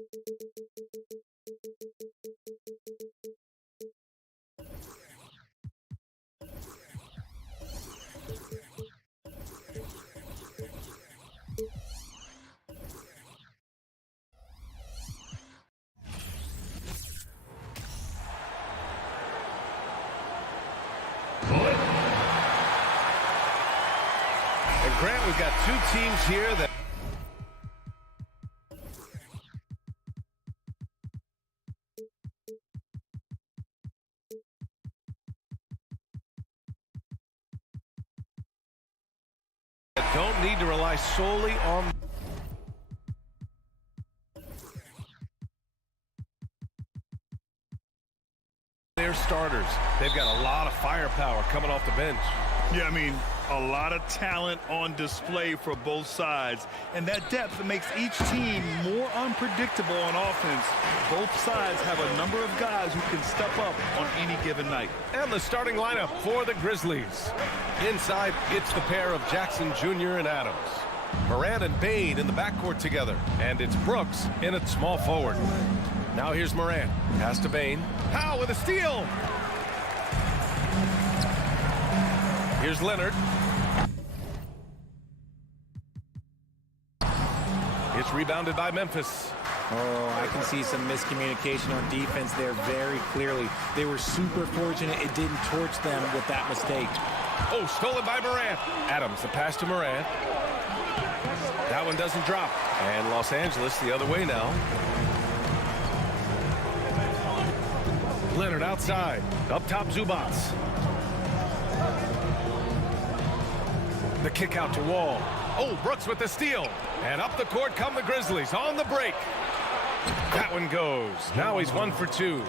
And Grant, we've got two teams here that don't need to rely solely on their starters. They've got a lot of firepower coming off the bench. Yeah, I mean, a lot of talent on display for both sides. And that depth makes each team more unpredictable on offense. Both sides have a number of guys who can step up on any given night. And the starting lineup for the Grizzlies. Inside, it's the pair of Jackson Jr. and Adams. Moran and Bain in the backcourt together. And it's Brooks in at small forward. Now here's Moran. Pass to Bain. Powell with a steal. Here's Leonard. It's rebounded by Memphis. Oh, I can see some miscommunication on defense there very clearly. They were super fortunate it didn't torch them with that mistake. Oh, stolen by Moran. Adams, the pass to Moran. That one doesn't drop. And Los Angeles the other way now. Leonard outside. Up top, Zubats. The kick out to Wall. Oh, Brooks with the steal. And up the court come the Grizzlies on the break. That one goes. Now he's 1 for 2.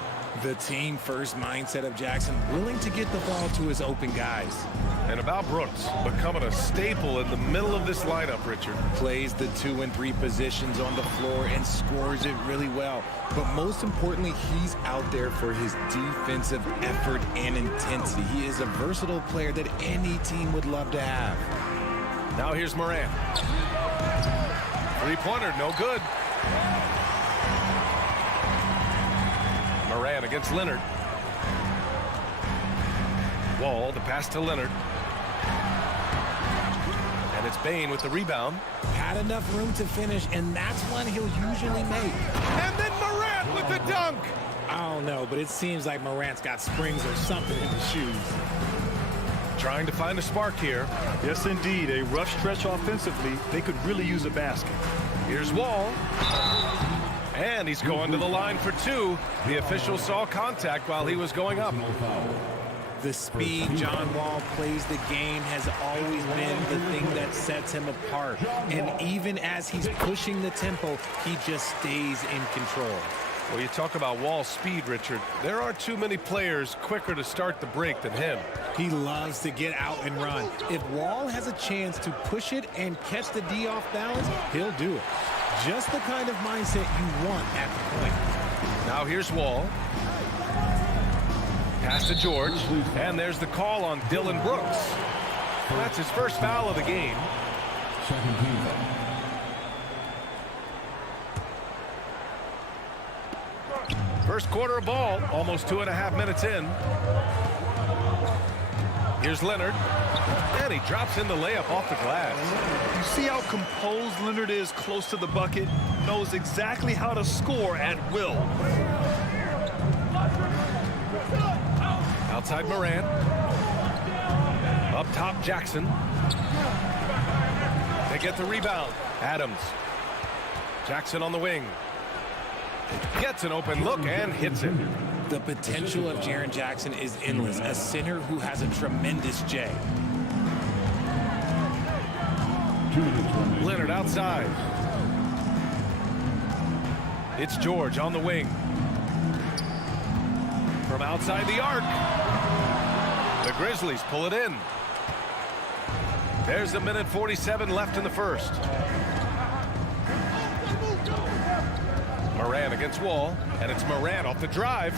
The team-first mindset of Jackson, willing to get the ball to his open guys. And about Brooks, becoming a staple in the middle of this lineup, Richard. Plays the 2 and 3 positions on the floor and scores it really well. But most importantly, he's out there for his defensive effort and intensity. He is a versatile player that any team would love to have. Now here's Moran. Three-pointer, no good. Moran against Leonard. Wall, the pass to Leonard. And it's Bain with the rebound. Had enough room to finish, and that's one he'll usually make. And then Moran with the dunk. I don't know, but it seems like Morant's got springs or something in his shoes. Trying to find a spark here. Yes, indeed. A rough stretch offensively. They could really use a basket. Here's Wall. And he's going to the line for 2. The official saw contact while he was going up. The speed John Wall plays the game has always been the thing that sets him apart. And even as he's pushing the tempo, he just stays in control. Well, you talk about Wall's speed, Richard. There are too many players quicker to start the break than him. He loves to get out and run. If Wall has a chance to push it and catch the D off balance, he'll do it. Just the kind of mindset you want at the point. Now here's Wall. Pass to George. And there's the call on Dylan Brooks. That's his first foul of the game. First quarter of ball, almost 2.5 minutes in. Here's Leonard. And he drops in the layup off the glass. You see how composed Leonard is close to the bucket? Knows exactly how to score at will. Outside Moran. Up top Jackson. They get the rebound. Adams. Jackson on the wing. Gets an open look and hits it. The potential of Jaren Jackson is endless. A center who has a tremendous J. Leonard outside. It's George on the wing. From outside the arc. The Grizzlies pull it in. There's a minute 47 left in the first. Moran against Wall, and it's Moran off the drive.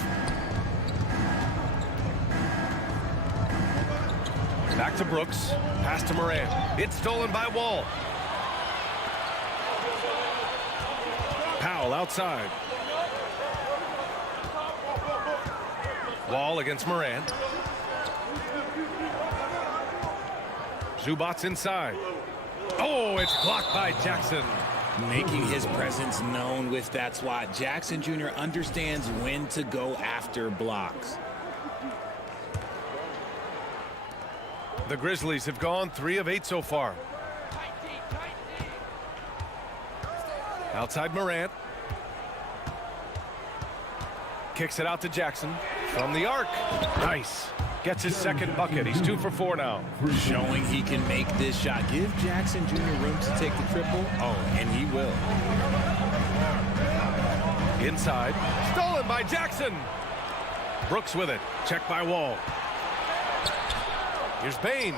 Back to Brooks. Pass to Moran. It's stolen by Wall. Powell Powell outside. Wall against Morant. Zubac's inside. Oh, it's blocked by Jackson. Making his presence known with that swat. Jackson Jr. understands when to go after blocks. The Grizzlies have gone 3 of 8 so far. Outside Morant. Kicks it out to Jackson. From the arc. Nice. Gets his second bucket. He's 2 for 4 now. Showing he can make this shot. Give Jackson Jr. room to take the triple. Oh, and he will. Inside. Stolen by Jackson. Brooks with it. Checked by Wall. Here's Bane.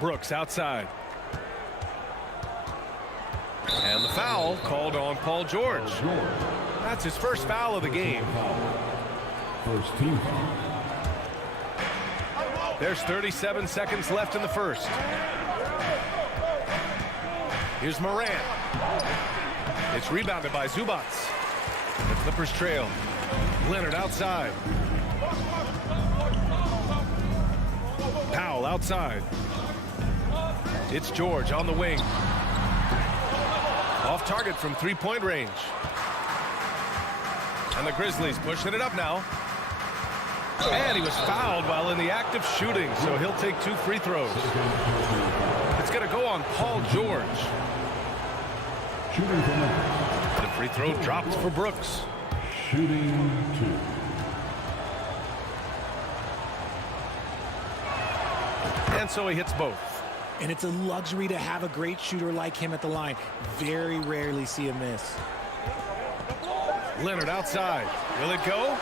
Brooks outside. And the foul called on Paul George. That's his first foul of the game. First team foul. There's 37 seconds left in the first. Here's Morant. It's rebounded by Zubac. The Clippers trail. Leonard outside. Powell outside. It's George on the wing. Off target from three-point range. And the Grizzlies pushing it up now. And he was fouled while in the act of shooting, so he'll take 2 free throws. It's going to go on Paul George. Shooting from Memphis. The free throw dropped for Brooks. Shooting 2. And so he hits both. And it's a luxury to have a great shooter like him at the line. Very rarely see a miss. Leonard outside. Will it go?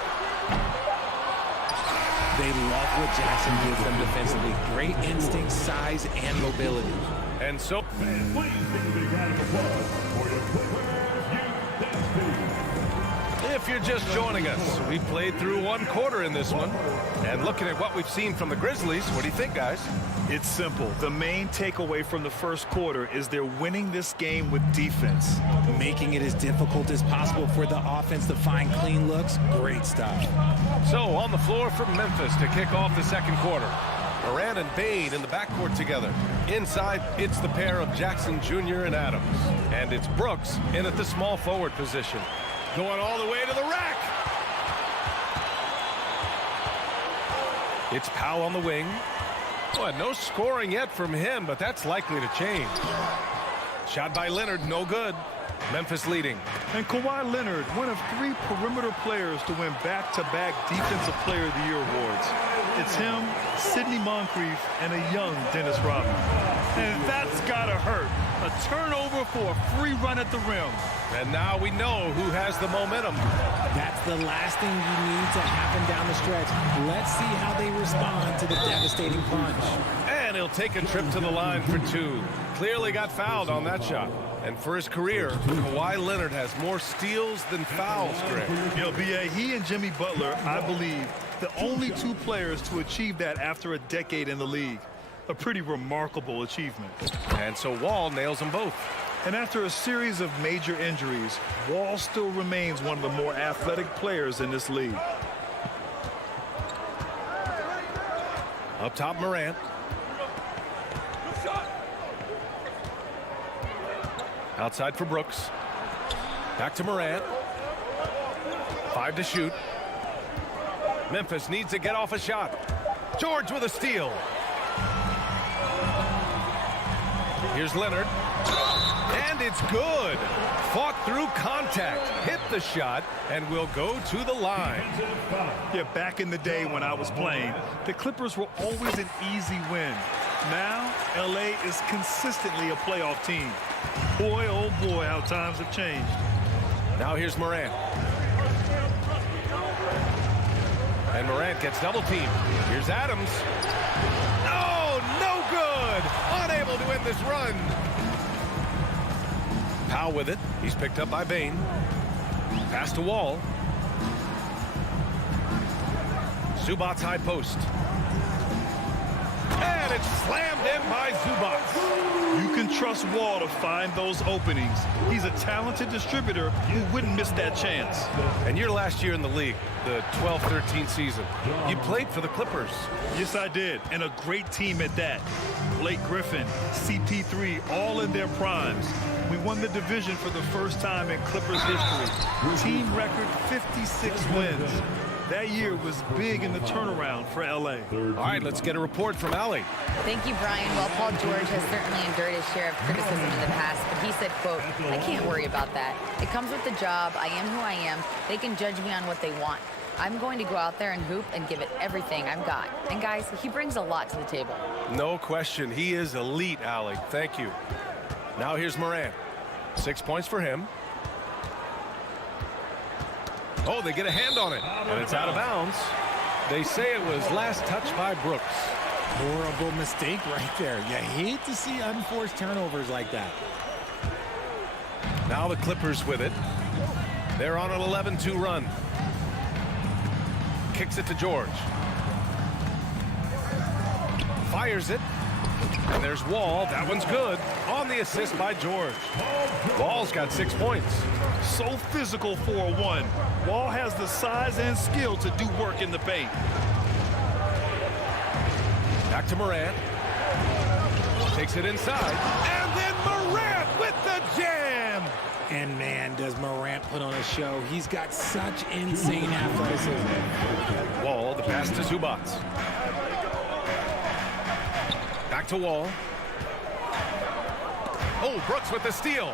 They love what Jackson gives them defensively. Great instinct, size, and mobility. And so... And please take a big round of applause for the Clippers USA. If you're just joining us, we played through 1 quarter in this one. And looking at what we've seen from the Grizzlies, what do you think, guys? It's simple. The main takeaway from the first quarter is they're winning this game with defense. Making it as difficult as possible for the offense to find clean looks. Great stuff. So on the floor for Memphis to kick off the second quarter. Morant and Bane in the backcourt together. Inside, it's the pair of Jackson Jr. and Adams. And it's Brooks in at the small forward position. Going all the way to the rack. It's Powell on the wing. Boy, no scoring yet from him, but that's likely to change. Shot by Leonard, no good. Memphis leading. And Kawhi Leonard, one of 3 perimeter players to win back-to-back Defensive Player of the Year awards. It's him, Sidney Moncrief, and a young Dennis Rodman. And that's gotta hurt. A turnover for a free run at the rim. And now we know who has the momentum. That's the last thing you need to happen down the stretch. Let's see how they respond to the devastating punch. And he'll take a trip to the line for 2. Clearly got fouled on that shot. And for his career, Kawhi Leonard has more steals than fouls, Greg. You know, B.A., he and Jimmy Butler, I believe, the only 2 players to achieve that after a decade in the league. A pretty remarkable achievement. And so Wall nails them both. And after a series of major injuries, Wall still remains one of the more athletic players in this league. Up top, Morant. Outside for Brooks. Back to Morant. 5 to shoot. Memphis needs to get off a shot. George with a steal. Here's Leonard. And it's good. Fought through contact. Hit the shot and will go to the line. Yeah, back in the day when I was playing, the Clippers were always an easy win. Now, L.A. is consistently a playoff team. Boy, oh boy, how times have changed. Now here's Morant. And Morant gets double teamed. Here's Adams. Oh, no good. Unable to win this run. Powell with it. He's picked up by Bane. Pass to Wall. Zubac's high post. And it's slammed in by Zubac. You can trust Wall to find those openings. He's a talented distributor who wouldn't miss that chance. And your last year in the league, the 12-13 season, you played for the Clippers. Yes, I did, and a great team at that. Blake Griffin, CP3, all in their primes. We won the division for the first time in Clippers history. Team record 56 wins. That year was big in the turnaround for LA. All right, let's get a report from Allie. Thank you, Brian. Well, Paul George has certainly endured his share of criticism in the past, but he said, quote, "I can't worry about that. It comes with the job. I am who I am. They can judge me on what they want. I'm going to go out there and hoop and give it everything I've got." And guys, he brings a lot to the table. No question. He is elite, Allie. Thank you. Now here's Morant. 6 points for him. Oh, they get a hand on it, and it's out of bounds. They say it was last touched by Brooks. Horrible mistake right there. You hate to see unforced turnovers like that. Now the Clippers with it. They're on an 11-2 run. Kicks it to George. Fires it. And there's Wall. That one's good. On the assist by George. Wall's got 6 points. So physical for a one. Wall has the size and skill to do work in the paint. Back to Morant. Takes it inside. And then Morant with the jam. And man, does Morant put on a show. He's got such insane athleticism. Wall, the pass to Zubac. Back to Wall. Oh, Brooks with the steal.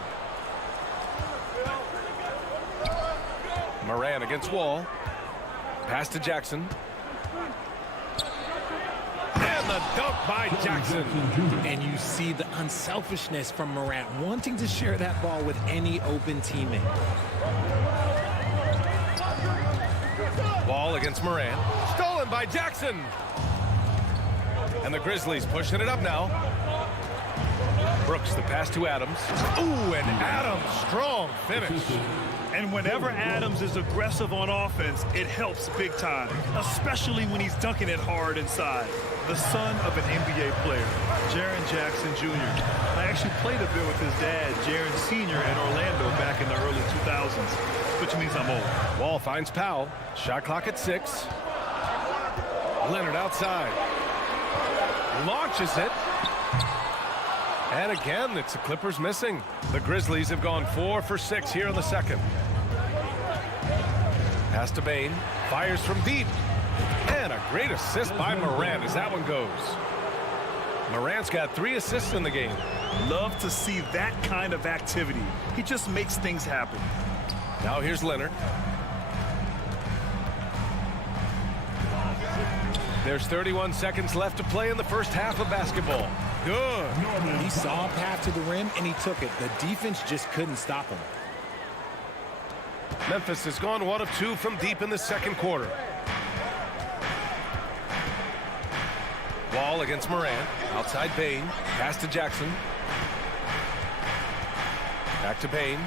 Morant against Wall. Pass to Jackson. And the dunk by Jackson. And you see the unselfishness from Morant, wanting to share that ball with any open teammate. Wall against Morant. Stolen by Jackson. And the Grizzlies pushing it up now. Brooks, the pass to Adams. Ooh, and Adams, strong finish. And whenever Adams is aggressive on offense, it helps big time, especially when he's dunking it hard inside. The son of an NBA player, Jaren Jackson Jr. I actually played a bit with his dad, Jaren Sr. in Orlando back in the early 2000s, which means I'm old. Wall finds Powell. Shot clock at 6. Leonard outside. Launches it. And again, it's the Clippers missing. The Grizzlies have gone 4 for 6 here in the second. Pass to Bane. Fires from deep. And a great assist by Morant as that one goes. Morant's got 3 assists in the game. Love to see that kind of activity. He just makes things happen. Now here's Leonard. There's 31 seconds left to play in the first half of basketball. Good. He saw a path to the rim, and he took it. The defense just couldn't stop him. Memphis has gone 1 of 2 from deep in the second quarter. Wall against Morant. Outside Bane. Pass to Jackson. Back to Bane.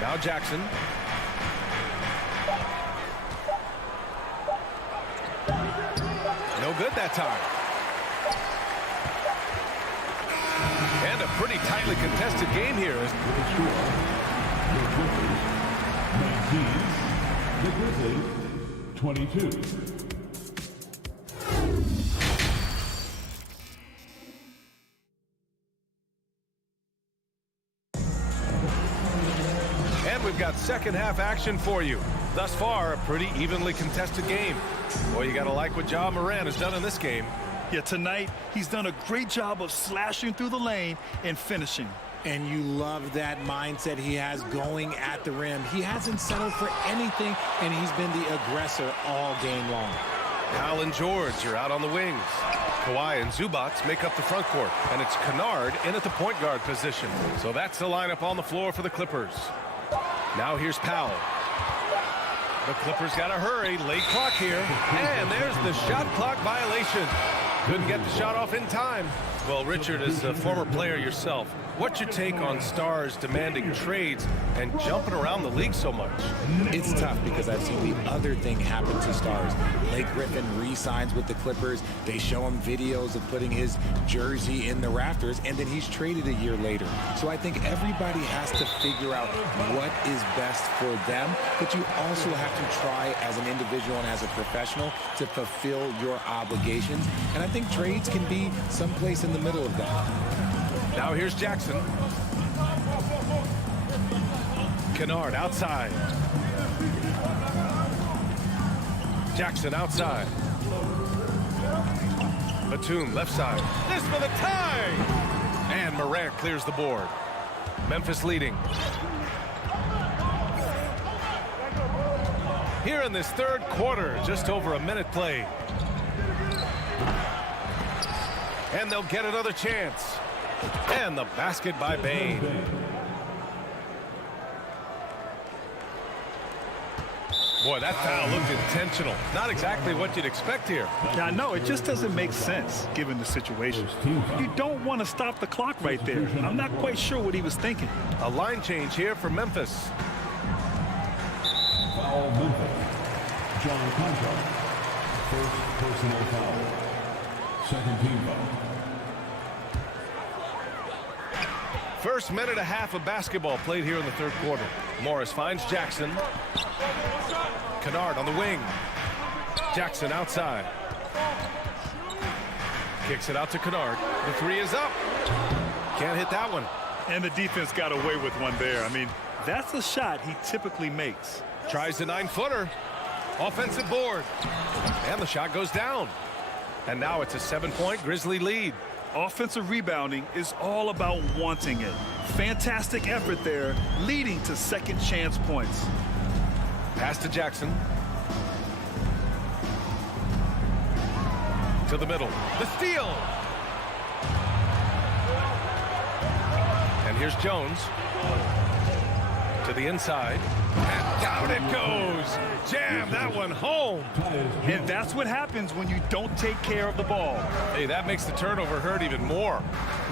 Now Jackson. No good that time. And a pretty tightly contested game here. The Grizzlies, 22. And we've got second half action for you. Thus far, a pretty evenly contested game. Boy, you got to like what Ja Morant has done in this game. Yeah, tonight, he's done a great job of slashing through the lane and finishing. And you love that mindset he has going at the rim. He hasn't settled for anything, and he's been the aggressor all game long. Powell and George are out on the wings. Kawhi and Zubac make up the front court, and it's Kennard in at the point guard position. So that's the lineup on the floor for the Clippers. Now here's Powell. The Clippers got to hurry. Late clock here. And there's the shot clock violation. Couldn't get the shot off in time. Well, Richard, as a former player yourself, what's your take on stars demanding trades and jumping around the league so much? It's tough because I've seen the other thing happen to stars. Blake Griffin re-signs with the Clippers. They show him videos of putting his jersey in the rafters, and then he's traded a year later. So I think everybody has to figure out what is best for them, but you also have to try as an individual and as a professional to fulfill your obligations. And I think trades can be someplace in the middle of that. Now here's Jackson. Kennard outside. Jackson outside. Batum left side. This for the tie! And Morant clears the board. Memphis leading. Here in this third quarter, just over a minute played. And they'll get another chance. And the basket by Bane. Boy, that foul looked intentional. Not exactly what you'd expect here. Yeah, no, it just doesn't make sense given the situation. You don't want to stop the clock right there. I'm not quite sure what he was thinking. A line change here for Memphis. Foul Memphis. John Conchar. First personal foul. Second team foul. First minute and a half of basketball played here in the third quarter. Morris finds Jackson. Kennard on the wing. Jackson outside. Kicks it out to Kennard. The three is up. Can't hit that one. And the defense got away with one there. I mean, that's a shot he typically makes. Tries the 9-footer. Offensive board. And the shot goes down. And now it's a 7-point Grizzly lead. Offensive rebounding is all about wanting it. Fantastic effort there, leading to second chance points. Pass to Jackson. To the middle. The steal. And here's Jones. To the inside. And down it goes. Jam that one home. And that's what happens when you don't take care of the ball. Hey, that makes the turnover hurt even more.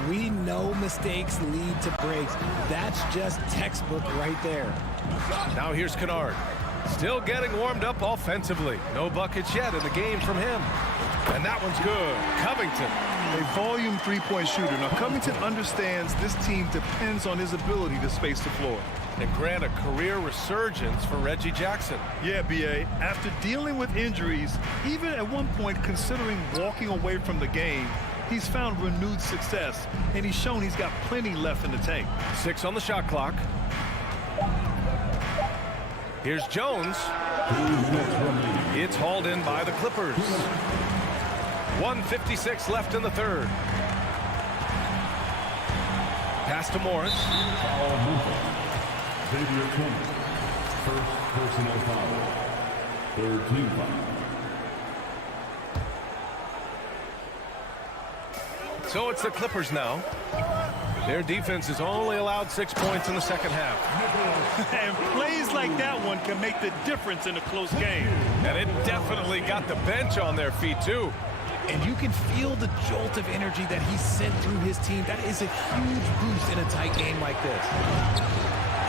We know mistakes lead to breaks. That's just textbook right there. Now here's Kennard. Still getting warmed up offensively. No buckets yet in the game from him. And that one's good. Covington. A volume three-point shooter. Now, Covington understands this team depends on his ability to space the floor. And grant a career resurgence for Reggie Jackson. Yeah, B.A., after dealing with injuries, even at one point considering walking away from the game, he's found renewed success, and he's shown he's got plenty left in the tank. 6 on the shot clock. Here's Jones. It's hauled in by the Clippers. 1:56 left in the third. Pass to Morris. Foul Memphis. Xavier Tillman. First personal foul. Third team foul. So it's the Clippers now. Their defense has only allowed 6 points in the second half. And plays like that one can make the difference in a close game. And it definitely got the bench on their feet, too. And you can feel the jolt of energy that he sent through his team. That is a huge boost in a tight game like this.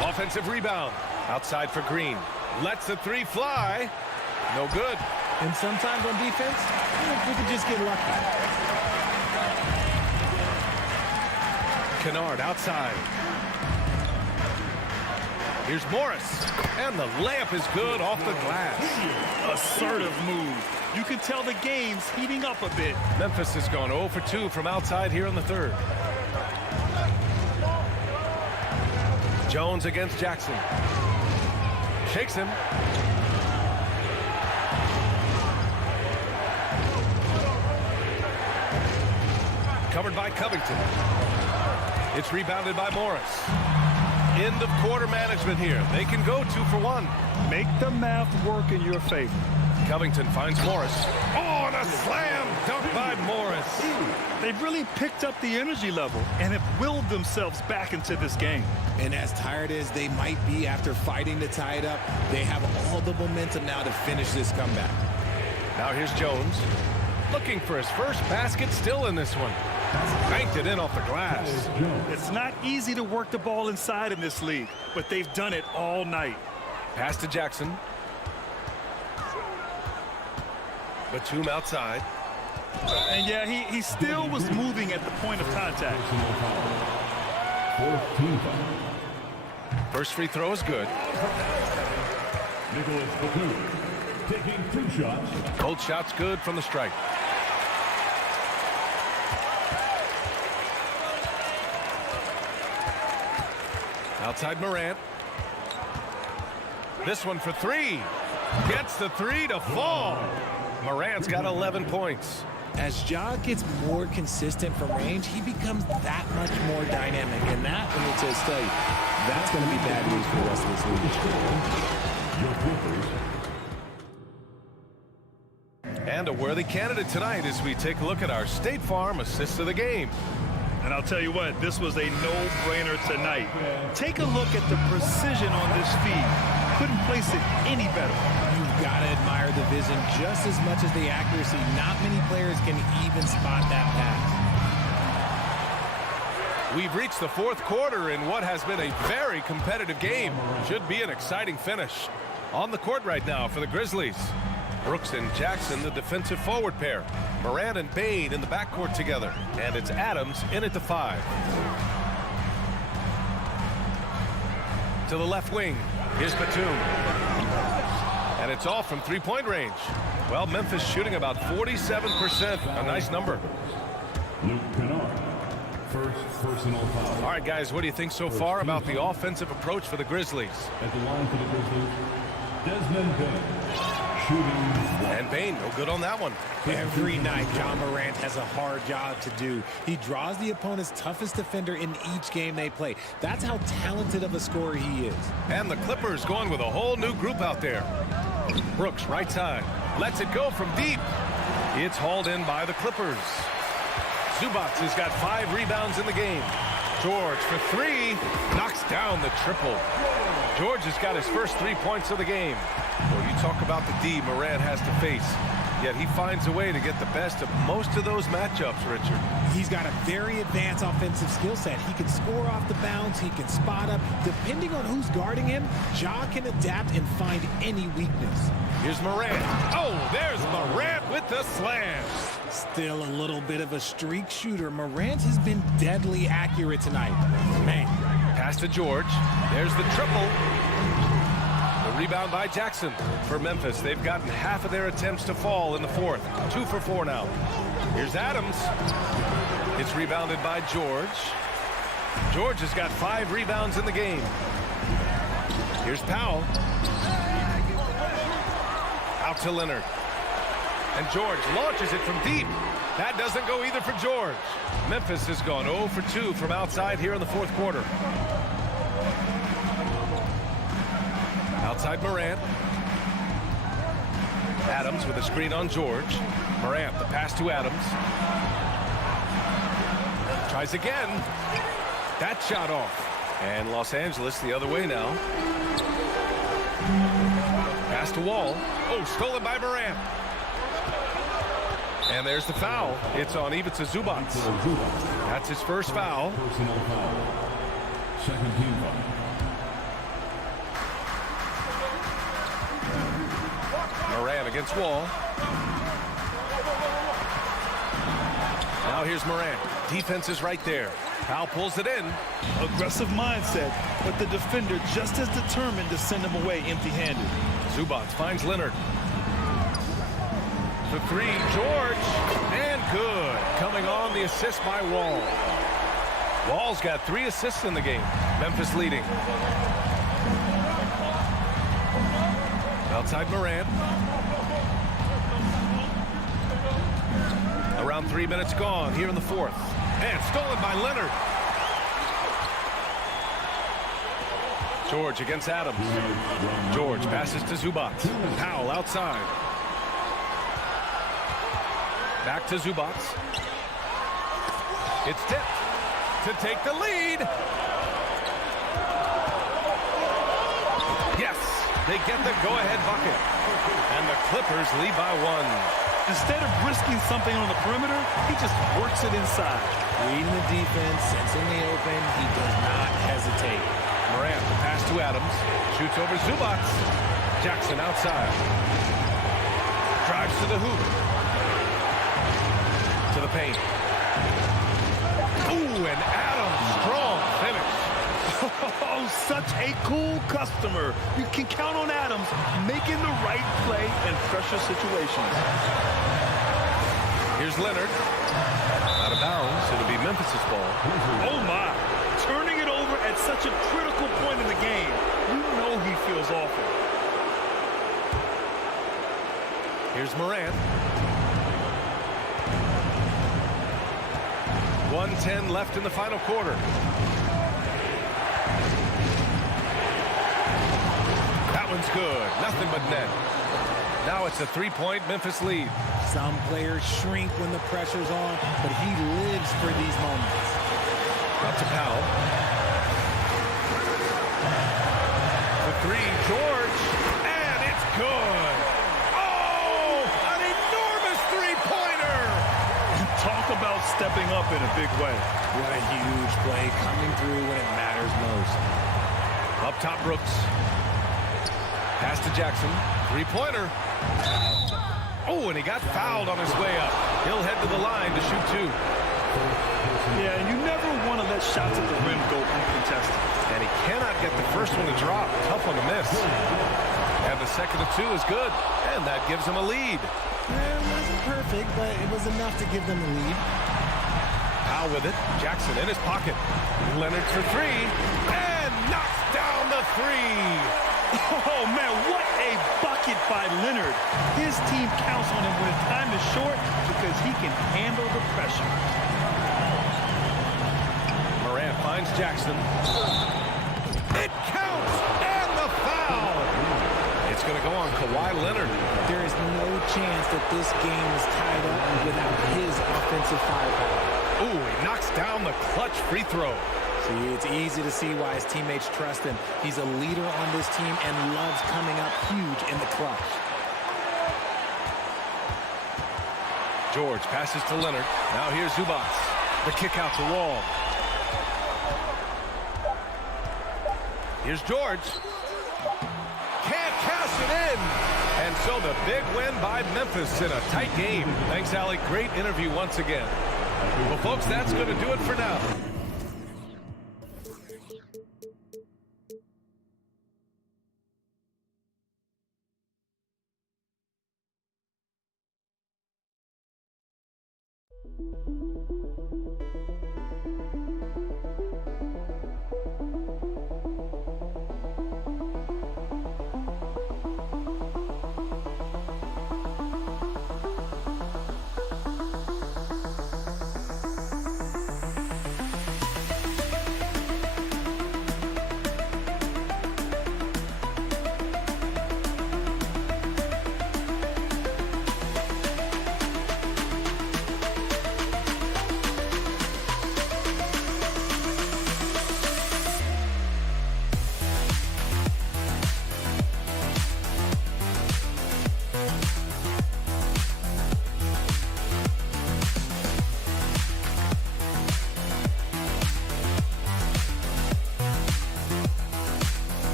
Offensive rebound. Outside for Green. Lets the three fly. No good. And sometimes on defense, we could just get lucky. Kennard outside. Here's Morris. And the layup is good off the glass. Assertive move. You can tell the game's heating up a bit. Memphis has gone 0 for 2 from outside here in the third. Jones against Jackson. Shakes him. Covered by Covington. It's rebounded by Morris. End of quarter management here. They can go 2 for 1. Make the math work in your favor. Covington finds Morris. Oh, and a slam dunk by Morris. They've really picked up the energy level and have willed themselves back into this game. And as tired as they might be after fighting to tie it up, they have all the momentum now to finish this comeback. Now here's Jones. Looking for his first basket, still in this one. Banked it in off the glass. It's not easy to work the ball inside in this league, but they've done it all night. Pass to Jackson. Batum outside. And yeah, he still was moving at the point of contact. First free throw is good. Nicholas Batum taking 2 shots. Both shots good from the stripe. Outside Morant. This one for 3. Gets the 3 to fall. Morant's got 11 points. As Ja gets more consistent from range, he becomes that much more dynamic. And that, let me just tell you, that's going to be bad news for the rest of this league. And a worthy candidate tonight as we take a look at our State Farm assist of the game. And I'll tell you what, this was a no-brainer tonight. Take a look at the precision on this feed. Couldn't place it any better. You've got to admire the vision just as much as the accuracy. Not many players can even spot that pass. We've reached the 4th quarter in what has been a very competitive game. Should be an exciting finish. On the court right now for the Grizzlies. Brooks and Jackson, the defensive forward pair. Morant and Bain in the backcourt together. And it's Adams in at the 5. To the left wing. Here's Batum. And it's all from 3-point range. Well, Memphis shooting about 47%. A nice number. Luke Kennard, first personal foul. All right, guys, what do you think so far about the offensive approach for the Grizzlies? At the line for the Grizzlies, Desmond Bain. Shooting. And Bain, no good on that one. Every night, Ja Morant has a hard job to do. He draws the opponent's toughest defender in each game they play. That's how talented of a scorer he is. And the Clippers going with a whole new group out there. Brooks, right side. Lets it go from deep. It's hauled in by the Clippers. Zubac has got 5 rebounds in the game. George for 3. Knocks down the triple. George has got his first 3 points of the game. Well, you talk about the D Morant has to face. Yet he finds a way to get the best of most of those matchups, Richard. He's got a very advanced offensive skill set. He can score off the bounce. He can spot up. Depending on who's guarding him, Ja can adapt and find any weakness. Here's Morant. Oh, there's Morant with the slam. Still a little bit of a streak shooter. Morant has been deadly accurate tonight. Man. Pass to George. There's the triple. The rebound by Jackson for Memphis. They've gotten half of their attempts to fall in the 4th. 2 for 4 now. Here's Adams. It's rebounded by George. George has got 5 rebounds in the game. Here's Powell. Out to Leonard. And George launches it from deep. That doesn't go either for George. Memphis has gone 0 for 2 from outside here in the 4th quarter. Outside Morant. Adams with a screen on George. Morant, the pass to Adams. Tries again. That shot off. And Los Angeles the other way now. Pass to Wall. Oh, stolen by Morant. And there's the foul. It's on Ivica Zubac. That's his first foul. Personal foul. Second team foul. Morant against Wall. Now here's Morant. Defense is right there. Powell pulls it in. Aggressive mindset, but the defender just as determined to send him away empty-handed. Zubac finds Leonard. The 3, George, and good. Coming on the assist by Wall. Wall's got 3 assists in the game. Memphis leading. Outside Morant. Around 3 minutes gone here in the 4th. And stolen by Leonard. George against Adams. George passes to Zubac. Powell outside. Back to Zubac. It's tipped to take the lead. Yes, they get the go-ahead bucket. And the Clippers lead by 1. Instead of risking something on the perimeter, he just works it inside. Reading the defense, sensing the open, he does not hesitate. Morant, the pass to Adams. Shoots over Zubac. Jackson outside. Drives to the hoop. To the paint. Ooh, and Adams, strong finish. Oh, such a cool customer. You can count on Adams making the right play in pressure situations. Here's Leonard. Out of bounds. It'll be Memphis' ball. Oh, my. Turning it over at such a critical point in the game. You know he feels awful. Here's Morant. 1:10 left in the final quarter. That one's good. Nothing but net. Now it's a three-point Memphis lead. Some players shrink when the pressure's on, but he lives for these moments. Up to Powell. The three, George, and it's good. Oh, an enormous three-pointer. Talk about stepping up in a big way. What a huge play coming through when it matters most. Up top, Brooks. Pass to Jackson. Three-pointer. Oh, and he got fouled on his way up. He'll head to the line to shoot two. Yeah, and you never want to let shots at the rim go uncontested. And he cannot get the first one to drop. Tough one to miss. And the second of two is good. And that gives him a lead. It wasn't perfect, but it was enough to give them the lead. Powell with it. Jackson in his pocket. Leonard for three. And knocks down the three. Oh, man, what a bucket by Leonard. His team counts on him when time is short because he can handle the pressure. Morant finds Jackson. It counts! And the foul! It's going to go on Kawhi Leonard. There is no chance that this game is tied up without his offensive firepower. Ooh, he knocks down the clutch free throw. See, it's easy to see why his teammates trust him. He's a leader on this team and loves coming up huge in the clutch. George passes to Leonard. Now here's Zubac. The kick out to Wall. Here's George. Can't cash it in. And so the big win by Memphis in a tight game. Thanks, Allie. Great interview once again. Well, folks, that's going to do it for now.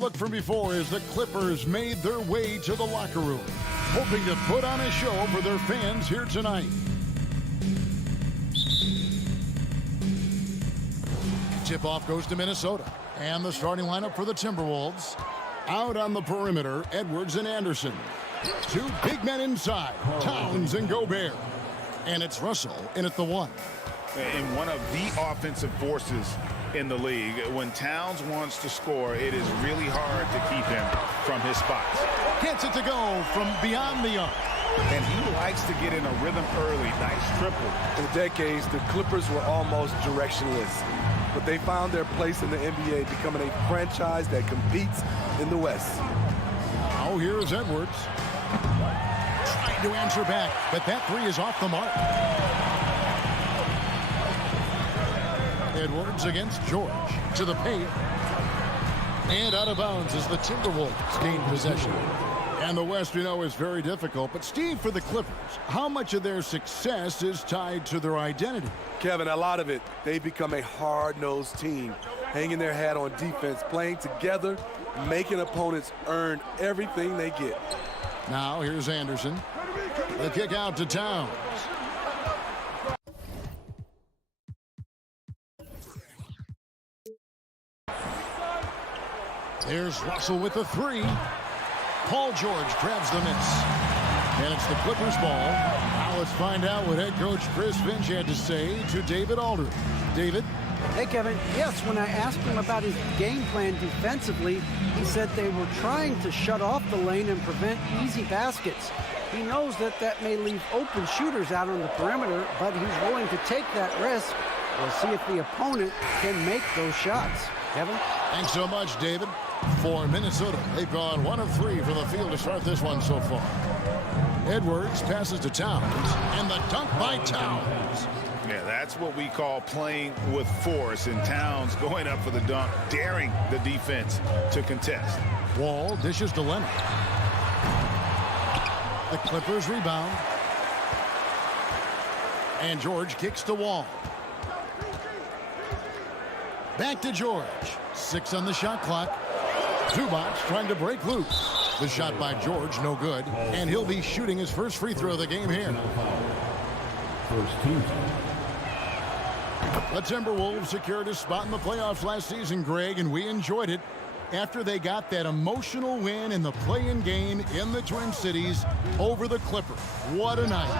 look from before as the Clippers made their way to the locker room, hoping to put on a show for their fans here tonight. Tip-off goes to Minnesota. And the starting lineup for the Timberwolves. Out on the perimeter, Edwards and Anderson. Two big men inside, Towns and Gobert. And it's Russell in at the one. And one of the offensive forces in the league. When Towns wants to score, it is really hard to keep him from his spots. Gets it to go from beyond the arc. And he likes to get in a rhythm early. Nice triple. For decades, the Clippers were almost directionless. But they found their place in the NBA, becoming a franchise that competes in the West. Now here's Edwards. Trying to answer back, but that three is off the mark. Edwards against George to the paint. And out of bounds as the Timberwolves gain possession. And the West, we know, is very difficult. But, Steve, for the Clippers, how much of their success is tied to their identity? Kevin, a lot of it. They've become a hard-nosed team, hanging their hat on defense, playing together, making opponents earn everything they get. Now, here's Anderson. The kick out to Towns. There's Russell with the three. Paul George grabs the miss. And it's the Clippers ball. Now let's find out what head coach Chris Finch had to say to David Aldridge. David? Hey, Kevin. Yes, when I asked him about his game plan defensively, he said they were trying to shut off the lane and prevent easy baskets. He knows that may leave open shooters out on the perimeter, but he's willing to take that risk. We'll see if the opponent can make those shots. Kevin? Thanks so much, David. For Minnesota, they've gone 1 of 3 from the field to start this one so far. Edwards passes to Towns, and the dunk by Towns. Yeah, that's what we call playing with force, and Towns going up for the dunk, daring the defense to contest. Wall dishes to Leonard. The Clippers rebound. And George kicks to Wall. Back to George. 6 on the shot clock. Zubac trying to break loose. The shot by George, no good. And he'll be shooting his first free throw of the game here. First team. The Timberwolves secured a spot in the playoffs last season, Greg, and we enjoyed it after they got that emotional win in the play-in game in the Twin Cities over the Clippers. What a night.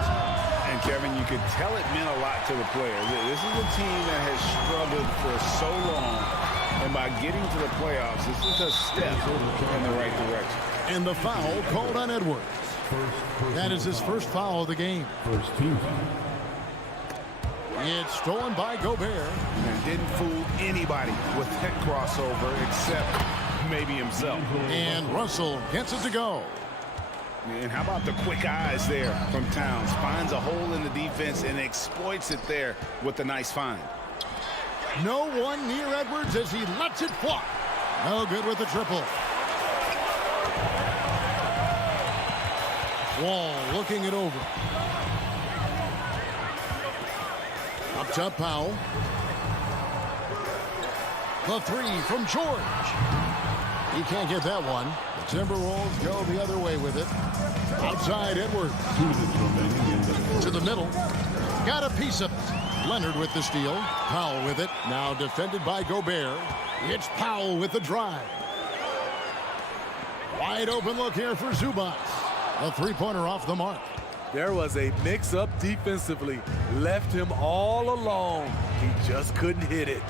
And, Kevin, you could tell it meant a lot to the players. This is a team that has struggled for so long. And by getting to the playoffs, this is a step in the right direction. And the foul called on Edwards. That is his first foul of the game. First team. It's stolen by Gobert. And didn't fool anybody with that crossover except maybe himself. And Russell gets it to go. And how about the quick eyes there from Towns? Finds a hole in the defense and exploits it there with a nice find. No one near Edwards as he lets it fly. No good with the triple. Wall looking it over. Up top, Powell. The three from George. He can't get that one. The Timberwolves go the other way with it. Outside, Edwards. To the middle. Got a piece of it. Leonard with the steal. Powell with it. Now defended by Gobert. It's Powell with the drive. Wide open look here for Zubac. A three-pointer off the mark. There was a mix-up defensively. Left him all alone. He just couldn't hit it.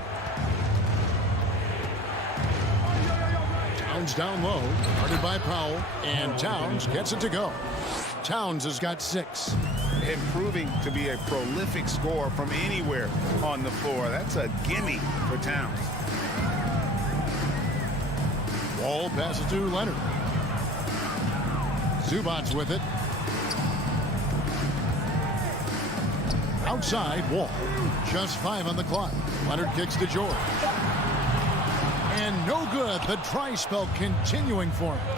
Towns down low. Guarded by Powell. And Towns gets it to go. Towns has got 6. Improving to be a prolific scorer from anywhere on the floor. That's a gimme for Towns. Wall passes to Leonard. Zubac with it. Outside, Wall. Just 5 on the clock. Leonard kicks to George. And no good. The dry spell continuing for him.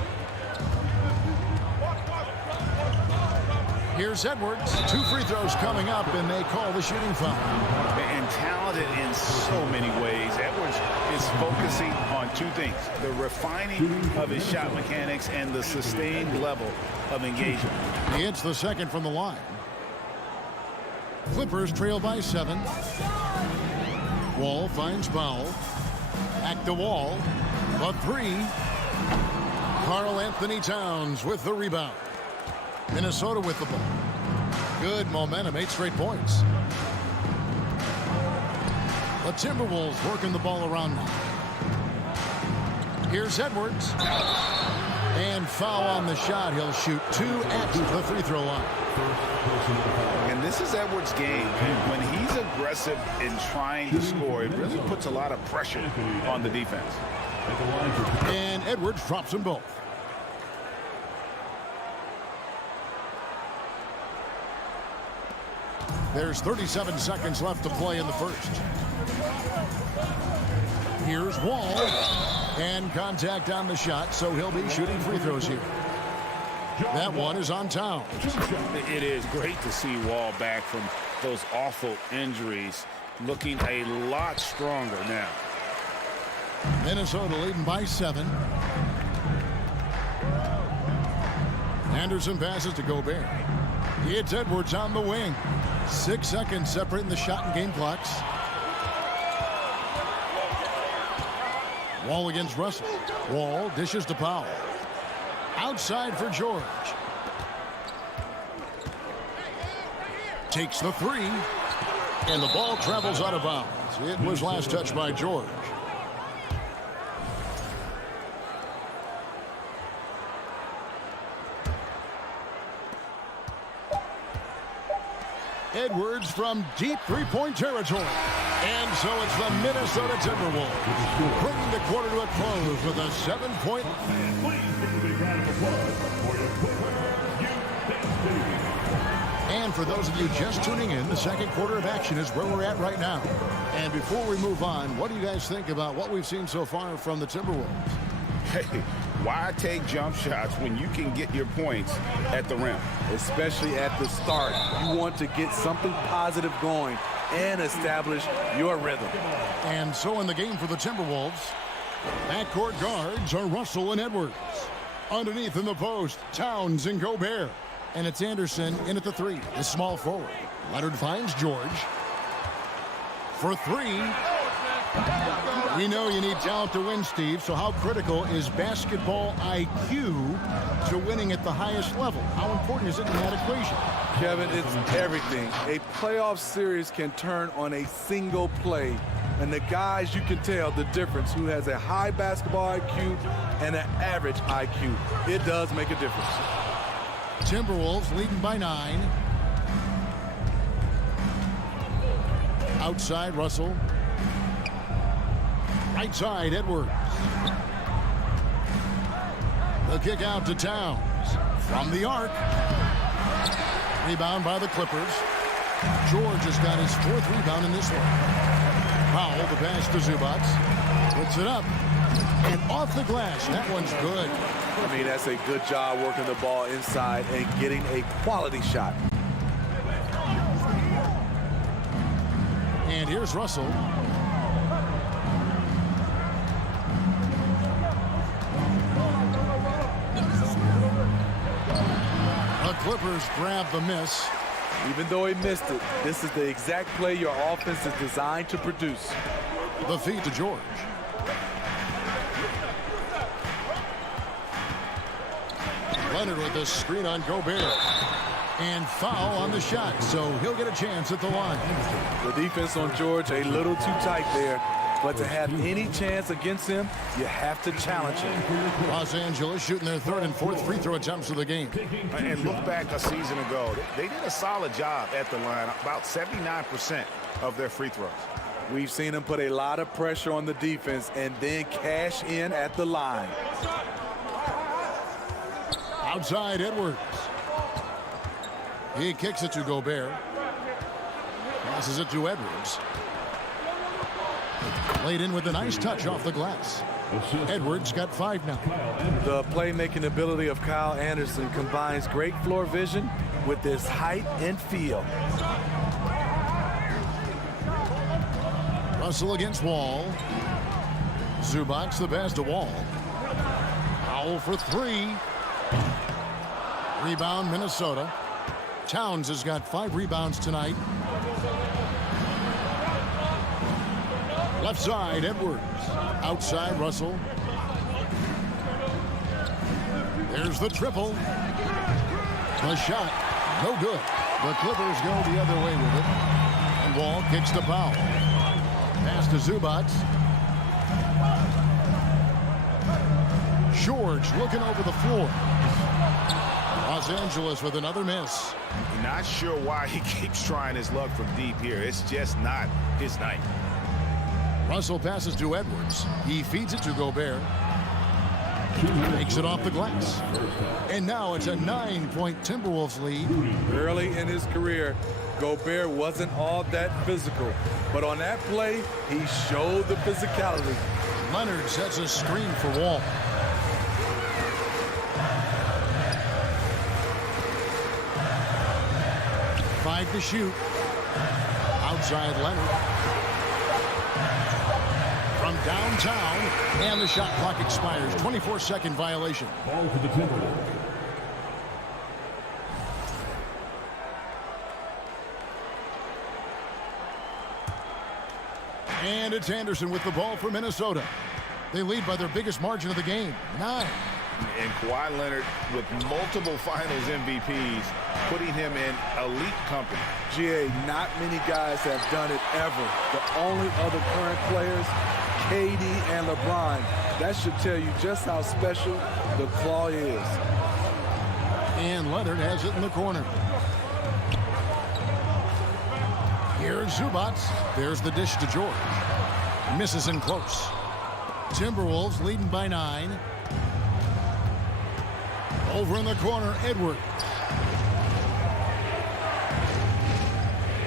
Here's Edwards. 2 free throws coming up, and they call the shooting foul. And talented in so many ways. Edwards is focusing on 2 things: the refining of his shot mechanics and the sustained level of engagement. He hits the second from the line. Clippers trail by 7. Wall finds Powell. Back to Wall. A 3. Karl Anthony Towns with the rebound. Minnesota with the ball. Good momentum, 8 straight points. The Timberwolves working the ball around now. Here's Edwards. And foul on the shot. He'll shoot 2 at the free throw line. And this is Edwards' game. When he's aggressive in trying to score, it really puts a lot of pressure on the defense. And Edwards drops them both. There's 37 seconds left to play in the first. Here's Wall. And contact on the shot, so he'll be shooting free throws here. That one is on Towns. It is great to see Wall back from those awful injuries, looking a lot stronger now. Minnesota leading by 7. Anderson passes to Gobert. It's Edwards on the wing. 6 seconds separating the shot and game clocks. Wall against Russell. Wall dishes to Powell. Outside for George. Takes the 3. And the ball travels out of bounds. It was last touched by George. Edwards from deep three-point territory. And so it's the Minnesota Timberwolves bringing the quarter to a close with a 7-point. And for those of you just tuning in, the second quarter of action is where we're at right now. And before we move on, what do you guys think about what we've seen so far from the Timberwolves? Hey, why take jump shots when you can get your points at the rim? Especially at the start. You want to get something positive going and establish your rhythm. And so in the game for the Timberwolves, backcourt guards are Russell and Edwards. Underneath in the post, Towns and Gobert. And it's Anderson in at the 3, the small forward. Leonard finds George. For 3. We know you need talent to win, Steve, so how critical is basketball IQ to winning at the highest level? How important is it in that equation? Kevin, it's everything. A playoff series can turn on a single play, and the guys, you can tell the difference who has a high basketball IQ and an average IQ. It does make a difference. Timberwolves leading by 9. Outside, Russell. Right side, Edwards. The kick out to Towns. From the arc. Rebound by the Clippers. George has got his 4th rebound in this one. Powell, the pass to Zubac. Puts it up. And off the glass. That one's good. I mean, that's a good job working the ball inside and getting a quality shot. And here's Russell. The Clippers grab the miss. Even though he missed it, this is the exact play your offense is designed to produce. The feed to George. Leonard with a screen on Gobert. And foul on the shot, so he'll get a chance at the line. The defense on George a little too tight there, but to have any chance against him, you have to challenge him. Los Angeles shooting their 3rd and 4th free throw attempts of the game. And look back a season ago, they did a solid job at the line, about 79% of their free throws. We've seen him put a lot of pressure on the defense and then cash in at the line. Outside, Edwards. He kicks it to Gobert. Passes it to Edwards. Laid in with a nice touch off the glass. Edwards got 5 now. The playmaking ability of Kyle Anderson combines great floor vision with his height and feel. Russell against Wall. Zubac the pass to Wall. Powell for three. Rebound, Minnesota. Towns has got 5 rebounds tonight. Left side, Edwards. Outside, Russell. There's the triple. The shot, no good. The Clippers go the other way with it. And Wall kicks to Powell. Pass to Zubac. George looking over the floor. Los Angeles with another miss. Not sure why he keeps trying his luck from deep here. It's just not his night. Russell passes to Edwards. He feeds it to Gobert. Takes it off the glass. And now it's a 9-point Timberwolves lead. Early in his career, Gobert wasn't all that physical. But on that play, he showed the physicality. Leonard sets a screen for Wall. Five to shoot. Outside Leonard. From downtown, and the shot clock expires. 24-second violation. Ball for the Timberwolves. And it's Anderson with the ball for Minnesota. They lead by their biggest margin of the game, 9. And Kawhi Leonard with multiple finals MVPs, putting him in elite company. GA, not many guys have done it ever. The only other current players, KD and LeBron. That should tell you just how special the claw is. And Leonard has it in the corner. Here's Zubac. There's the dish to George. Misses in close. Timberwolves leading by 9. Over in the corner, Edwards.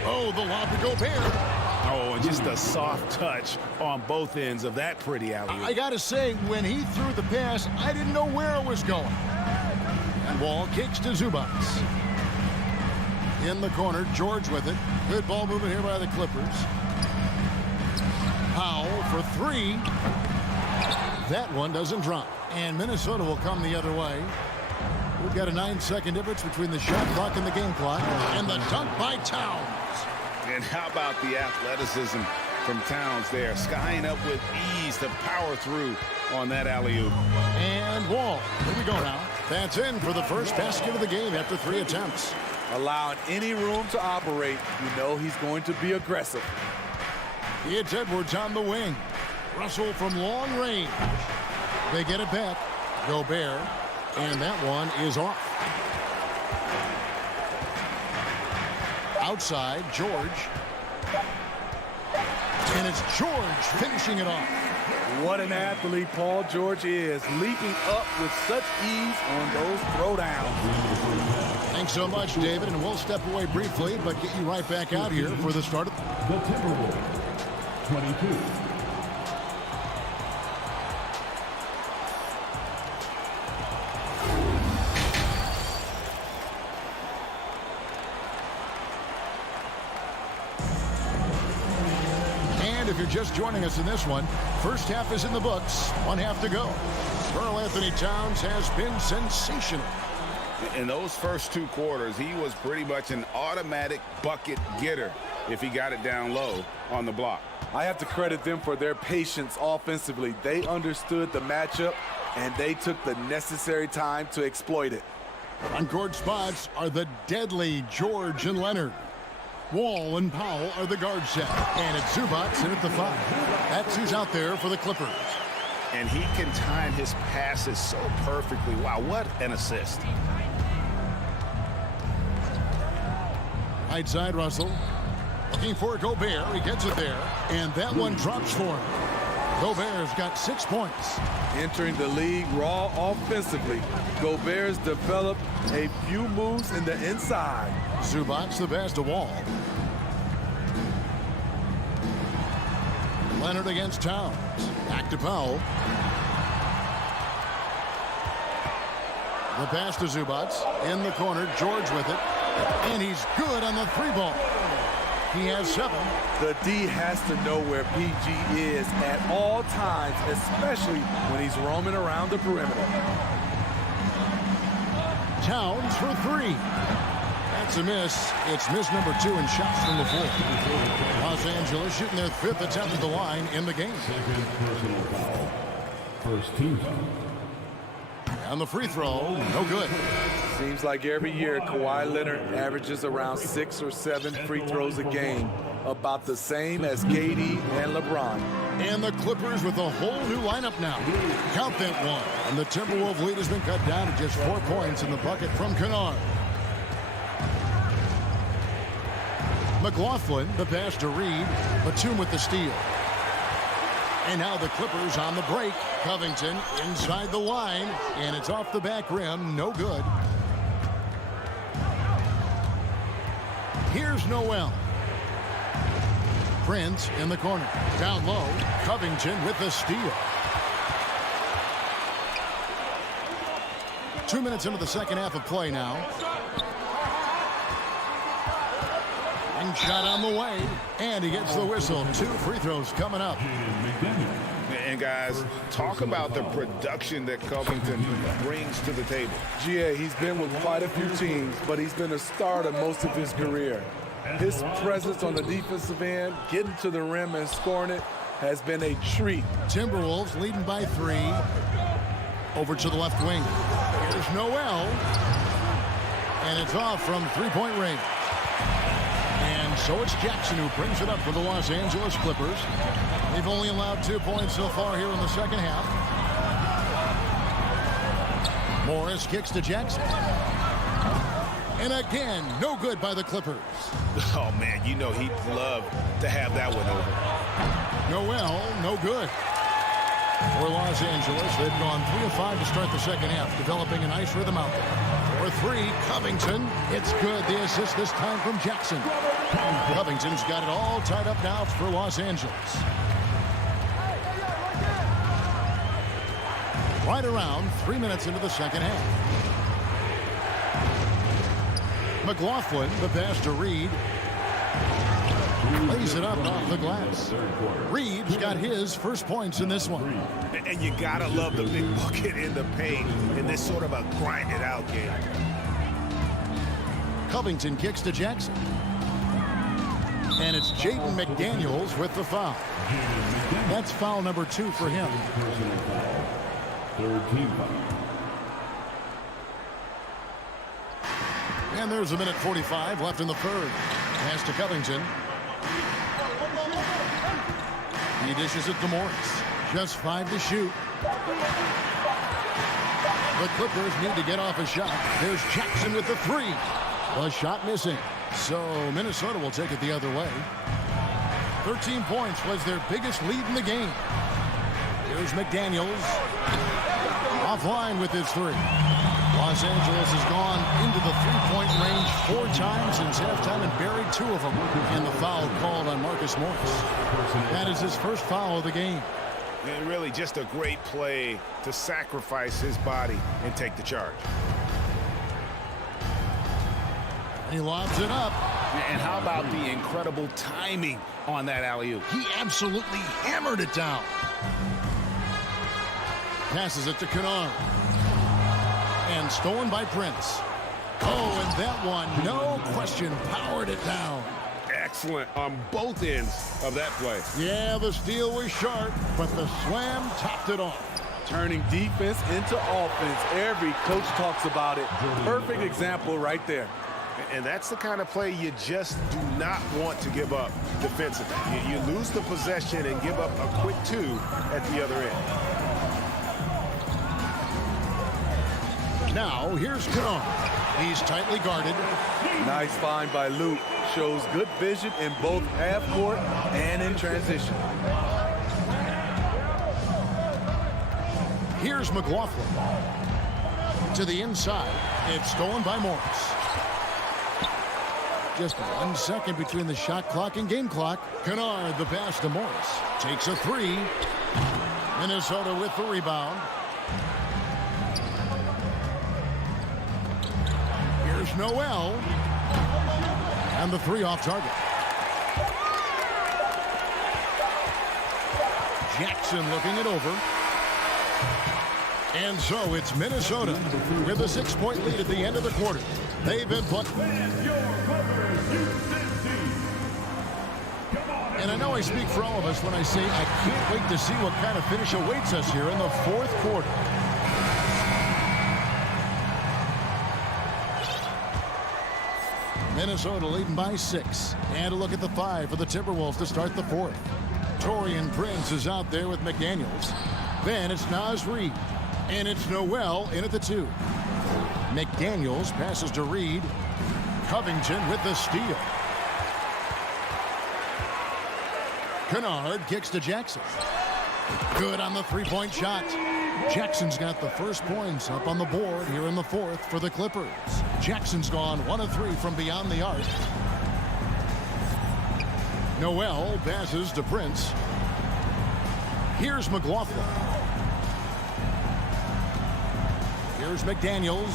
Oh, the lob to Gobert. Oh, and just a soft touch on both ends of that pretty alley. I got to say, when he threw the pass, I didn't know where it was going. And Wall kicks to Zubac. In the corner, George with it. Good ball movement here by the Clippers. Powell for 3. That one doesn't drop. And Minnesota will come the other way. We've got a 9-second difference between the shot clock and the game clock. And the dunk by Towns. And how about the athleticism from Towns there, skying up with ease to power through on that alley-oop. And Wall. Here we go now. That's in for the first basket of the game after 3 attempts. Allowing any room to operate, you know he's going to be aggressive. It's Edwards on the wing. Russell from long range. They get it back. Gobert. And that one is off. Outside, George. And it's George finishing it off. What an athlete Paul George is, leaping up with such ease on those throwdowns. Thanks so much, David, and we'll step away briefly, but get you right back out here for the start of The Timberwolves, 22. If you're just joining us in this one, first half is in the books. 1 half to go. Karl Anthony Towns has been sensational. In those first 2 quarters, he was pretty much an automatic bucket getter if he got it down low on the block. I have to credit them for their patience offensively. They understood the matchup, and they took the necessary time to exploit it. On court spots are the deadly George and Leonard. Wall and Powell are the guard set. And it's Zubac in at the 5. That's who's out there for the Clippers. And he can time his passes so perfectly. Wow, what an assist. Right side, Russell. Looking for Gobert. He gets it there. And that one drops for him. Gobert's got 6 points. Entering the league raw offensively, Gobert's developed a few moves in the inside. Zubac the pass to Wall. Leonard against Towns. Back to Powell. The pass to Zubac. In the corner, George with it. And he's good on the 3-ball. He has 7. The D has to know where PG is at all times, especially when he's roaming around the perimeter. Towns for 3. That's a miss. It's miss number 2 in shots from the floor. Los Angeles shooting their 5th attempt at the line in the game. Second personal foul. First team foul. On the free throw, no good. Seems like every year Kawhi Leonard averages around 6 or 7 free throws a game, about the same as KD and LeBron. And the Clippers with a whole new lineup now. Count that one. And the Timberwolves lead has been cut down to just 4 points in the bucket from Kennard. McLaughlin, the pass to Reed. Batum with the steal. And now the Clippers on the break. Covington inside the line. And it's off the back rim. No good. Here's Noel. Prince in the corner. Down low. Covington with the steal. 2 minutes into the second half of play now. And shot on the way. And he gets the whistle. 2 free throws coming up. And guys, talk about the production that Covington brings to the table. GA, he's been with quite a few teams, but he's been a starter most of his career. His presence on the defensive end, getting to the rim and scoring it, has been a treat. Timberwolves leading by 3. Over to the left wing. Here's Noel. And it's off from 3-point range. And so it's Jackson who brings it up for the Los Angeles Clippers. They've only allowed 2 points so far here in the second half. Morris kicks to Jackson. And again, no good by the Clippers. Oh, man, you know he'd love to have that one over. Noel, no good. For Los Angeles, they've gone 3 of 5 to start the second half, developing a nice rhythm out there. For 3, Covington. It's good. The assist this time from Jackson. Covington's got it all tied up now for Los Angeles. Right around 3 minutes into the second half. McLaughlin, the pass to Reed. Lays it up off the glass. Reed's got his first points in this one. And you gotta love the big bucket in the paint in this sort of a grind-it-out game. Covington kicks to Jackson. And it's Jaden McDaniels with the foul. That's foul number 2 for him. Third team foul. And there's a minute 45 left in the third. Pass to Covington. He dishes it to Morris. Just 5 to shoot. The Clippers need to get off a shot. There's Jackson with the 3. The shot missing. So Minnesota will take it the other way. 13 points was their biggest lead in the game. Here's McDaniels. Offline with his 3. Los Angeles has gone into the 3-point range 4 times since halftime and buried 2 of them. And the foul called on Marcus Morris. That is his first foul of the game. And really just a great play to sacrifice his body and take the charge. He lobs it up. And how about the incredible timing on that alley-oop? He absolutely hammered it down. Passes it to Kennard. And stolen by Prince. Oh, and that one, no question, powered it down. Excellent on both ends of that play. Yeah, the steal was sharp, but the slam topped it off. Turning defense into offense. Every coach talks about it. Perfect example right there. And that's the kind of play you just do not want to give up defensively. You lose the possession and give up a quick 2 at the other end. Now, here's Kennard. He's tightly guarded. Nice find by Luke. Shows good vision in both half court and in transition. Here's McLaughlin. To the inside. It's stolen by Morris. Just 1 second between the shot clock and game clock. Kennard, the pass to Morris. Takes a 3. Minnesota with the rebound. Here's Noel. And the 3 off target. Jackson looking it over. And so it's Minnesota with a 6-point lead at the end of the quarter. They've been put. And I know I speak for all of us when I say I can't wait to see what kind of finish awaits us here in the 4th quarter. Minnesota leading by 6. And a look at the 5 for the Timberwolves to start the 4th. Taurean Prince is out there with McDaniels. Then it's Naz Reid. And it's Noel in at the 2. McDaniels passes to Reid. Covington with the steal. Kennard kicks to Jackson. Good on the 3-point shot. Jackson's got the first points up on the board here in the 4th for the Clippers. Jackson's gone 1 of 3 from beyond the arc. Noel passes to Prince. Here's McLaughlin. Here's McDaniels.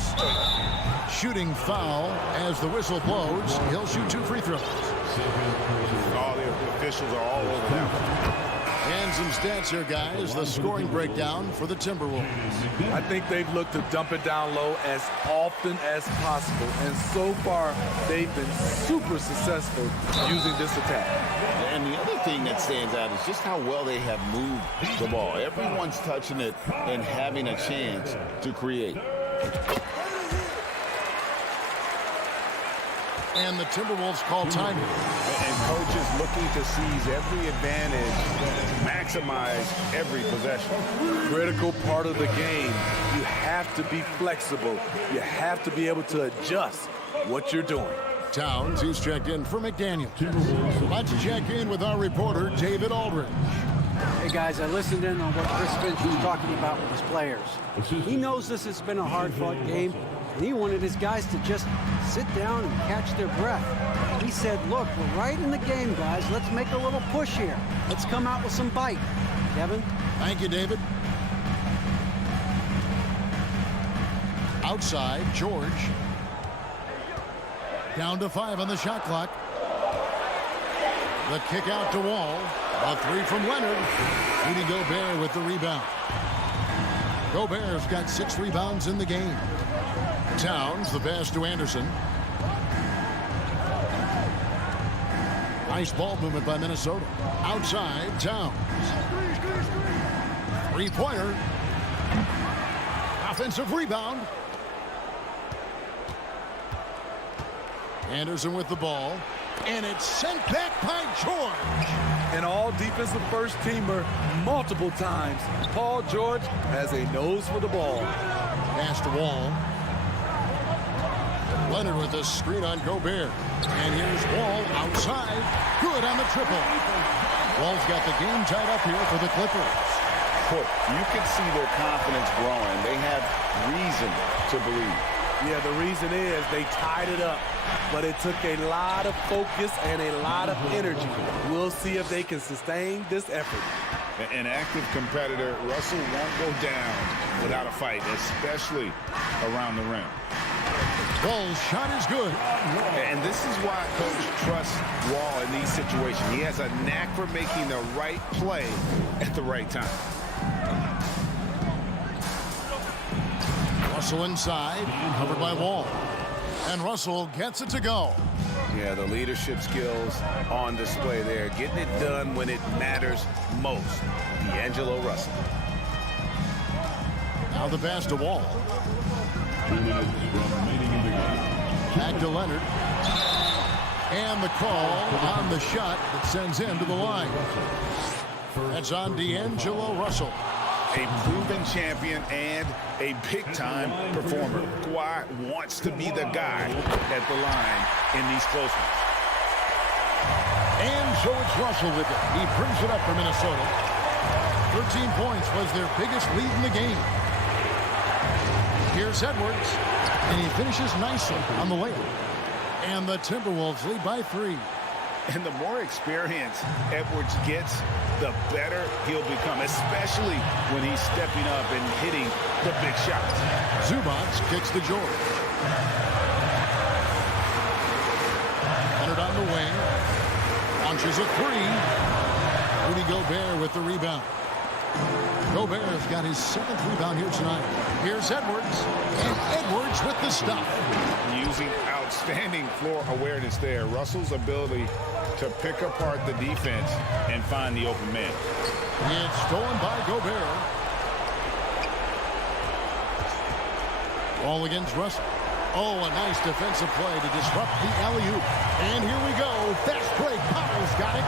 Shooting foul as the whistle blows. He'll shoot 2 free throws. All the officials are all over that. And some stats here, guys. The scoring breakdown for the Timberwolves. I think they've looked to dump it down low as often as possible. And so far, they've been super successful using this attack. And the other thing that stands out is just how well they have moved the ball. Everyone's touching it and having a chance to create. And the Timberwolves call time. And coaches looking to seize every advantage, maximize every possession. Critical part of the game. You have to be flexible. You have to be able to adjust what you're doing. Towns, he's checked in for McDaniel. Let's check in with our reporter, David Aldridge. Hey, guys, I listened in on what Chris Finch was talking about with his players. He knows this has been a hard-fought game, and he wanted his guys to just sit down and catch their breath. He said, look, we're right in the game, guys. Let's make a little push here. Let's come out with some bite. Kevin? Thank you, David. Outside, George. Down to 5 on the shot clock. The kick out to Wall. A 3 from Leonard. Rudy Gobert with the rebound. Gobert's got 6 rebounds in the game. Towns, the pass to Anderson. Nice ball movement by Minnesota. Outside, Towns. 3-pointer. Offensive rebound. Anderson with the ball. And it's sent back by George. An all-defensive first-teamer multiple times. Paul George has a nose for the ball. Pass to Wall. Leonard with a screen on Gobert. And here's Wall outside. Good on the triple. Wall's got the game tied up here for the Clippers. Look, you can see their confidence growing. They have reason to believe. Yeah, the reason is they tied it up, but it took a lot of focus and a lot of energy. We'll see if they can sustain this effort. An active competitor, Russell won't go down without a fight, especially around the rim. Wall's shot is good. And this is why Coach trusts Wall in these situations. He has a knack for making the right play at the right time. Russell inside, covered by Wall. And Russell gets it to go. Yeah, the leadership skills on display there. Getting it done when it matters most. D'Angelo Russell. Now the pass to Wall. 2 minutes remaining in the game. Back to Leonard. And the call on the shot that sends him to the line. That's on D'Angelo Russell. A proven champion and a big-time performer. Kawhi wants to be the guy at the line in these close ones. And so it's Russell with it. He brings it up for Minnesota. 13 points was their biggest lead in the game. Here's Edwards, and he finishes nicely on the layup. And the Timberwolves lead by 3. And the more experience Edwards gets, the better he'll become, especially when he's stepping up and hitting the big shots. Zubac kicks to George. And Leonard on the wing. Launches a three. Rudy Gobert with the rebound. Gobert's got his 7th rebound here tonight. Here's Edwards. And Edwards with the stuff. Using outstanding floor awareness there. Russell's ability to pick apart the defense and find the open man. It's stolen by Gobert. Ball against Russell. Oh, a nice defensive play to disrupt the alley-oop. And here we go. Fast break. Powell's got it.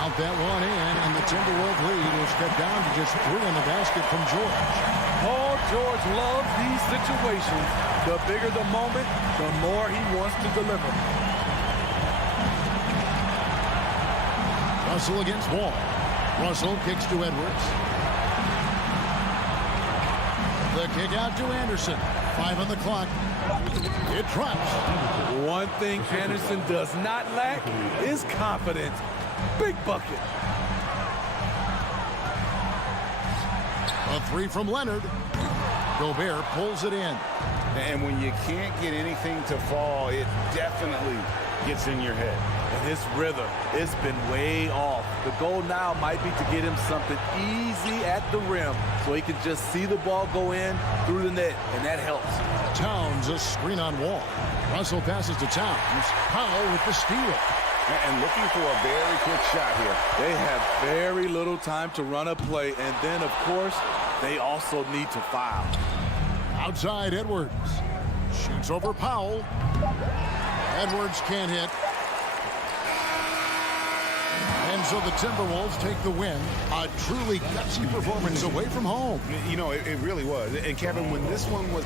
Out that one in, and the Timberwolves lead is cut down to just 3 in the basket from George. Paul George loves these situations. The bigger the moment, the more he wants to deliver. Russell against Wall. Russell kicks to Edwards. The kick out to Anderson. 5 on the clock. It drops. One thing Anderson does not lack is confidence. Big bucket. A 3 from Leonard. Gobert pulls it in. And when you can't get anything to fall, it definitely gets in your head. And his rhythm, it's been way off. The goal now might be to get him something easy at the rim so he can just see the ball go in through the net, and that helps. Towns a screen on Wall. Russell passes to Towns. Powell with the steal. And looking for a very quick shot here. They have very little time to run a play, and then, of course, they also need to foul. Outside Edwards. Shoots over Powell. Edwards can't hit. And so the Timberwolves take the win. A truly gutsy performance away from home. You know, it really was. And Kevin, when this one was...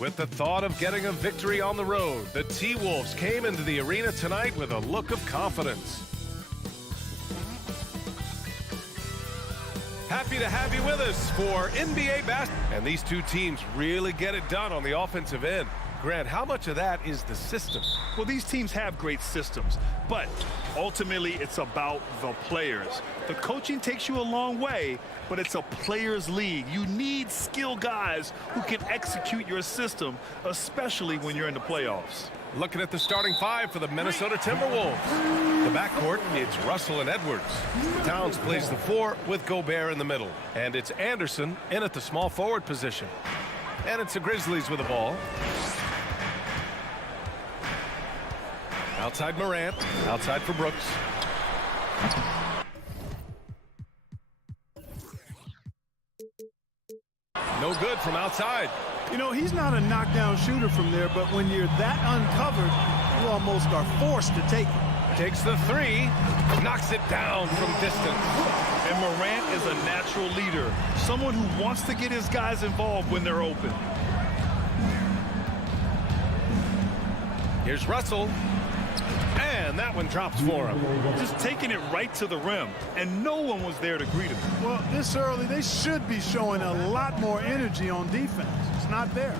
With the thought of getting a victory on the road, the T-Wolves came into the arena tonight with a look of confidence. Happy to have you with us for NBA basketball. And these two teams really get it done on the offensive end. Grant, how much of that is the system? Well, these teams have great systems, but ultimately it's about the players. The coaching takes you a long way, but it's a players' league. You need skilled guys who can execute your system, especially when you're in the playoffs. Looking at the starting five for the Minnesota Timberwolves. The backcourt, it's Russell and Edwards. Towns plays the 4 with Gobert in the middle. And it's Anderson in at the small forward position. And it's the Grizzlies with the ball. Outside Morant, outside for Brooks. No good from outside. You know, he's not a knockdown shooter from there, but when you're that uncovered, you almost are forced to take it. Takes the 3, knocks it down from distance. And Morant is a natural leader, someone who wants to get his guys involved when they're open. Here's Russell. And that one drops for him. Just taking it right to the rim, and no one was there to greet him. Well, this early, they should be showing a lot more energy on defense. It's not there.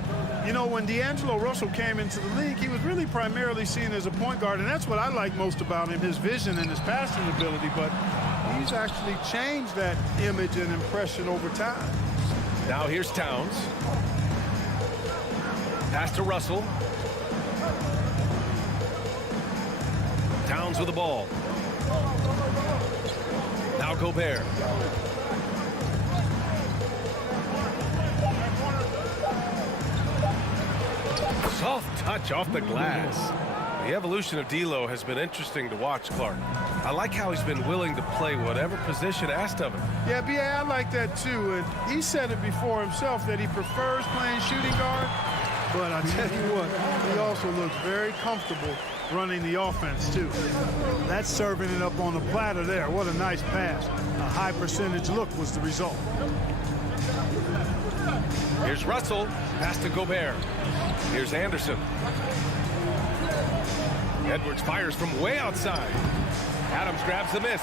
You know, when D'Angelo Russell came into the league, he was really primarily seen as a point guard, and that's what I like most about him, his vision and his passing ability, but he's actually changed that image and impression over time. Now here's Towns. Pass to Russell. Towns with the ball. Now Gobert. Soft touch off the glass. The evolution of D'Lo has been interesting to watch, Clark. I like how he's been willing to play whatever position asked of him. Yeah, B.A., I like that too. And he said it before himself that he prefers playing shooting guard. But I tell you what, he also looks very comfortable running the offense too. That's serving it up on the platter there. What a nice pass. A high percentage look was the result. Here's Russell. Pass to Gobert. Here's Anderson. Edwards fires from way outside. Adams grabs the miss.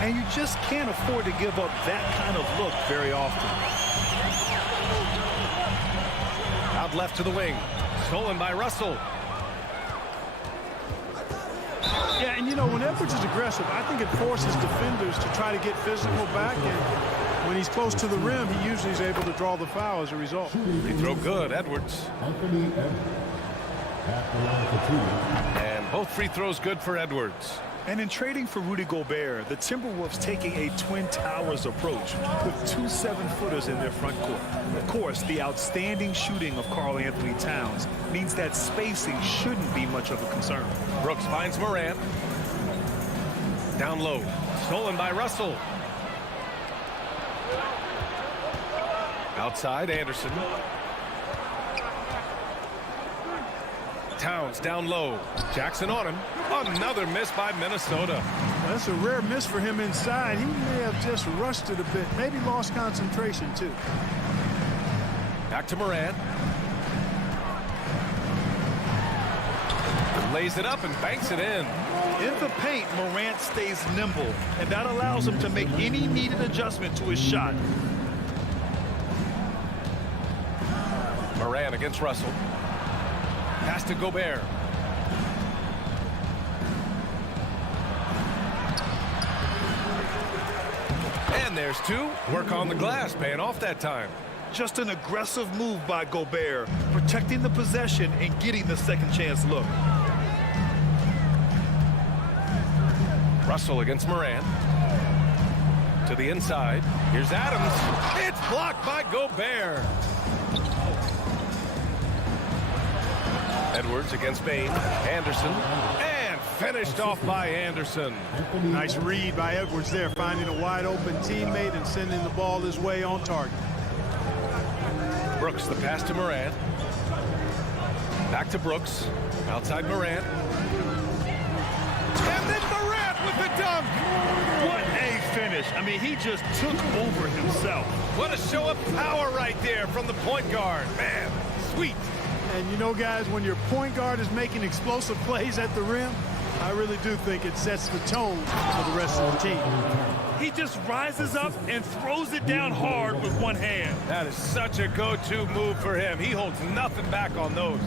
And you just can't afford to give up that kind of look very often. Out left to the wing. Stolen by Russell. Yeah, and you know, when Edwards is aggressive, I think it forces defenders to try to get physical back, and when he's close to the rim, he usually is able to draw the foul as a result. Free throw good, Edwards. Anthony Edwards. At the line for 2. And both free throws good for Edwards. And in trading for Rudy Gobert, the Timberwolves taking a Twin Towers approach with 2 7-footers in their front court. Of course, the outstanding shooting of Karl Anthony Towns means that spacing shouldn't be much of a concern. Brooks finds Morant. Down low. Stolen by Russell. Outside, Anderson. Towns down low. Jackson on him. Another miss by Minnesota. That's a rare miss for him inside. He may have just rushed it a bit. Maybe lost concentration, too. Back to Morant. Lays it up and banks it in. In the paint, Morant stays nimble, and that allows him to make any needed adjustment to his shot. Morant against Russell. Pass to Gobert. And there's 2. Work on the glass, paying off that time. Just an aggressive move by Gobert, protecting the possession and getting the second chance look. Russell against Morant. To the inside. Here's Adams. It's blocked by Gobert. Edwards against Bain. Anderson. And finished off by Anderson. Nice read by Edwards there, finding a wide open teammate and sending the ball his way on target. Brooks, the pass to Morant. Back to Brooks. Outside Morant. And then Morant with the dunk. What a finish. I mean, he just took over himself. What a show of power right there from the point guard. Man, sweet. And you know, guys, when your point guard is making explosive plays at the rim, I really do think it sets the tone for the rest of the team. He just rises up and throws it down hard with one hand. That is such a go-to move for him. He holds nothing back on those.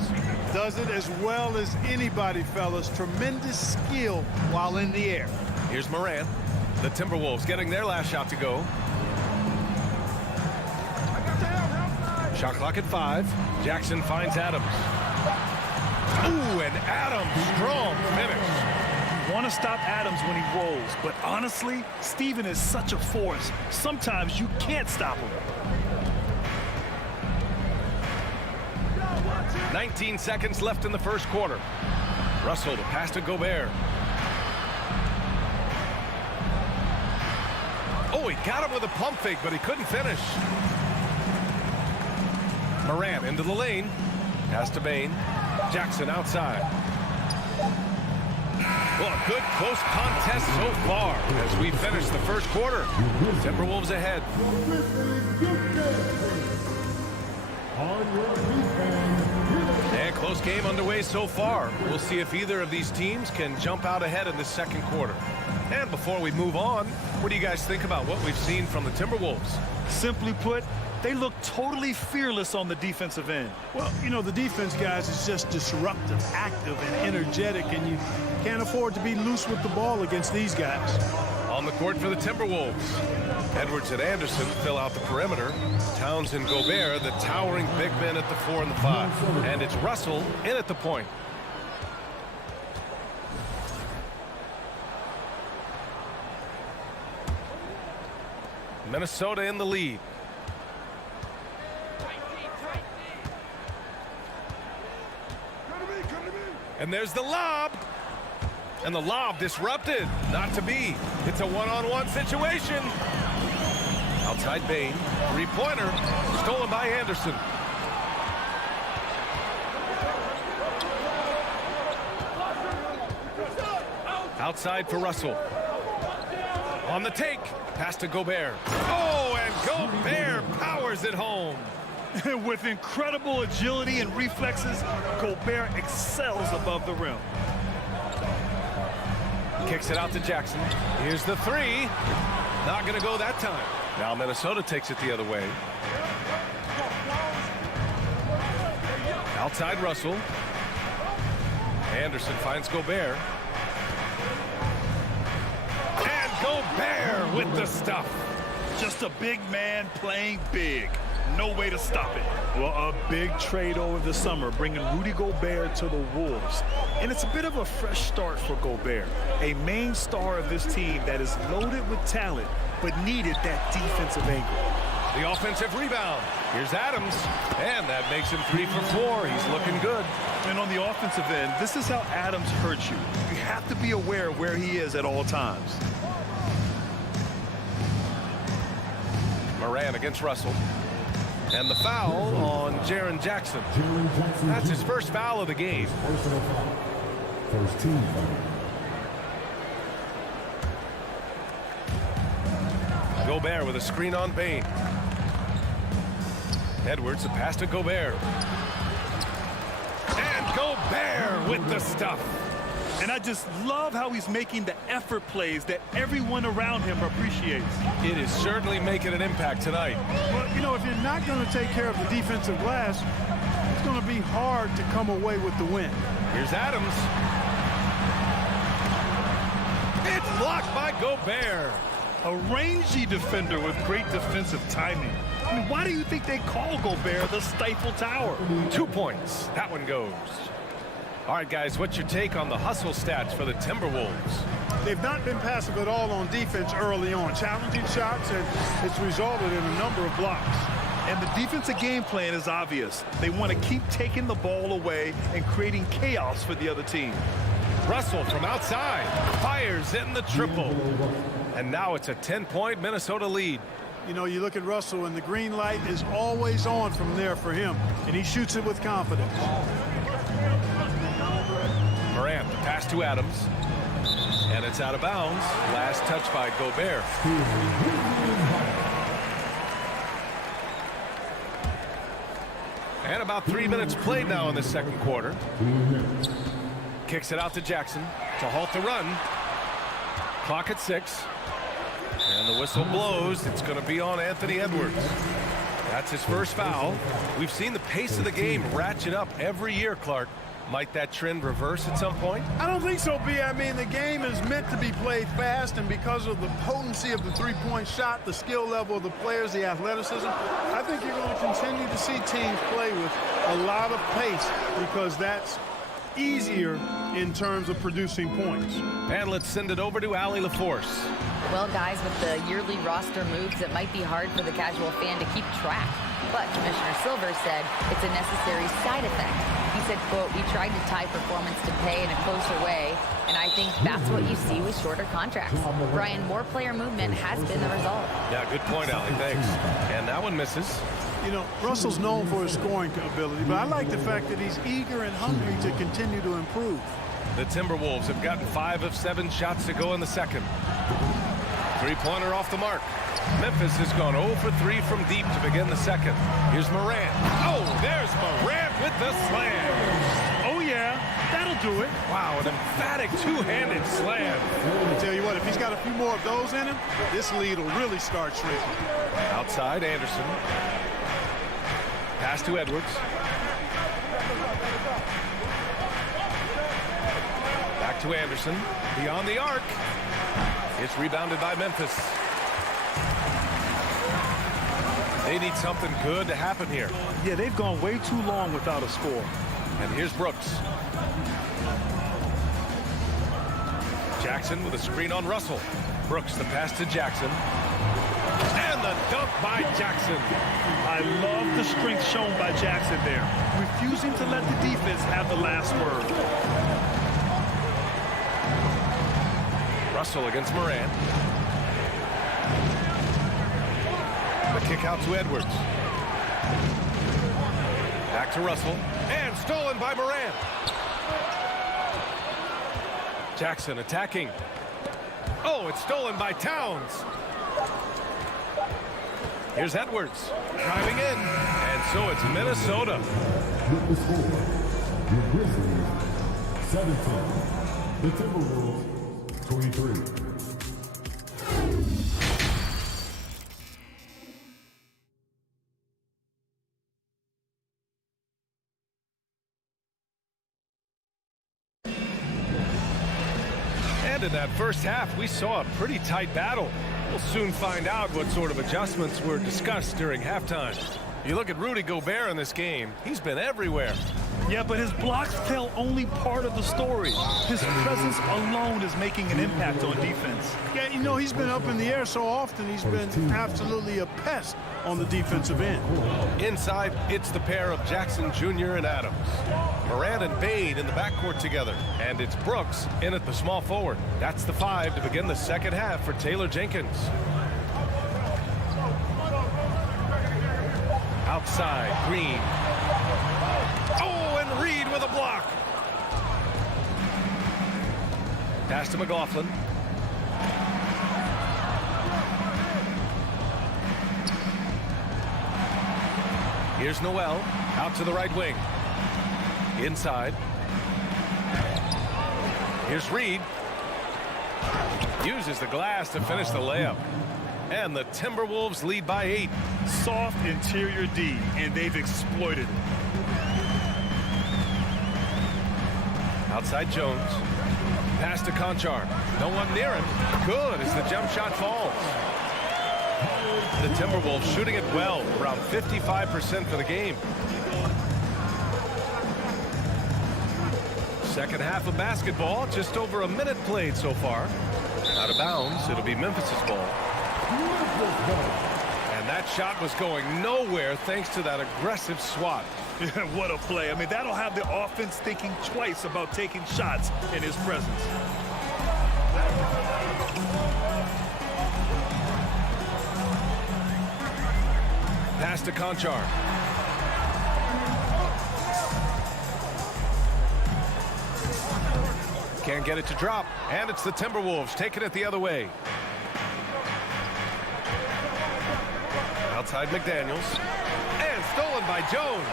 Does it as well as anybody, fellas. Tremendous skill while in the air. Here's Morant. The Timberwolves getting their last shot to go. Shot clock at 5. Jackson finds Adams. Ooh, and Adams, strong finish. Want to stop Adams when he rolls, but honestly, Steven is such a force. Sometimes you can't stop him. 19 seconds left in the first quarter. Russell, the pass to Gobert. Oh, he got him with a pump fake, but he couldn't finish. Morant into the lane. Pass to Bain. Jackson outside. Well, a good close contest so far as we finish the first quarter. Timberwolves ahead. And close game underway so far. We'll see if either of these teams can jump out ahead in the second quarter. And before we move on, what do you guys think about what we've seen from the Timberwolves? Simply put, they look totally fearless on the defensive end. Well, you know, the defense, guys, is just disruptive, active, and energetic, and you can't afford to be loose with the ball against these guys. On the court for the Timberwolves. Edwards and Anderson fill out the perimeter. Towns and Gobert, the towering big men at the 4 and the 5. And it's Russell in at the point. Minnesota in the lead. And there's the lob. And the lob disrupted. Not to be. It's a one-on-one situation. Outside Bain. Three-pointer. Stolen by Anderson. Outside for Russell. On the take. Pass to Gobert. Oh, and Gobert powers it home. With incredible agility and reflexes, Gobert excels above the rim. Kicks it out to Jackson. Here's the 3. Not going to go that time. Now Minnesota takes it the other way. Outside Russell. Anderson finds Gobert. And Gobert with the stuff. Just a big man playing big. No way to stop it. Well, a big trade over the summer, bringing Rudy Gobert to the Wolves. And it's a bit of a fresh start for Gobert, a main star of this team that is loaded with talent, but needed that defensive angle. The offensive rebound. Here's Adams, and that makes him 3 for 4. He's looking good. And on the offensive end, this is how Adams hurts you. You have to be aware of where he is at all times. Morant against Russell. And the foul on Jaren Jackson. That's his first foul of the game. First team foul. Gobert with a screen on Bain. Edwards, a pass to Gobert. And Gobert with the stuff. And I just love how he's making the effort plays that everyone around him appreciates. It is certainly making an impact tonight. Well, you know, if you're not going to take care of the defensive glass, it's going to be hard to come away with the win. Here's Adams. It's blocked by Gobert. A rangy defender with great defensive timing. I mean, why do you think they call Gobert the Stifle Tower? 2 points. That one goes. All right, guys, what's your take on the hustle stats for the Timberwolves? They've not been passive at all on defense early on. Challenging shots, and it's resulted in a number of blocks. And the defensive game plan is obvious. They want to keep taking the ball away and creating chaos for the other team. Russell from outside fires in the triple. And now it's a 10-point Minnesota lead. You know, you look at Russell, and the green light is always on from there for him, and he shoots it with confidence. Morant, pass to Adams. And it's out of bounds. Last touch by Gobert. And about 3 minutes played now in the second quarter. Kicks it out to Jackson to halt the run. Clock at 6. And the whistle blows. It's going to be on Anthony Edwards. That's his first foul. We've seen the pace of the game ratchet up every year, Clark. Might that trend reverse at some point? I don't think so, B. I mean, the game is meant to be played fast, and because of the potency of the three-point shot, the skill level of the players, the athleticism, I think you're going to continue to see teams play with a lot of pace because that's easier in terms of producing points. And let's send it over to Allie LaForce. Well, guys, with the yearly roster moves, it might be hard for the casual fan to keep track. But Commissioner Silver said it's a necessary side effect. He said, quote, "We tried to tie performance to pay in a closer way, and I think that's what you see with shorter contracts." Brian, more player movement has been the result. Yeah, good point, Allie. Thanks. And that one misses. You know, Russell's known for his scoring ability, but I like the fact that he's eager and hungry to continue to improve. The Timberwolves have gotten 5 of 7 shots to go in the second. Three-pointer off the mark. Memphis has gone 0 for 3 from deep to begin the second. Here's Morant. Oh, there's Morant with the slam. Oh, yeah, that'll do it. Wow, an emphatic two-handed slam. I tell you what, if he's got a few more of those in him, this lead will really start shrinking. Outside, Anderson. Pass to Edwards. Back to Anderson. Beyond the arc. It's rebounded by Memphis. They need something good to happen here. Yeah, they've gone way too long without a score. And here's Brooks. Jackson with a screen on Russell. Brooks the pass to Jackson. And the dunk by Jackson. I love the strength shown by Jackson there, refusing to let the defense have the last word. Russell against Morant. The kick out to Edwards. Back to Russell. And stolen by Morant. Jackson attacking. Oh, it's stolen by Towns. Here's Edwards driving in. And so it's Minnesota. With the score, the Grizzlies 17, the Timberwolves 23. And in that first half, we saw a pretty tight battle. We'll soon find out what sort of adjustments were discussed during halftime. You look at Rudy Gobert in this game, he's been everywhere. Yeah, but his blocks tell only part of the story. His presence alone is making an impact on defense. Yeah, you know, he's been up in the air so often, he's been absolutely a pest on the defensive end. Inside, it's the pair of Jackson Jr. and Adams. Morant and Bane in the backcourt together. And it's Brooks in at the small forward. That's the 5 to begin the second half for Taylor Jenkins. Outside, Green. Oh, and Reed with a block. Pass to McLaughlin. Here's Noel, out to the right wing. Inside. Here's Reed. Uses the glass to finish the layup. And the Timberwolves lead by 8. Soft interior D, and they've exploited it. Outside Jones. Pass to Conchar. No one near him. Good as the jump shot falls. The Timberwolves shooting it well, around 55% for the game. Second half of basketball, just over a minute played so far. Out of bounds, it'll be Memphis's ball. And that That shot was going nowhere thanks to that aggressive swat. What a play. I mean, that'll have the offense thinking twice about taking shots in his presence. Pass to Conchar. Can't get it to drop, and it's the Timberwolves taking it the other way. Outside McDaniels, and stolen by Jones.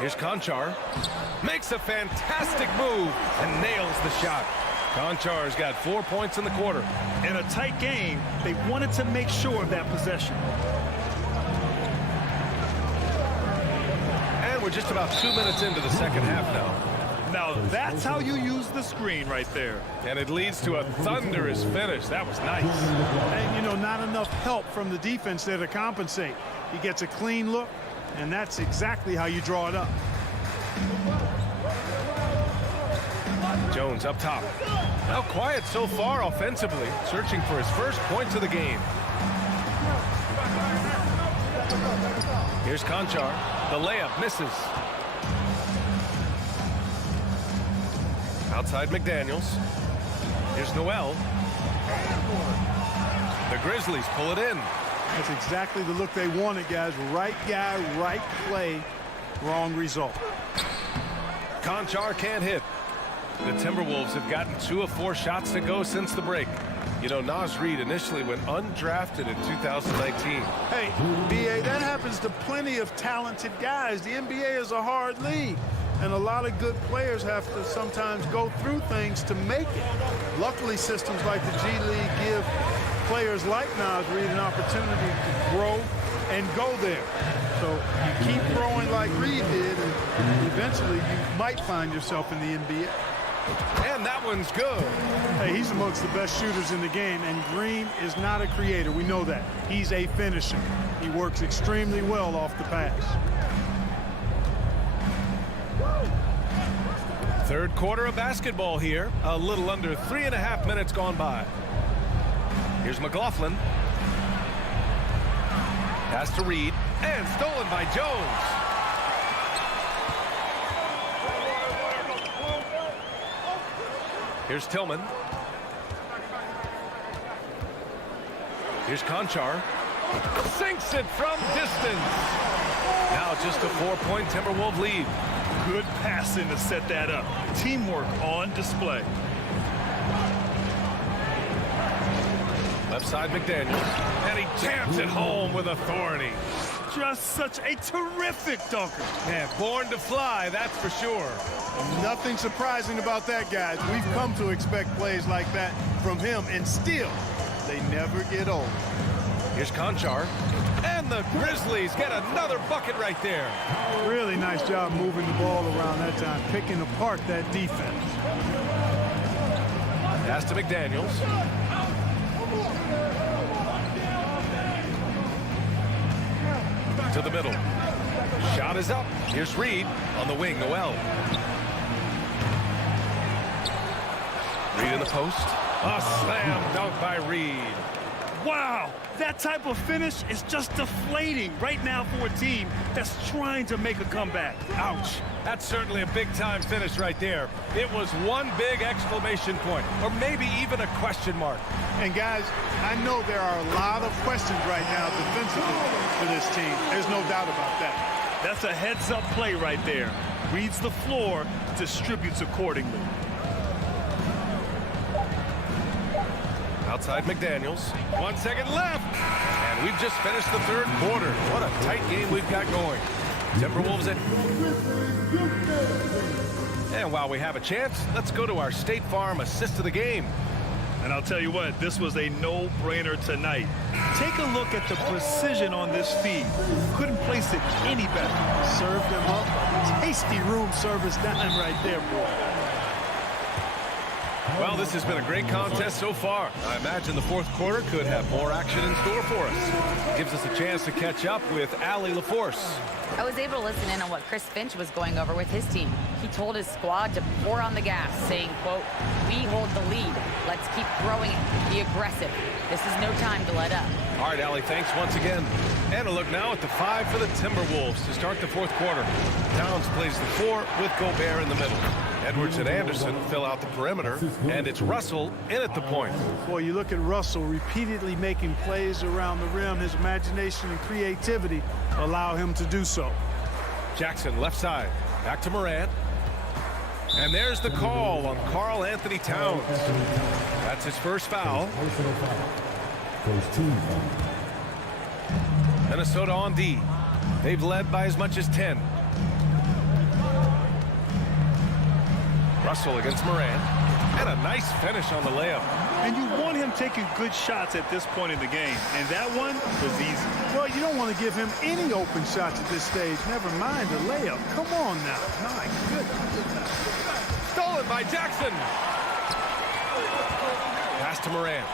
Here's Conchar, makes a fantastic move and nails the shot. Conchar's got 4 points in the quarter. In a tight game, they wanted to make sure of that possession. And we're just about 2 minutes into the second half now. Now that's how you use the screen right there. And it leads to a thunderous finish. That was nice. And, you know, not enough help from the defense there to compensate. He gets a clean look, and that's exactly how you draw it up. Jones up top. Now quiet so far offensively, searching for his first points of the game. Here's Conchar. The layup misses. Outside McDaniels. Here's Noel. The Grizzlies pull it in. That's exactly the look they wanted, guys. Right guy, right play, wrong result. Conchar can't hit. The Timberwolves have gotten 2 of 4 shots to go since the break. You know, Naz Reid initially went undrafted in 2019. Hey, B.A., that happens to plenty of talented guys. The NBA is a hard league, and a lot of good players have to sometimes go through things to make it. Luckily, systems like the G League give players like Naz Reid an opportunity to grow and go there. So you keep growing like Reid did, and eventually you might find yourself in the NBA. And that one's good. Hey, he's amongst the best shooters in the game, and Green is not a creator. We know that. He's a finisher. He works extremely well off the pass. Third quarter of basketball here. A little under 3.5 minutes gone by. Here's McLaughlin. Pass to Reid, and stolen by Jones. Here's Tillman. Here's Conchar. Sinks it from distance. Now just a 4-point Timberwolves lead. Good passing to set that up. Teamwork on display. Left side McDaniels. And he jams it home with authority. Just such a terrific dunker. Man, born to fly, that's for sure. Nothing surprising about that, guys. We've come to expect plays like that from him, and still, they never get old. Here's Conchar. And the Grizzlies get another bucket right there. Really nice job moving the ball around that time, picking apart that defense. Pass to McDaniels. To the middle. Shot is up. Here's Reid on the wing. Noel. Reid in the post. A slam dunk by Reid. Wow, that type of finish is just deflating right now for a team that's trying to make a comeback. Ouch. That's certainly a big-time finish right there. It was one big exclamation point, or maybe even a question mark. And, guys, I know there are a lot of questions right now defensively for this team. There's no doubt about that. That's a heads-up play right there. Reads the floor, distributes accordingly. Outside McDaniels. 1 second left. And we've just finished the third quarter. What a tight game we've got going. Timberwolves at... And while we have a chance, let's go to our State Farm assist of the game. And I'll tell you what, this was a no-brainer tonight. Take a look at the precision on this feed. Couldn't place it any better. Served him up. Tasty room service dime right there, boy. Well, this has been a great contest so far. I imagine the fourth quarter could have more action in store for us. Gives us a chance to catch up with Allie LaForce. I was able to listen in on what Chris Finch was going over with his team. He told his squad to pour on the gas, saying, quote, "We hold the lead. Let's keep growing it. Be aggressive. This is no time to let up." All right, Allie, thanks once again. And a look now at the 5 for the Timberwolves to start the fourth quarter. Towns plays the 4 with Gobert in the middle. Edwards and Anderson fill out the perimeter, and it's Russell in at the point. Boy, you look at Russell repeatedly making plays around the rim. His imagination and creativity allow him to do so. Jackson left side, back to Morant. And there's the call on Karl Anthony Towns. That's his first foul. First team foul. Minnesota on D. They've led by as much as 10. Russell against Morant. And a nice finish on the layup. And you want him taking good shots at this point in the game. And that one was easy. Well, you don't want to give him any open shots at this stage. Never mind the layup. Come on now. My goodness. Stolen by Jackson. Pass to Morant.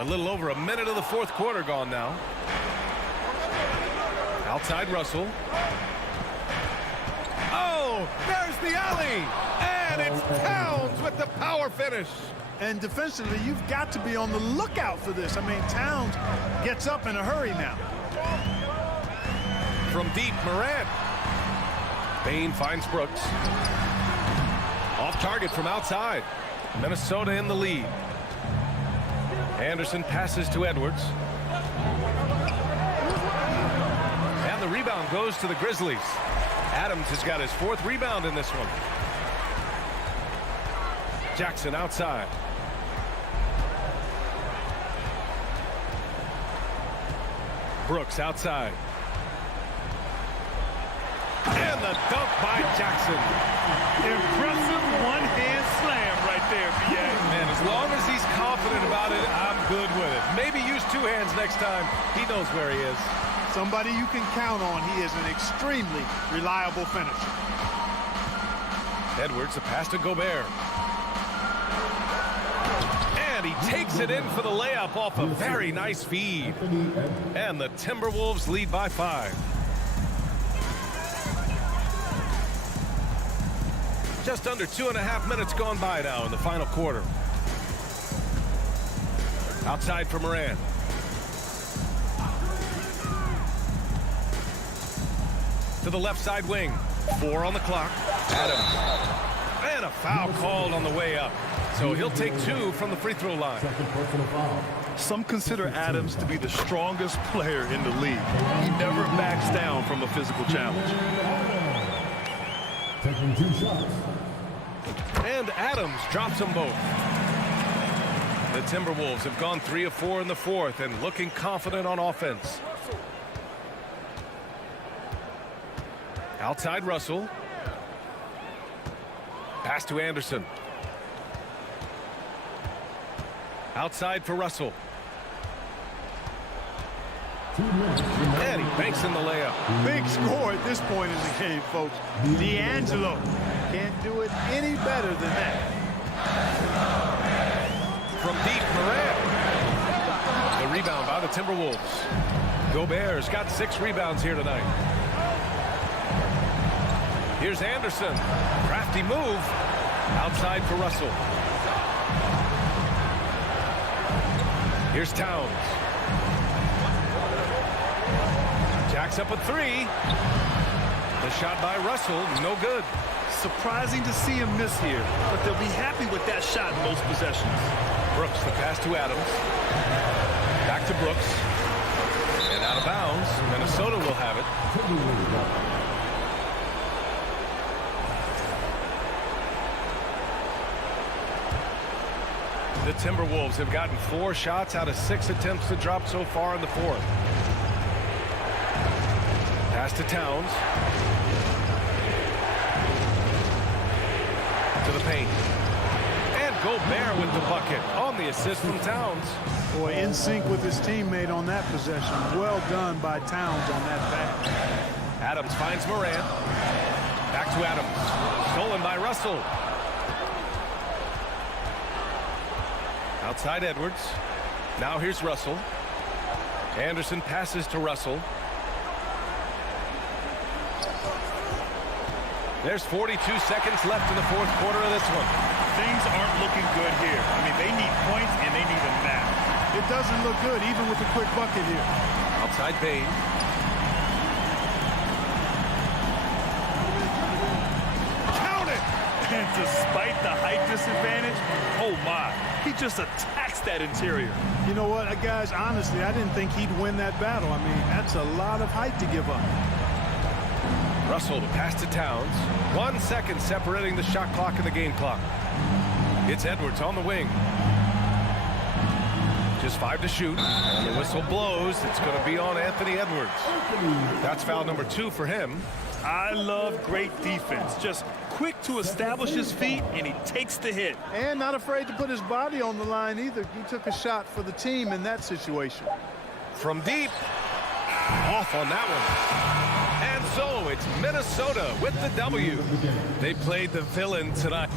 A little over a minute of the fourth quarter gone now. Outside Russell. Oh, there's the alley. And it's Towns with the power finish. And defensively, you've got to be on the lookout for this. I mean, Towns gets up in a hurry now. From deep, Morant. Bane finds Brooks. Off target from outside. Minnesota in the lead. Anderson passes to Edwards. And the rebound goes to the Grizzlies. Adams has got his 4th rebound in this one. Jackson outside. Brooks outside. And the dunk by Jackson. Impressive one-hand slam right there, B.A. Man, as long as he's confident about it, I'm good with it. Maybe use 2 hands next time. He knows where he is. Somebody you can count on. He is an extremely reliable finisher. Edwards, a pass to Gobert. And he takes it in for the layup off a very nice feed. And the Timberwolves lead by 5. Just under 2.5 minutes gone by now in the final quarter. Outside for Morant. To the left side wing. 4 on the clock. Adams. And a foul called on the way up. So he'll take 2 from the free throw line. Some consider Adams to be the strongest player in the league. He never backs down from a physical challenge. Taking 2 shots. And Adams drops them both. The Timberwolves have gone 3 of 4 in the fourth and looking confident on offense. Outside Russell. Pass to Anderson. Outside for Russell. And he banks in the layup. Big score at this point in the game, folks. D'Angelo can't do it any better than that. From deep, Morant. The rebound by the Timberwolves. Gobert's got 6 rebounds here tonight. Here's Anderson. Crafty move. Outside for Russell. Here's Towns. Jacks up a 3. The shot by Russell, no good. Surprising to see him miss here, but they'll be happy with that shot in most possessions. Brooks, the pass to Adams. Back to Brooks. And out of bounds. Minnesota will have it. The Timberwolves have gotten 4 shots out of 6 attempts to drop so far in the fourth. Pass to Towns. To the paint. And Gobert with the bucket on the assist from Towns. Boy, in sync with his teammate on that possession. Well done by Towns on that pass. Adams finds Morant. Back to Adams. Stolen by Russell. Outside Edwards. Now here's Russell. Anderson passes to Russell. There's 42 seconds left in the fourth quarter of this one. Things aren't looking good here. I mean, they need points and they need them now. It doesn't look good, even with the quick bucket here. Outside Bain. Count it! And despite the height disadvantage, oh my, he just attacks that interior. You know what, guys, honestly, I didn't think he'd win that battle. I mean, that's a lot of height to give up. Russell to pass to Towns. 1 second separating the shot clock and the game clock. It's Edwards on the wing. Just 5 to shoot. And the whistle blows. It's going to be on Anthony Edwards. That's foul number 2 for him. I love great defense. Just quick to establish his feet, and he takes the hit. And not afraid to put his body on the line either. He took a shot for the team in that situation. From deep. Off on that one. And so it's Minnesota with the W. They played the villain tonight.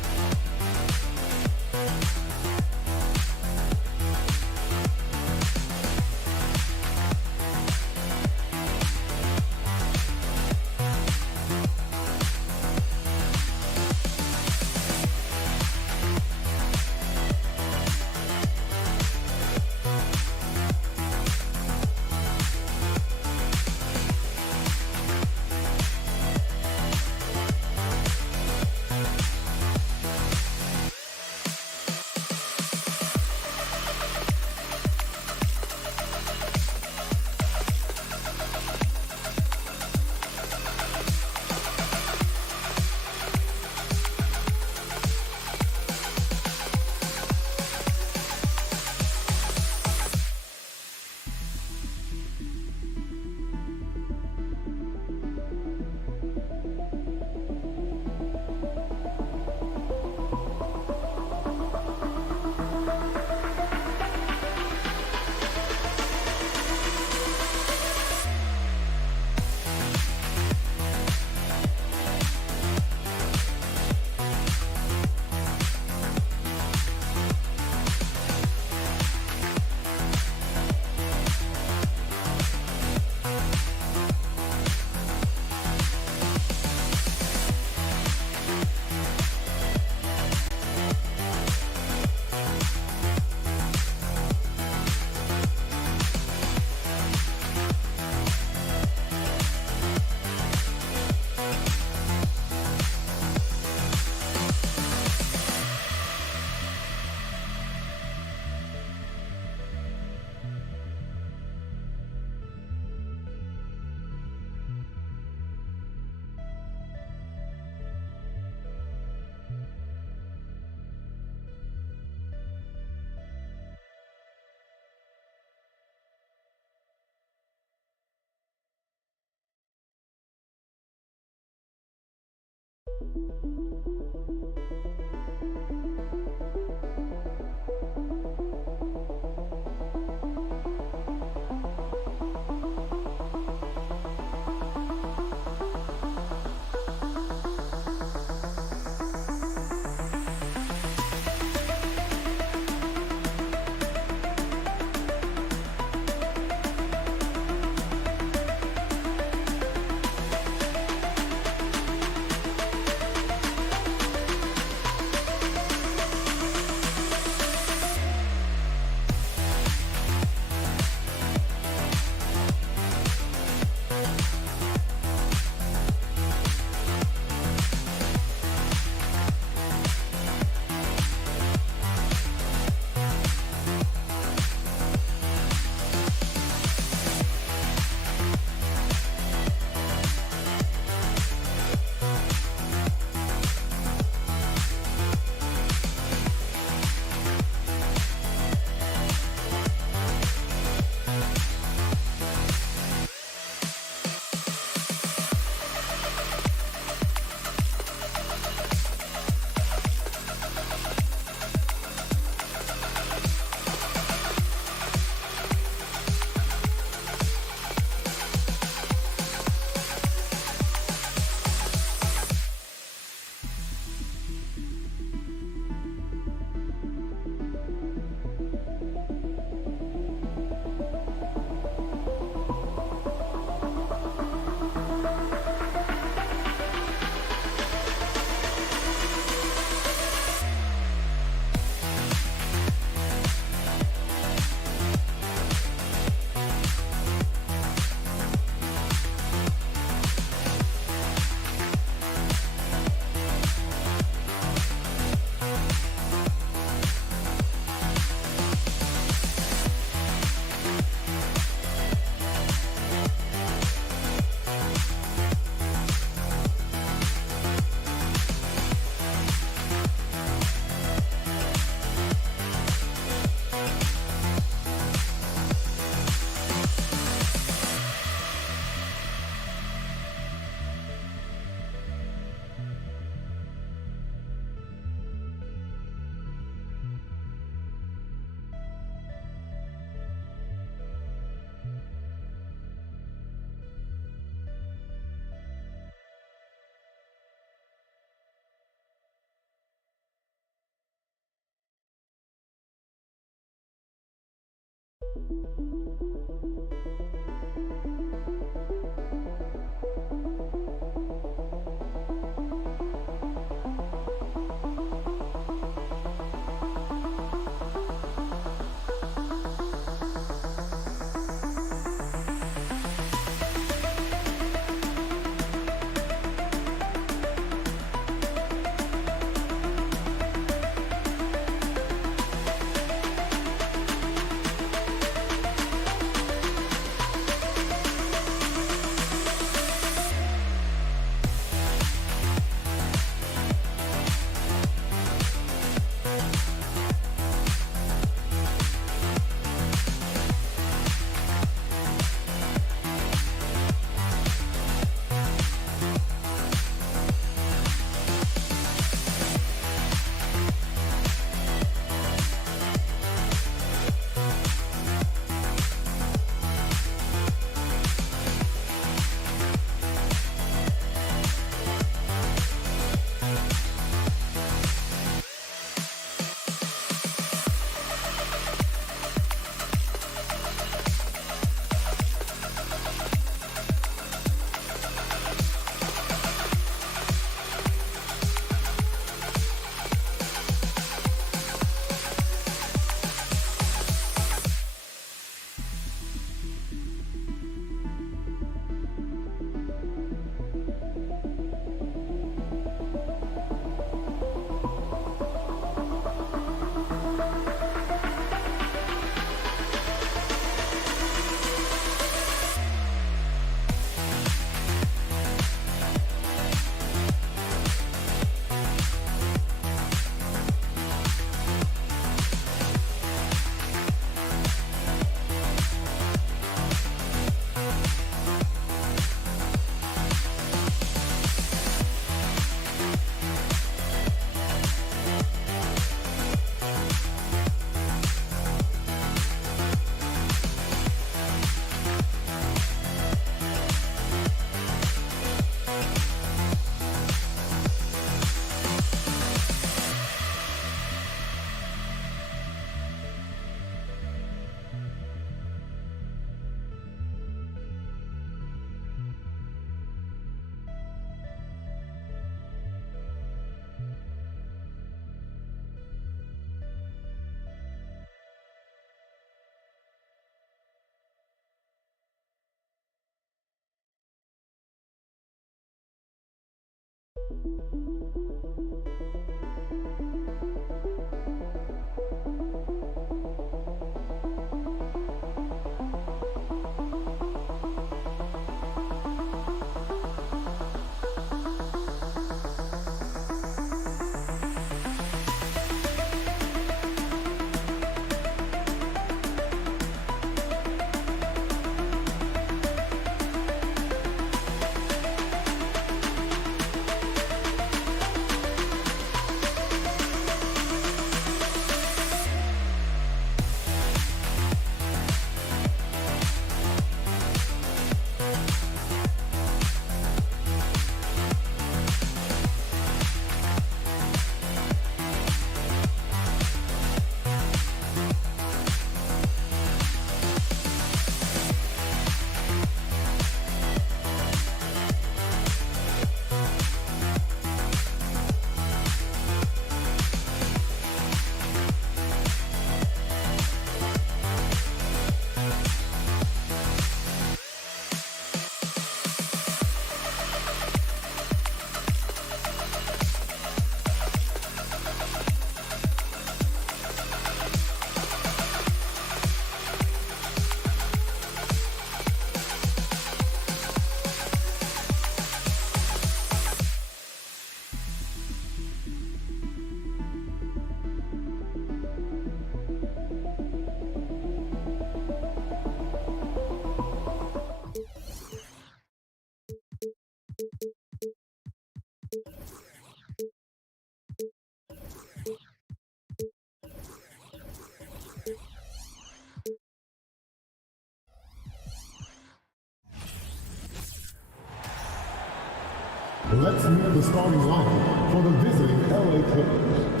Let's meet the starting lineup for the visiting LA Clippers.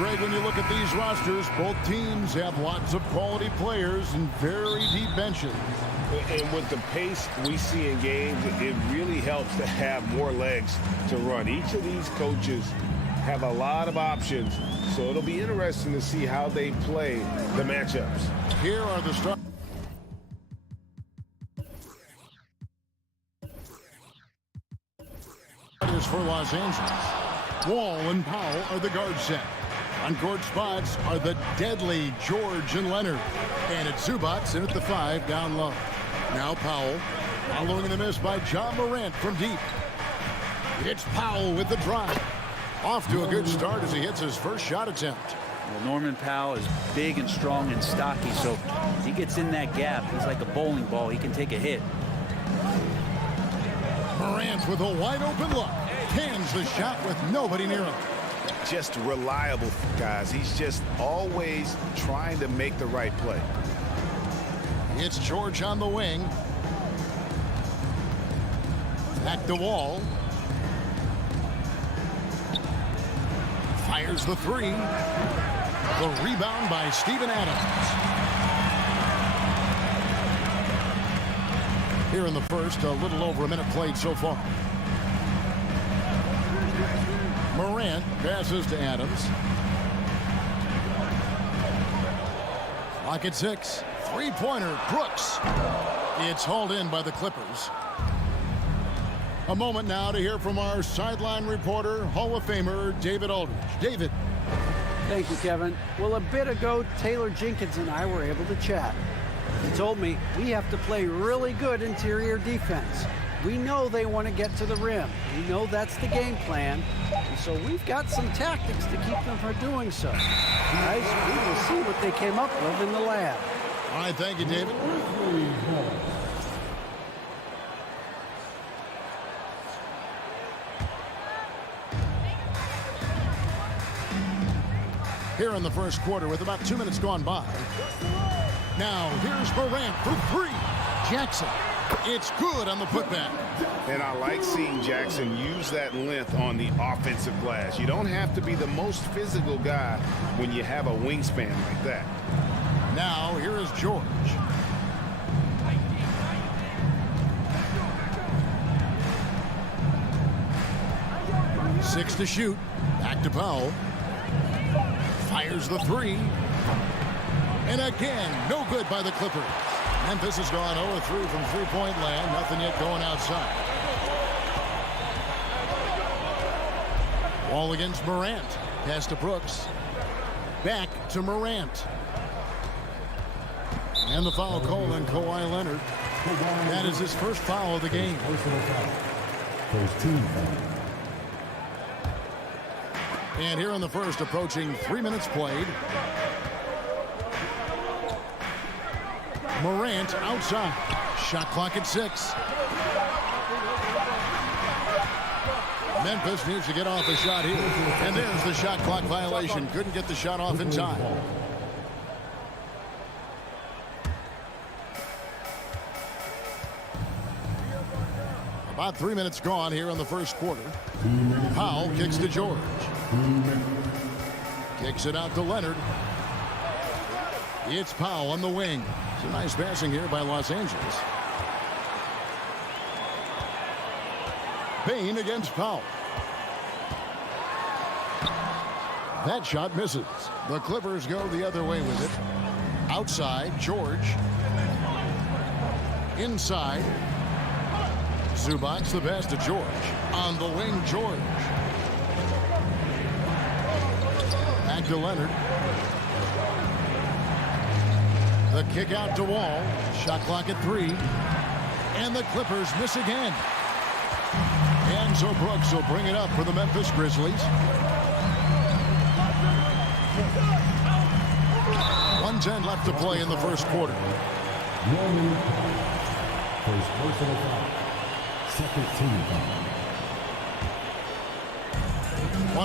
Greg, when you look at these rosters, both teams have lots of quality players and very deep benches. And with the pace we see in games, it really helps to have more legs to run. Each of these coaches have a lot of options, so it'll be interesting to see how they play the matchups. Here are the starters for Los Angeles. Wall and Powell are the guard set. On court spots are the deadly George and Leonard. And it's Zubats in at the 5 down low. Now Powell, following the miss by John Morant from deep. It's Powell with the drive. Off to a good start as he hits his first shot attempt. Well, Norman Powell is big and strong and stocky, so if he gets in that gap, he's like a bowling ball. He can take a hit. Morant with a wide open look. Cans the shot with nobody near him. Just reliable, guys. He's just always trying to make the right play. It's George on the wing. Back to Wall. Fires the 3. The rebound by Steven Adams. Here in the first, a little over a minute played so far. Morant passes to Adams. Clock at 6. Three-pointer, Brooks. It's hauled in by the Clippers. A moment now to hear from our sideline reporter, Hall of Famer David Aldridge. David. Thank you, Kevin. Well, a bit ago, Taylor Jenkins and I were able to chat. He told me we have to play really good interior defense. We know they want to get to the rim. We know that's the game plan. And so we've got some tactics to keep them from doing so. Guys, we will see what they came up with in the lab. All right, thank you, David. Here in the first quarter with about 2 minutes gone by. Now here's Morant for 3. Jackson. It's good on the putback. And I like seeing Jackson use that length on the offensive glass. You don't have to be the most physical guy when you have a wingspan like that. Now here is George. Six to shoot. Back to Powell. Fires the 3. And again, no good by the Clippers. Memphis has gone 0-3 from three-point land. Nothing yet going outside. Wall against Morant. Pass to Brooks. Back to Morant. And the foul call on Kawhi Leonard. That is his first foul of the game. First team foul. And here in the first, approaching 3 minutes played. Morant outside. Shot clock at 6. Memphis needs to get off a shot here. And there's the shot clock violation. Couldn't get the shot off in time. About 3 minutes gone here in the first quarter. Powell kicks to George. Kicks it out to Leonard. It's Powell on the wing. Some nice passing here by Los Angeles. Payne against Powell. That shot misses. The Clippers go the other way with it. Outside, George. Inside. Zubats the pass to George. On the wing, George. Back to Leonard. The kick out to Wall. Shot clock at 3. And the Clippers miss again. And so Brooks will bring it up for the Memphis Grizzlies. 1:10 left to play in the first quarter. Norman, first personal foul. Second team foul.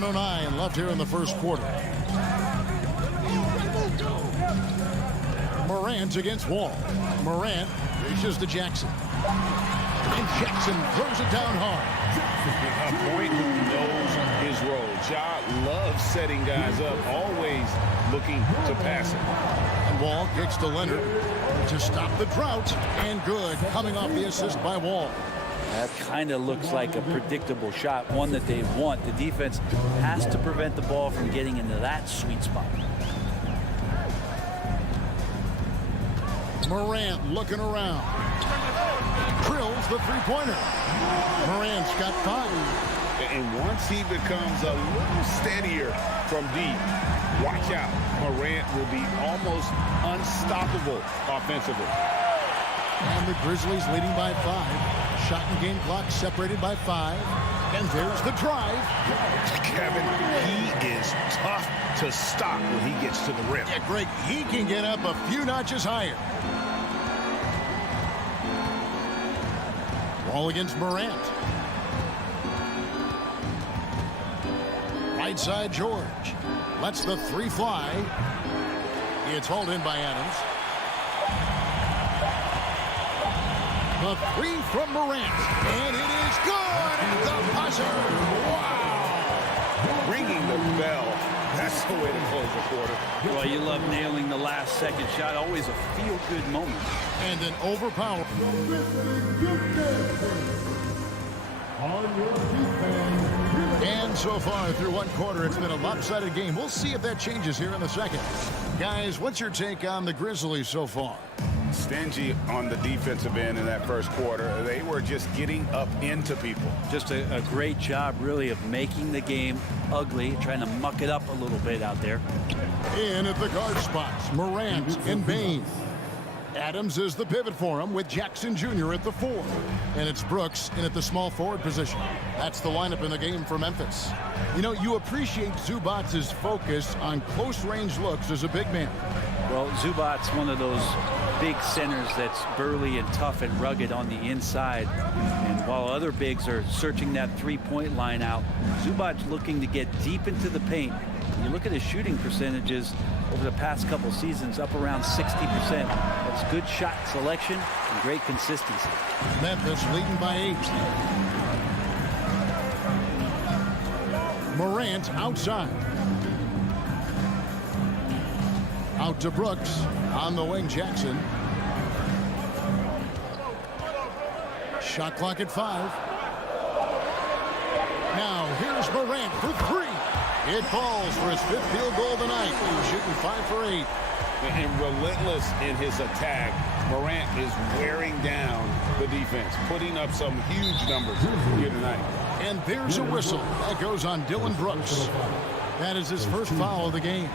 1:09 left here in the first quarter. Morant against Wall. Morant reaches to Jackson. And Jackson throws it down hard. A point who knows his role. Ja loves setting guys up, always looking to pass it. And Wall kicks to Leonard to stop the drought. And good, coming off the assist by Wall. That kind of looks like a predictable shot, one that they want. The defense has to prevent the ball from getting into that sweet spot. Morant looking around. Drills the three-pointer. Morant's got 5. And once he becomes a little steadier from deep, watch out. Morant will be almost unstoppable offensively. And the Grizzlies leading by 5. Shot and game clock separated by 5. And there's the drive. Kevin, he is tough to stop when he gets to the rim. Yeah, Greg, he can get up a few notches higher. Wall against Morant. Right side, George. Lets the 3 fly. It's hauled in by Adams. The 3 from Morant. And it is good at the buzzer. Wow. Ringing the bell. That's the way to close the quarter. Well, you love nailing the last second shot. Always a feel-good moment. And an overpower. And so far through one quarter, it's been a lopsided game. We'll see if that changes here in the second. Guys, what's your take on the Grizzlies so far? Stingy on the defensive end in that first quarter. They were just getting up into people. Just a great job, really, of making the game ugly, trying to muck it up a little bit out there. In at the guard spots, Morant and Bain. Adams is the pivot for him with Jackson Jr. at the 4. And it's Brooks in at the small forward position. That's the lineup in the game for Memphis. You know, you appreciate Zubac's focus on close-range looks as a big man. Well, Zubac's one of those big centers that's burly and tough and rugged on the inside. And while other bigs are searching that three-point line out, Zubac's looking to get deep into the paint. You look at his shooting percentages over the past couple seasons, up around 60%. That's good shot selection and great consistency. Memphis leading by 8. Morant outside. Out to Brooks. On the wing, Jackson. Shot clock at 5. Now here's Morant for 3. It falls for his 5th field goal of the night. He's shooting 5 for 8. And relentless in his attack. Morant is wearing down the defense, putting up some huge numbers here tonight. And there's a whistle. That goes on Dylan Brooks. That is his first foul of the game.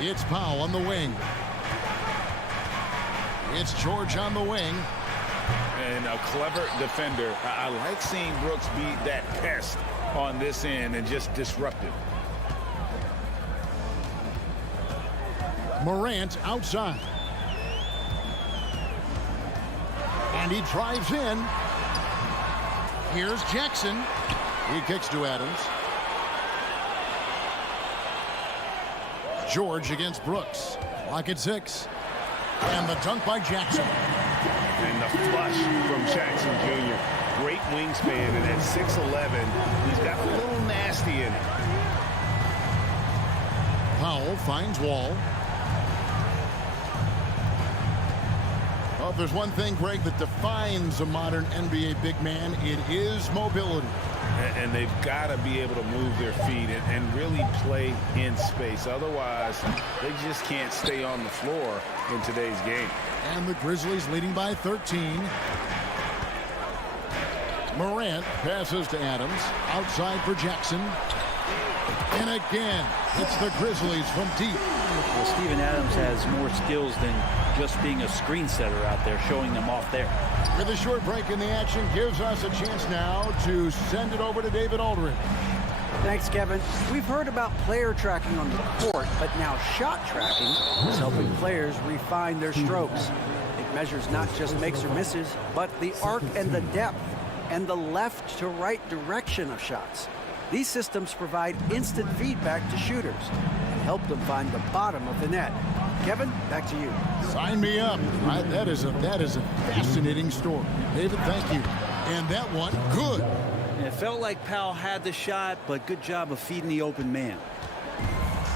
It's Powell on the wing. It's George on the wing. And a clever defender. I like seeing Brooks be that pest on this end and just disruptive. Morant outside. And he drives in. Here's Jackson. He kicks to Adams. George against Brooks. Clock at 6. And the dunk by Jackson. And the flush from Jackson Jr. Great wingspan, and at 6'11", he's got a little nasty in it. Powell finds Wall. Well, if there's one thing, Greg, that defines a modern NBA big man, it is mobility. And they've got to be able to move their feet and really play in space. Otherwise, they just can't stay on the floor in today's game. And the Grizzlies leading by 13. Morant passes to Adams. Outside for Jackson. And again, it's the Grizzlies from deep. Well, Steven Adams has more skills than just being a screen setter out there, showing them off there. With a short break in the action, gives us a chance now to send it over to David Aldridge. Thanks, Kevin. We've heard about player tracking on the court, but now shot tracking is helping players refine their strokes. It measures not just makes or misses, but the arc and the depth and the left to right direction of shots. These systems provide instant feedback to shooters and help them find the bottom of the net. Kevin, back to you. Sign me up. That is a fascinating story. David, thank you. And that one, good. It felt like Powell had the shot, but good job of feeding the open man.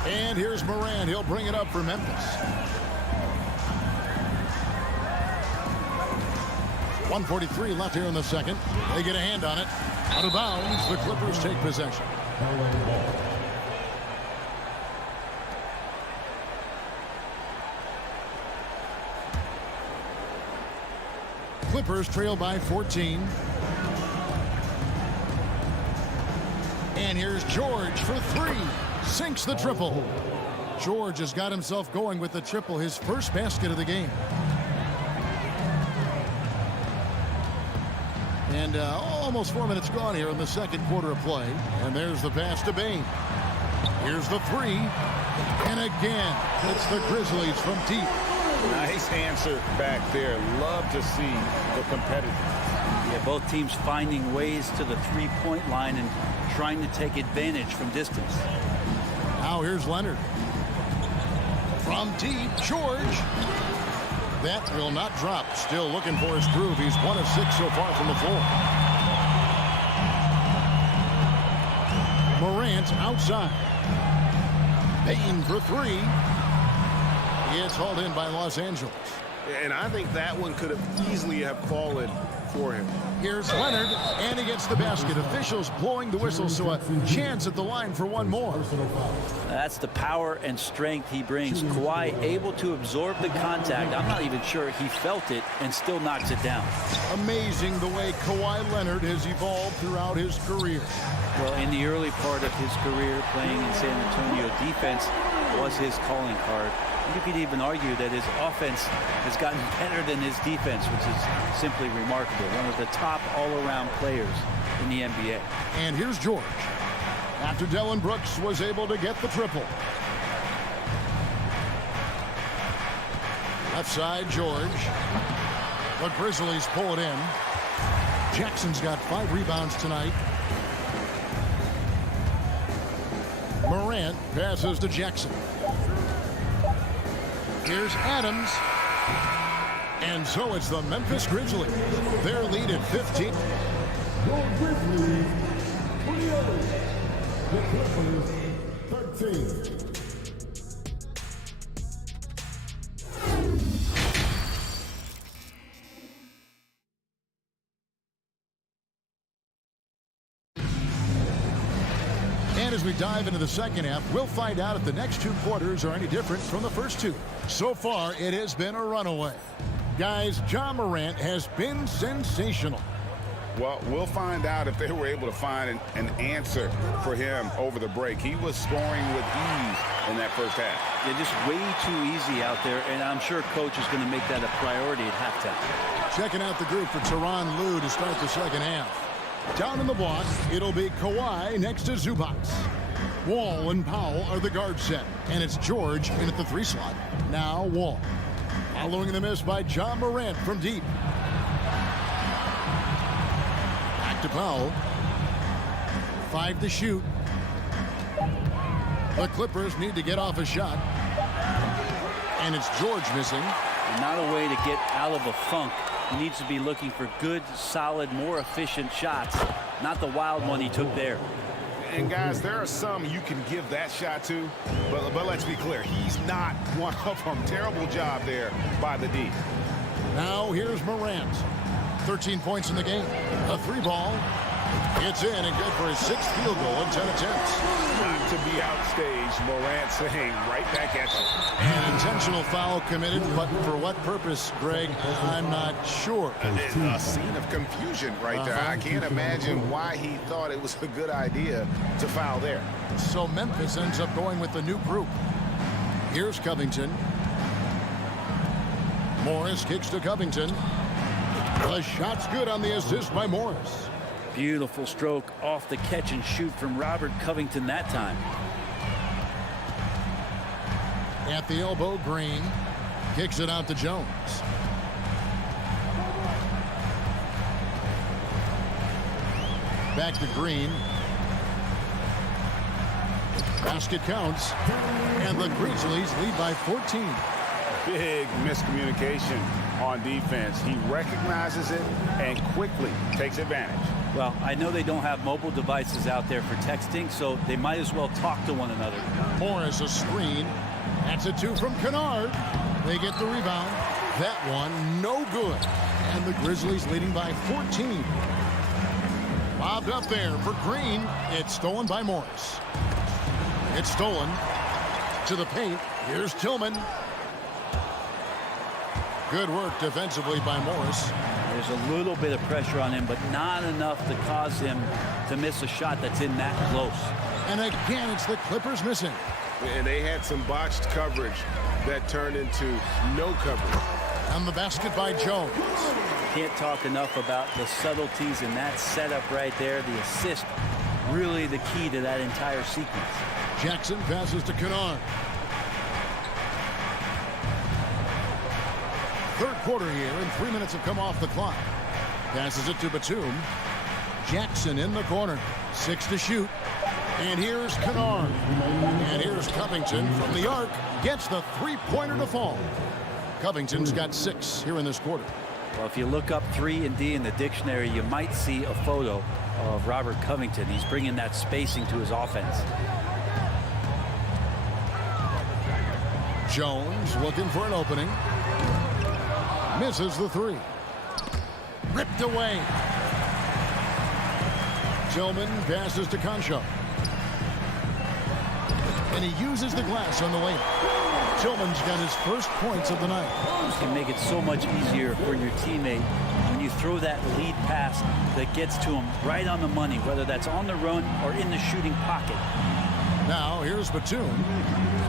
And here's Morant. He'll bring it up for Memphis. 1:43 left here in the second. They get a hand on it. Out of bounds. The Clippers take possession. Clippers trail by 14. And here's George for three. Sinks the triple. George has got himself going with the triple, his first basket of the game. And almost 4 minutes gone here in the second quarter of play. And there's the pass to Bain. Here's the three. And again, it's the Grizzlies from deep. Nice answer back there. Love to see the competitiveness. Yeah, both teams finding ways to the three-point line and trying to take advantage from distance. Now here's Leonard. From deep, George. That will not drop. Still looking for his groove. He's 1 of 6 so far from the floor. Morant outside. Payton for three. It's hauled in by Los Angeles. And I think that one could have easily have fallen for him. Here's Leonard, and he gets the basket. Officials blowing the whistle, so a chance at the line for one more. That's the power and strength he brings. Kawhi able to absorb the contact. I'm not even sure he felt it and still knocks it down. Amazing the way Kawhi Leonard has evolved throughout his career. Well, in the early part of his career playing in San Antonio, defense was his calling card. You could even argue that his offense has gotten better than his defense, which is simply remarkable. One of the top all-around players in the NBA. And here's George. After Dillon Brooks was able to get the triple. Left side, George. The Grizzlies pull it in. Jackson's got 5 rebounds tonight. Morant passes to Jackson. Here's Adams. And so it's the Memphis Grizzlies. Their lead at 15. Your Grizzlies, 28. The Clippers, 13. And as we dive into the second half, we'll find out if the next 2 quarters are any different from the first 2. So far, it has been a runaway. Guys, Ja Morant has been sensational. Well, we'll find out if they were able to find an answer for him over the break. He was scoring with ease in that first half. Yeah, just way too easy out there, and I'm sure coach is going to make that a priority at halftime. Checking out the group for Tyronn Lue to start the second half. Down in the block, it'll be Kawhi next to Zubac. Wall and Powell are the guard set, and it's George in at the 3 slot. Now Wall. Following the miss by Ja Morant from deep. Back to Powell. 5 to shoot. The Clippers need to get off a shot. And it's George missing. Not a way to get out of a funk. He needs to be looking for good, solid, more efficient shots, not the wild one he took there. And guys, there are some you can give that shot to, but let's be clear, he's not one of them. Terrible job there by the D. Now here's Morant. 13 points in the game. A 3 ball. It's in and good for his 6th field goal in 10 attempts. Not to be outstaged, Morant saying right back at you. An intentional foul committed, but for what purpose, Greg? I'm not sure. A scene of confusion right there. I can't imagine why he thought it was a good idea to foul there. So Memphis ends up going with the new group. Here's Covington. Morris kicks to Covington. The shot's good on the assist by Morris. Beautiful stroke off the catch and shoot from Robert Covington that time. At the elbow, Green kicks it out to Jones. Back to Green. Basket counts. And the Grizzlies lead by 14. Big miscommunication on defense. He recognizes it and quickly takes advantage. Well, I know they don't have mobile devices out there for texting, so they might as well talk to one another. Morris a screen. That's a 2 from Kennard. They get the rebound. That one no good. And the Grizzlies leading by 14. Bobbed up there for Green. It's stolen by Morris. It's stolen to the paint. Here's Tillman. Good work defensively by Morris. There's a little bit of pressure on him, but not enough to cause him to miss a shot that's in that close. And again, it's the Clippers missing. And they had some botched coverage that turned into no coverage. And the basket by Jones. Can't talk enough about the subtleties in that setup right there. The assist, really the key to that entire sequence. Jackson passes to Kennard. Third quarter here, and 3 minutes have come off the clock. Passes it to Batum. Jackson in the corner. 6 to shoot. And here's Kennard. And here's Covington from the arc. Gets the three-pointer to fall. Covington's got 6 here in this quarter. Well, if you look up 3 and D in the dictionary, you might see a photo of Robert Covington. He's bringing that spacing to his offense. Jones looking for an opening. Misses the 3. Ripped away. Tillman passes to Concho. And he uses the glass on the way. Tillman's got his first points of the night. You can make it so much easier for your teammate when you throw that lead pass that gets to him right on the money, whether that's on the run or in the shooting pocket. Now here's Batum.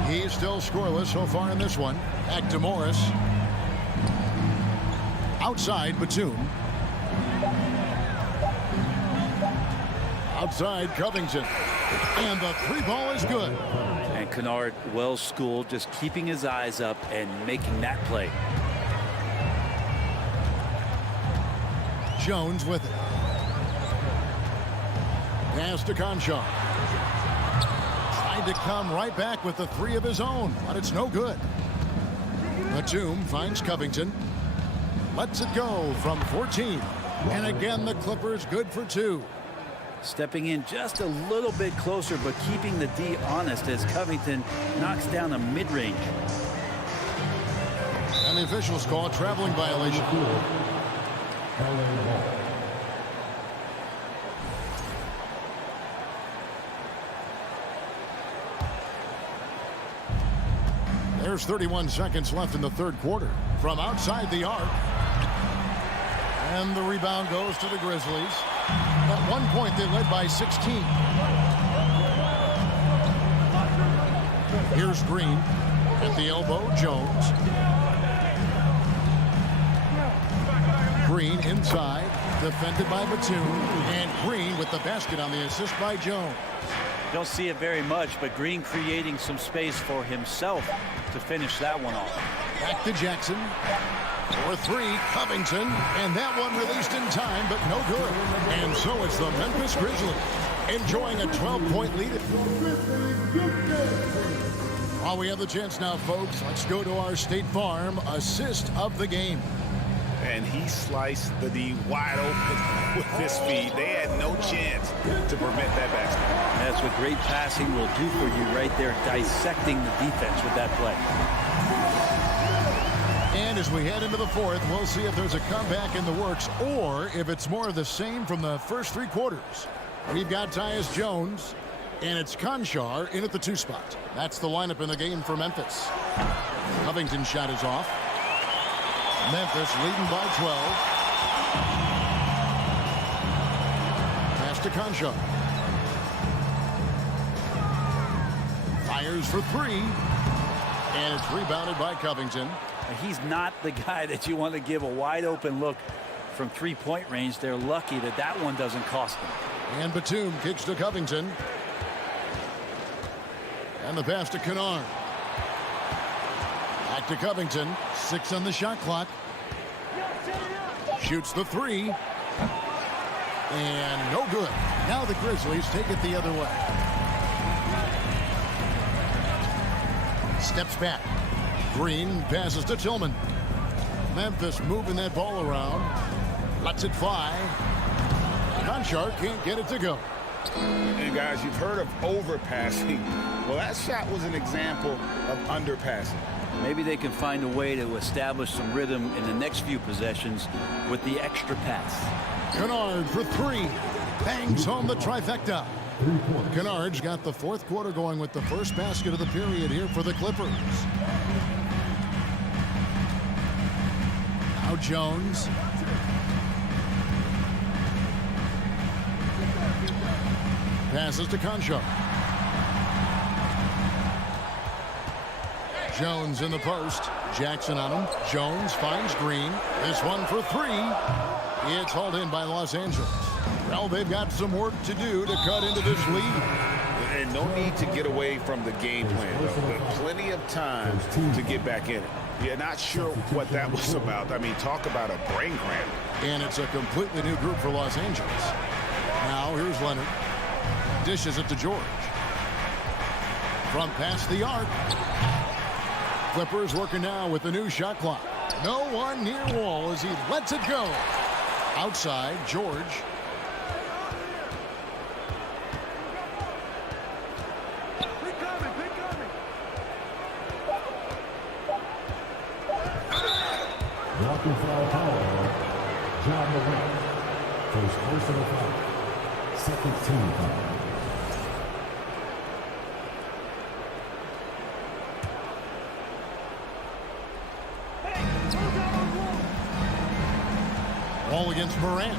He's still scoreless so far in this one. Back to Morris. Outside Batum. Outside Covington. And the 3 ball is good. And Kennard, well schooled, just keeping his eyes up and making that play. Jones with it. Pass to Concho. Tried to come right back with the 3 of his own, but it's no good. Batum finds Covington. Lets it go from 14. And again, the Clippers good for 2. Stepping in just a little bit closer, but keeping the D honest as Covington knocks down a mid-range. And the officials call a traveling violation. There's 31 seconds left in the third quarter. From outside the arc. And the rebound goes to the Grizzlies. At one point, they led by 16. Here's Green. At the elbow, Jones. Green inside. Defended by Batum. And Green with the basket on the assist by Jones. Don't see it very much, but Green creating some space for himself to finish that one off. Back to Jackson. For 3, Covington, and that one released in time, but no good. And so it's the Memphis Grizzlies enjoying a 12-point lead. While we have the chance now, folks, let's go to our State Farm assist of the game. And he sliced the D wide open with his feet. They had no chance to prevent that basket. That's what great passing will do for you right there, dissecting the defense with that play. And as we head into the fourth, we'll see if there's a comeback in the works or if it's more of the same from the first 3 quarters. We've got Tyus Jones, and it's Conchar in at the 2 spot. That's the lineup in the game for Memphis. Covington's shot is off. Memphis leading by 12. Pass to Conchar. Fires for 3. And it's rebounded by Covington. He's not the guy that you want to give a wide open look from 3-point range. They're lucky that that one doesn't cost them. And Batum kicks to Covington. And the pass to Kennard. Back to Covington. 6 on the shot clock. Shoots the 3. And no good. Now the Grizzlies take it the other way. Steps back. Green passes to Tillman. Memphis moving that ball around. Lets it fly. Conchar can't get it to go. And guys, you've heard of overpassing. Well, that shot was an example of underpassing. Maybe they can find a way to establish some rhythm in the next few possessions with the extra pass. Kennard for three. Bangs home the trifecta. Kennard's got the fourth quarter going with the first basket of the period here for the Clippers. Now Jones. Passes to Conchar. Jones in the post. Jackson on him. Jones finds Green. This one for three. It's hauled in by Los Angeles. Well, they've got some work to do to cut into this lead. And no need to get away from the game plan, though. Plenty of time to get back in it. You're not sure what that was about. I mean, talk about a brain cramp. And it's a completely new group for Los Angeles. Now, here's Leonard. Dishes it to George. From past the arc. Clippers working now with the new shot clock. No one near Wall as he lets it go. Outside, George. Walking foul power. John Morant. First personal foul. Second team foul. Wall against Morant.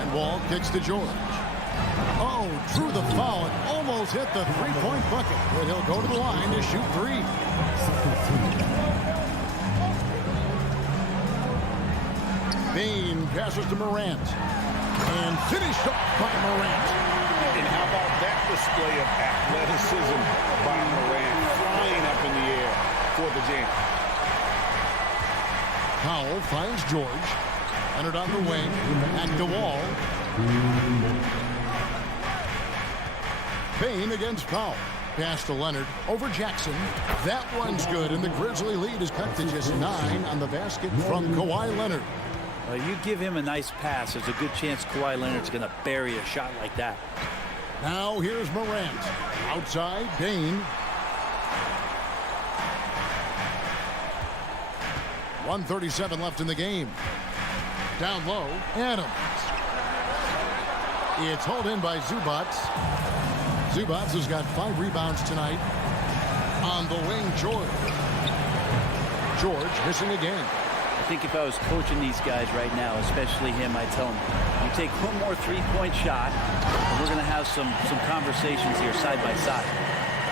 And Wall kicks to George. Oh, drew the foul and almost hit the three-point bucket. But he'll go to the line to shoot three. Bain passes to Morant. And finished off by Morant. And how about that display of athleticism by Morant, flying up in the air for the jam. Powell finds George. Leonard on the wing. At the Wall. Bain against Powell. Pass to Leonard. Over Jackson. That one's good. And the Grizzly lead is cut to just 9 on the basket from Kawhi Leonard. You give him a nice pass, there's a good chance Kawhi Leonard's going to bury a shot like that. Now here's Morant. Outside, Bain. 1:37 left in the game. Down low, Adams. It's hauled in by Zubats. Zubats has got 5 rebounds tonight. On the wing, George. George missing again. I think if I was coaching these guys right now, especially him, I'd tell him, you take one more three-point shot, and we're going to have some conversations here side by side.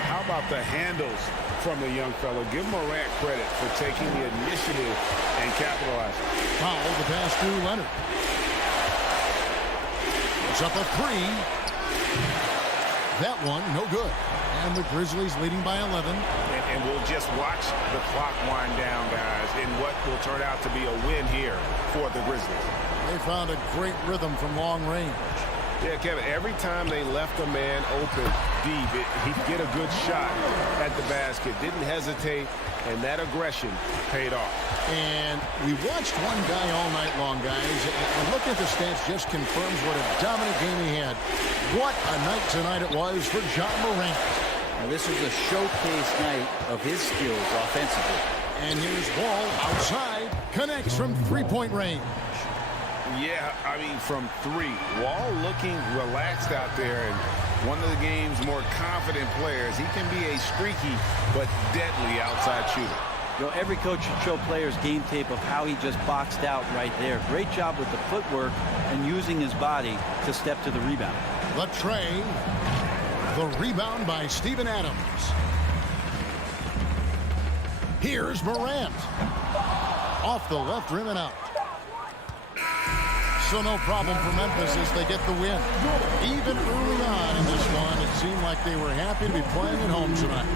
How about the handles from the young fellow? Give Morant credit for taking the initiative and capitalizing. Foul, the pass to Leonard. It's up a three. That one, no good. And the Grizzlies leading by 11. And we'll just watch the clock wind down, guys, in what will turn out to be a win here for the Grizzlies. They found a great rhythm from long range. Yeah, Kevin, every time they left a man open deep, he'd get a good shot at the basket. Didn't hesitate, and that aggression paid off. And we watched one guy all night long, guys, and looking at the stats just confirms what a dominant game he had. What a night tonight it was for John Morant. Now, this was a showcase night of his skills offensively. And here's Wall outside, connects from three-point range. Yeah, I mean, from 3. Wall looking relaxed out there, and one of the game's more confident players. He can be a streaky but deadly outside shooter. You know, every coach should show players game tape of how he just boxed out right there. Great job with the footwork and using his body to step to the rebound. The tray. The rebound by Steven Adams. Here's Morant. Off the left rim and out. So no problem for Memphis as they get the win. Even early on in this one, it seemed like they were happy to be playing at home tonight.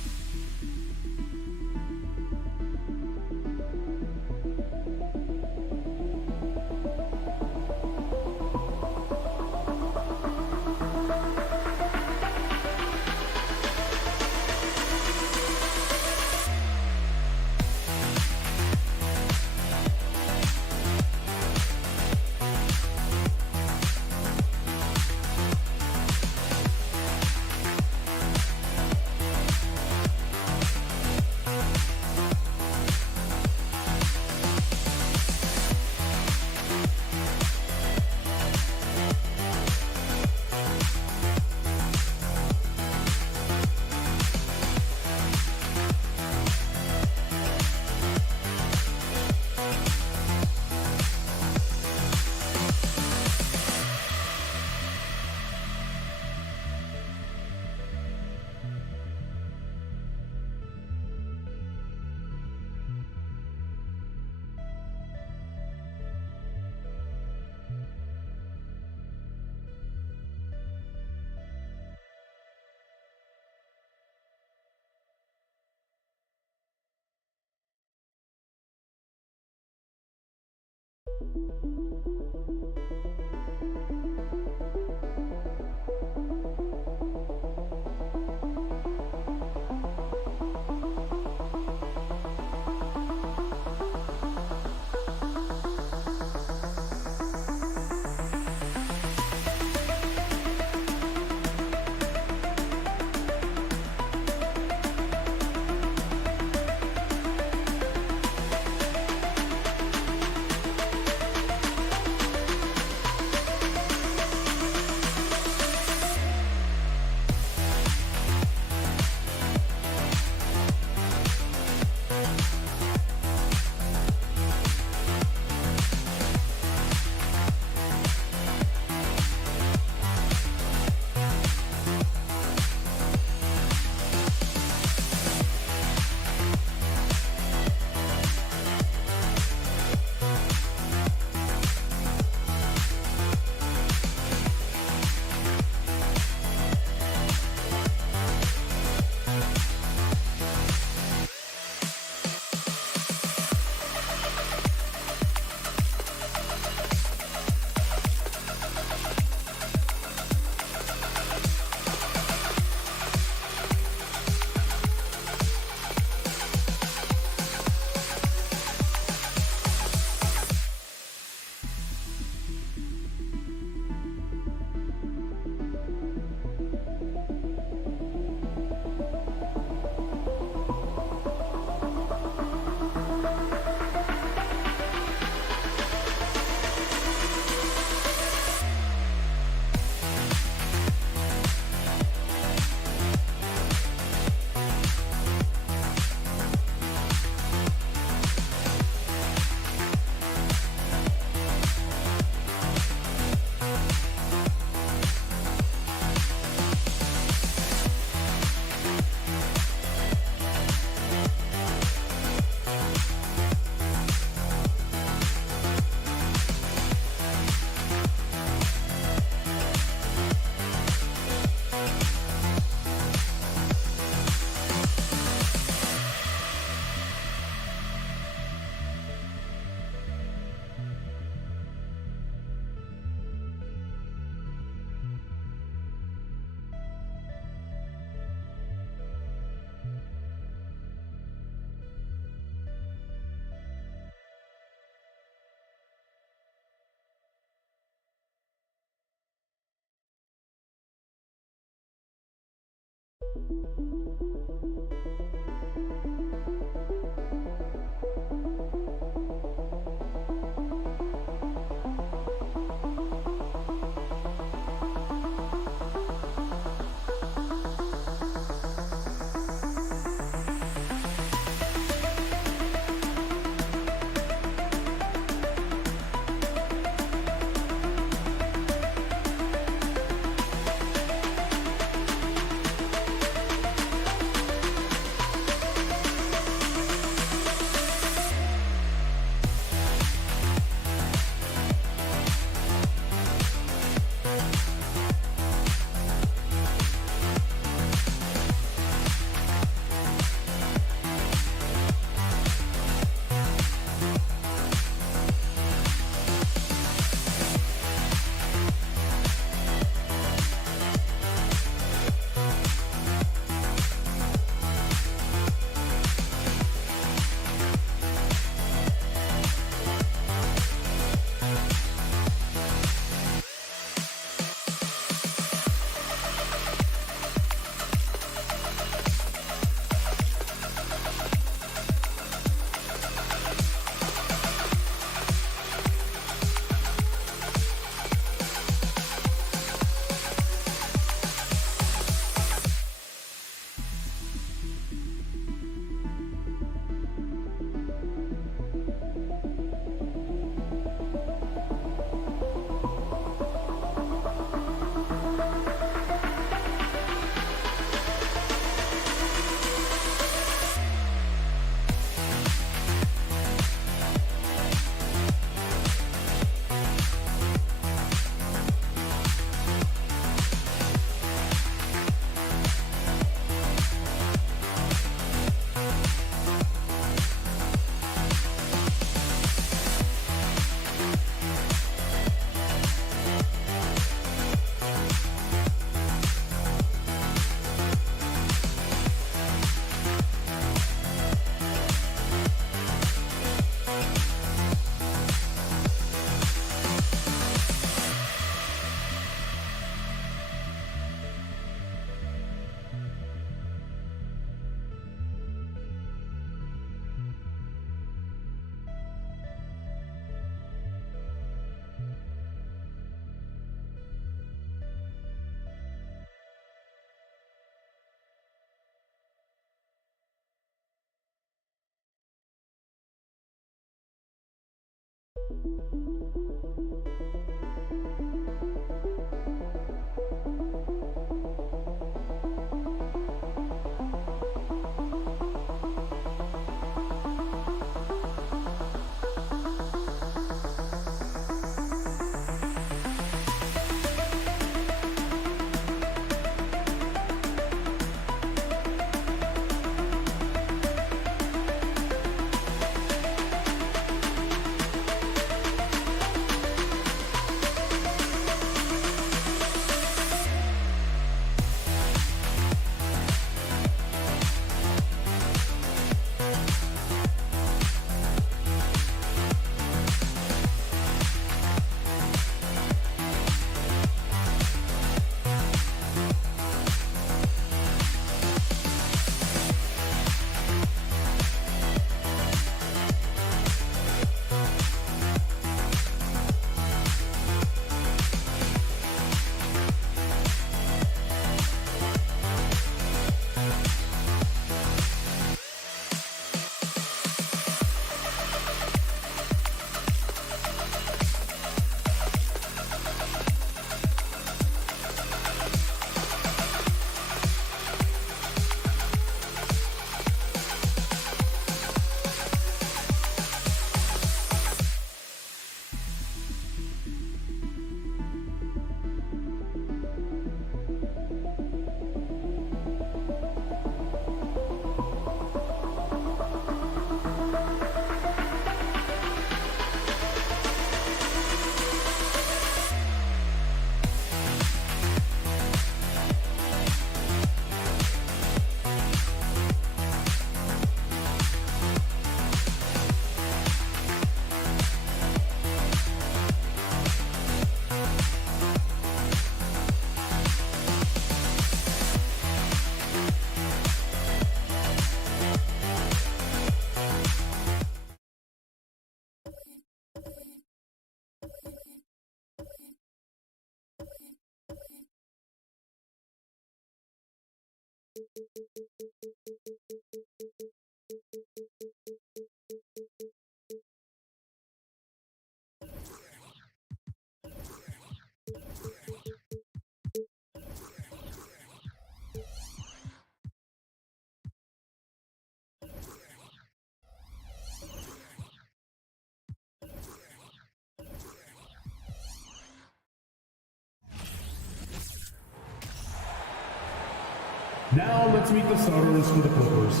Now let's meet the starters for the Clippers.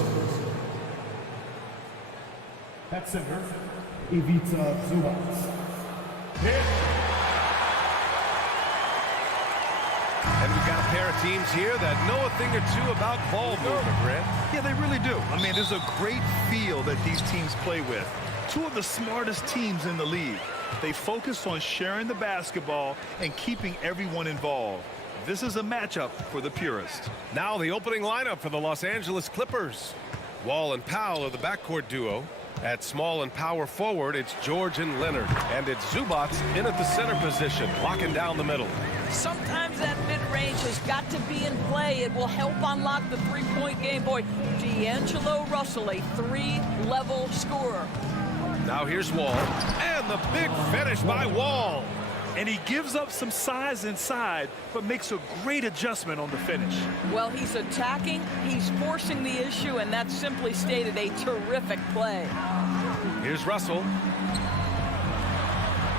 At center, Ivica Zubac. And we've got a pair of teams here that know a thing or two about ball movement, Grant. Yeah, they really do. I mean, there's a great feel that these teams play with. Two of the smartest teams in the league. They focus on sharing the basketball and keeping everyone involved. This is a matchup for the purist. Now the opening lineup for the Los Angeles Clippers. Wall and Powell are the backcourt duo. At small and power forward, it's George and Leonard. And it's Zubac in at the center position, locking down the middle. Sometimes that mid-range has got to be in play. It will help unlock the three-point game. Boy, D'Angelo Russell, a three-level scorer. Now here's Wall. And the big finish by Wall. And he gives up some size inside, but makes a great adjustment on the finish. Well, he's attacking, he's forcing the issue, and that's simply stated a terrific play. Here's Russell.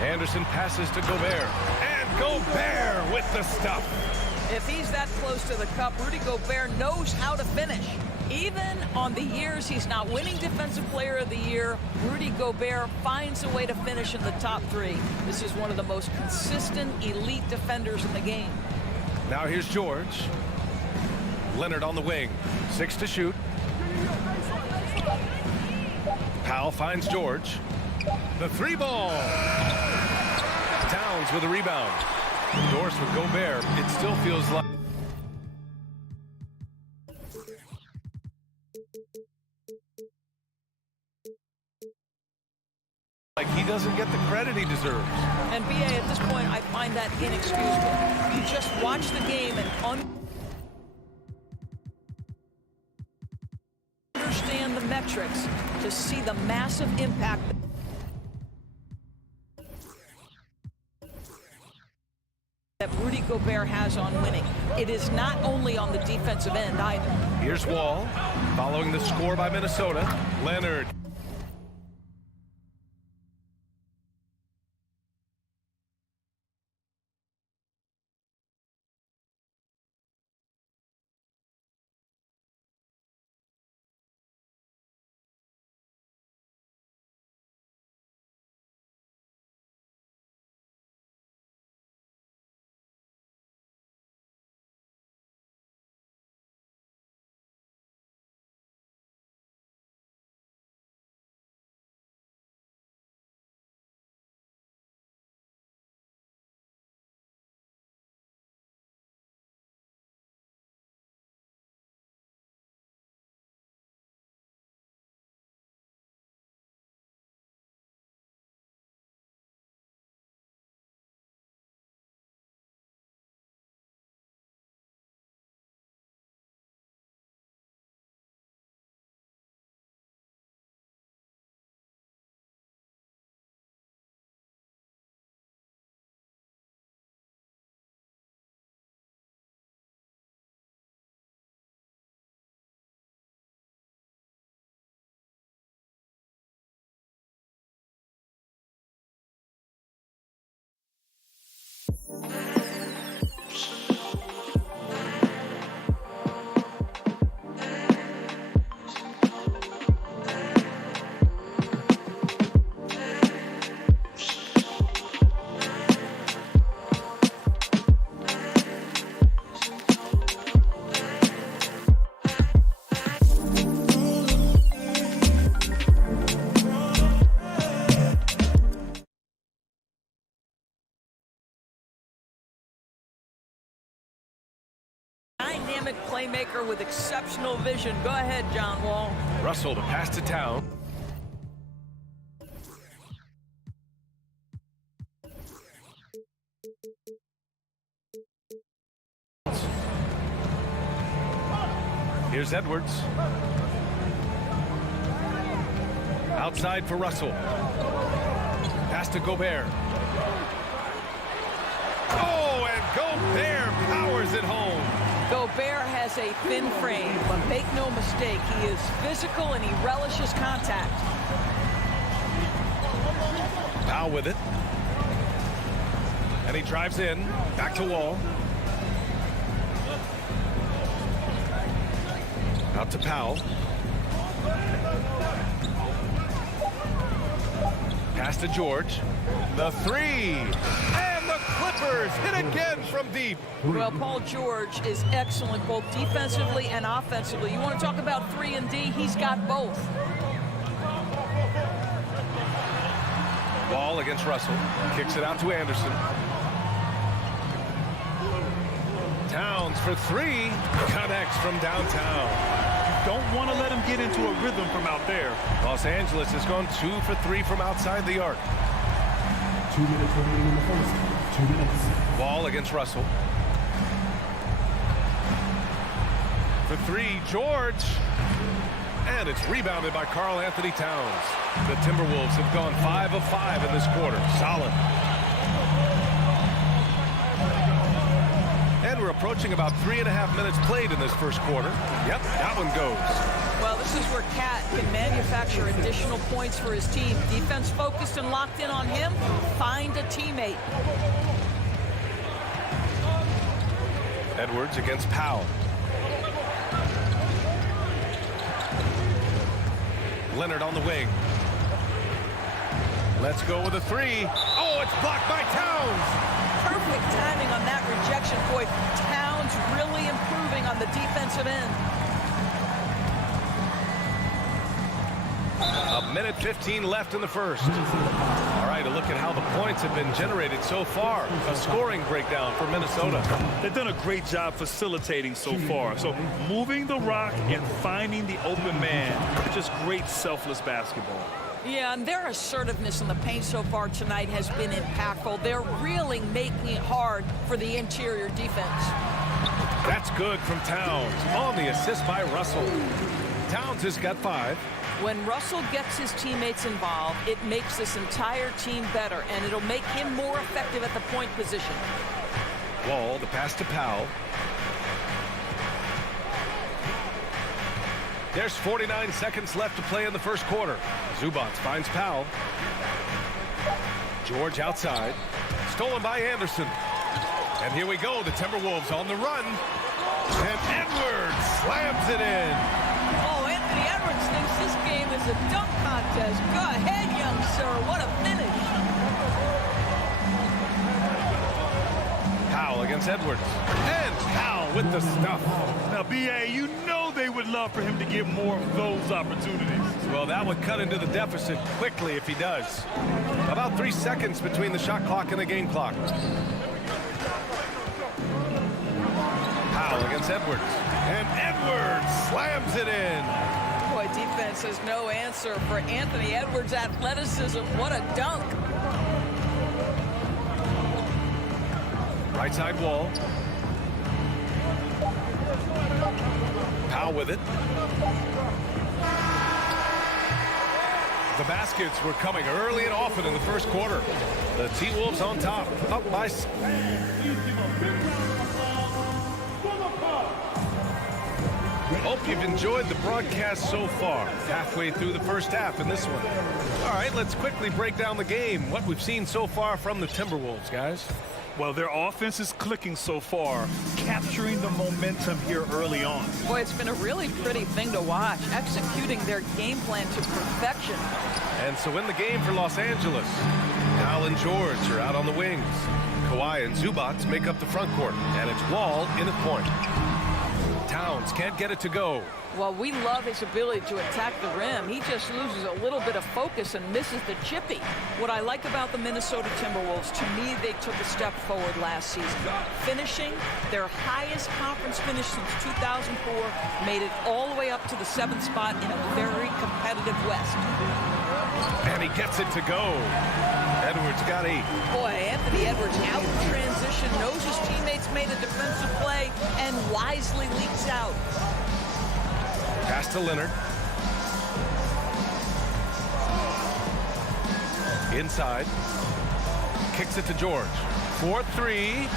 Anderson passes to Gobert. And Gobert with the stuff. If he's that close to the cup, Rudy Gobert knows how to finish. Even on the years he's not winning Defensive Player of the Year, Rudy Gobert finds a way to finish in the top three. This is one of the most consistent elite defenders in the game. Now here's George. Leonard on the wing. 6 to shoot. Powell finds George. The three ball. Towns with a rebound. Endorsed with Gobert. It still feels like he doesn't get the credit he deserves. And BA, at this point, I find that inexcusable. You just watch the game and understand the metrics to see the massive impact. that Rudy Gobert has on winning. It is not only on the defensive end either. Here's Wall, following the score by Minnesota. Leonard. Dynamic playmaker with exceptional vision. Go ahead, John Wall. Russell to pass to Town. Here's Edwards. Outside for Russell. Pass to Gobert. Oh, and Gobert powers it home. Gobert has a thin frame, but make no mistake, he is physical and he relishes contact. Powell with it. And he drives in. Back to Wall. Out to Powell. Pass to George. The three. And the Clippers hit again from deep. Well, Paul George is excellent both defensively and offensively. You want to talk about 3 and D? He's got both. Ball against Russell. Kicks it out to Anderson. Towns for 3. Connects from downtown. Don't want to let him get into a rhythm from out there. Los Angeles has gone 2 for 3 from outside the arc. 2 minutes remaining in the first. 2 minutes. Ball against Russell. For 3, George. And it's rebounded by Karl Anthony Towns. The Timberwolves have gone 5 of 5 in this quarter. Solid. And we're approaching about 3.5 minutes played in this first quarter. Yep, that one goes. Well, this is where Cat can manufacture additional points for his team. Defense focused and locked in on him. Find a teammate. Edwards against Powell. Leonard on the wing. Let's go with a 3. Oh, it's blocked by Towns. Perfect timing on that rejection point. Towns really improving on the defensive end. A minute 15 left in the first. All right, a look at how the points have been generated so far. A scoring breakdown for Minnesota. They've done a great job facilitating so far. So moving the rock and finding the open man. Just great selfless basketball. Yeah, and their assertiveness in the paint so far tonight has been impactful. They're really making it hard for the interior defense. That's good from Towns. On the assist by Russell. Towns has got 5. When Russell gets his teammates involved, it makes this entire team better, and it'll make him more effective at the point position. Wall, the pass to Powell. There's 49 seconds left to play in the first quarter. Zubac finds Powell. George outside. Stolen by Anderson. And here we go. The Timberwolves on the run. And Edwards slams it in. Oh, Anthony Edwards thinks this game is a dunk contest. Go ahead, young sir. What a finish. Powell against Edwards. And Powell with the stuff. Now, B.A., you know they would love for him to get more of those opportunities. Well, that would cut into the deficit quickly if he does. About 3 seconds between the shot clock and the game clock. Powell against Edwards. And Edwards slams it in. Boy, defense has no answer for Anthony Edwards' athleticism. What a dunk. Right side Wall. Powell with it. The baskets were coming early and often in the first quarter. The T-Wolves on top, up by... Hope you've enjoyed the broadcast so far. Halfway through the first half in this one. All right, let's quickly break down the game. What we've seen so far from the Timberwolves, guys. Well, their offense is clicking so far, capturing the momentum here early on. Boy, it's been a really pretty thing to watch, executing their game plan to perfection. And so in the game for Los Angeles, Powell and George are out on the wings. Kawhi and Zubac make up the front court, and it's Wall in at point. Towns can't get it to go. Well, we love his ability to attack the rim. He just loses a little bit of focus and misses the chippy. What I like about the Minnesota Timberwolves, to me, they took a step forward last season. Finishing their highest conference finish since 2004, made it all the way up to the 7th spot in a very competitive West. And he gets it to go. Edwards got 8. Boy, Anthony Edwards out in transition, knows his teammates made a defensive play, and wisely leaks out. Pass to Leonard. Inside. Kicks it to George. 4-3.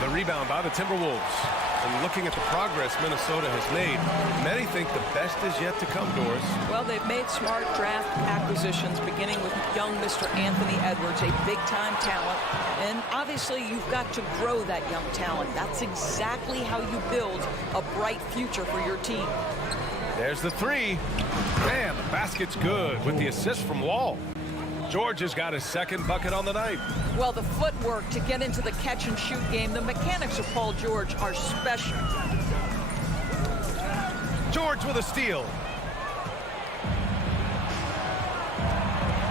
The rebound by the Timberwolves. And looking at the progress Minnesota has made, many think the best is yet to come, Doris. Well, they've made smart draft acquisitions, beginning with young Mr. Anthony Edwards, a big-time talent. And obviously, you've got to grow that young talent. That's exactly how you build a bright future for your team. There's the 3. Man, the basket's good with the assist from Wall. George has got his second bucket on the night. Well, the footwork to get into the catch-and-shoot game, the mechanics of Paul George are special. George with a steal.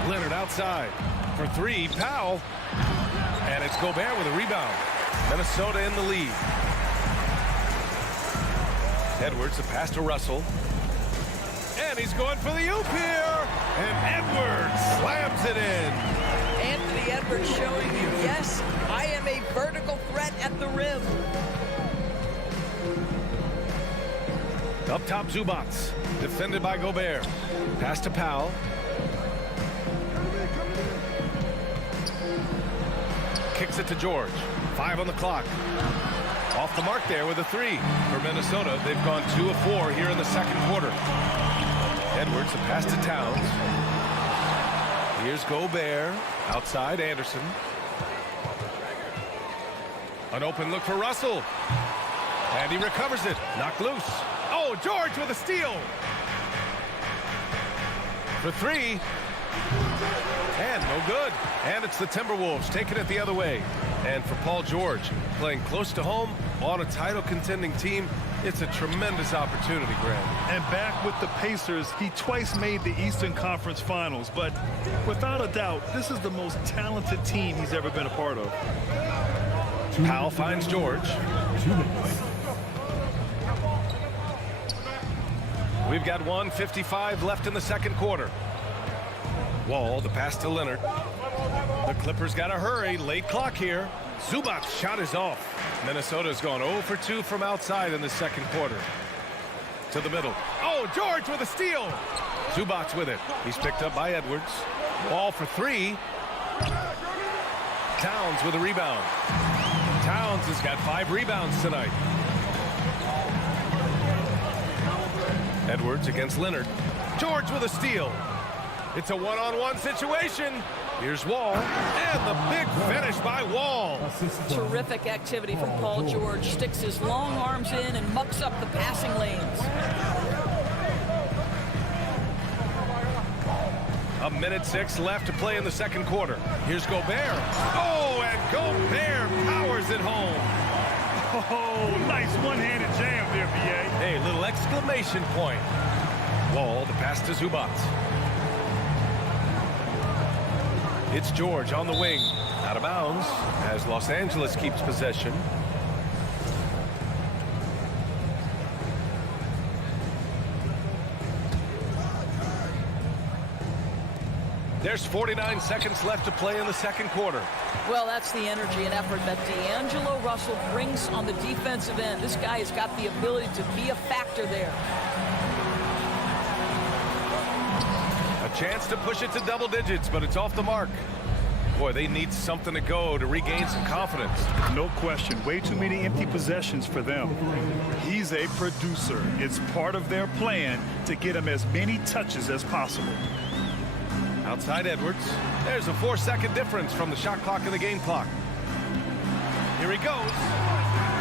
Leonard outside for 3. Powell. And it's Gobert with a rebound. Minnesota in the lead. Edwards, the pass to Russell. And he's going for the oop here. And Edwards slams it in. Anthony Edwards showing you, yes, I am a vertical threat at the rim. Up top, Zubac. Defended by Gobert. Pass to Powell. Kicks it to George. 5 on the clock. Off the mark there with a 3. For Minnesota, they've gone 2 of 4 here in the second quarter. Edwards, the pass to Towns. Here's Gobert. Outside, Anderson. An open look for Russell. And he recovers it. Knocked loose. Oh, George with a steal. For 3. And no good. And it's the Timberwolves taking it the other way. And for Paul George, playing close to home on a title contending team, it's a tremendous opportunity, Graham. And back with the Pacers, he twice made the Eastern Conference Finals. But without a doubt, this is the most talented team he's ever been a part of. Powell finds George. 2 minutes. We've got 1:55 left in the second quarter. Wall, the pass to Leonard. The Clippers got to hurry. Late clock here. Zubac's shot is off. Minnesota's gone 0 for 2 from outside in the second quarter. To the middle. Oh, George with a steal. Zubac with it. He's picked up by Edwards. Ball for 3. Towns with a rebound. Towns Towns has got 5 rebounds tonight. Edwards against Leonard. George with a steal. It's a one-on-one situation. Here's Wall, and the big finish by Wall. Terrific activity from Paul George. Sticks his long arms in and mucks up the passing lanes. A minute 6 left to play in the second quarter. Here's Gobert. Oh, and Gobert powers it home. Oh, nice one-handed jam there, B.A. Hey, little exclamation point. Wall, the pass to Zubac. It's George on the wing. Out of bounds as Los Angeles keeps possession. There's 49 seconds left to play in the second quarter. Well, that's the energy and effort that D'Angelo Russell brings on the defensive end. This guy has got the ability to be a factor there. A chance to push it to double digits, but it's off the mark. Boy, they need something to go to regain some confidence. No question. Way too many empty possessions for them. He's a producer. It's part of their plan to get him as many touches as possible. Outside Edwards. There's a 4-second difference from the shot clock and the game clock. Here he goes.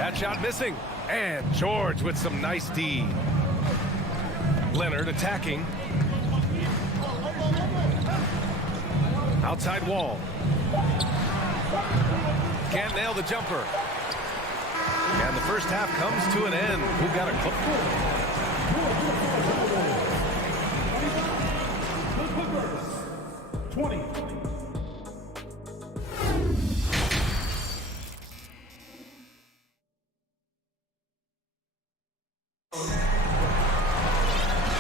That shot missing. And George with some nice D. Leonard attacking. Outside Wall. Can't nail the jumper. And the first half comes to an end. Who got a clip?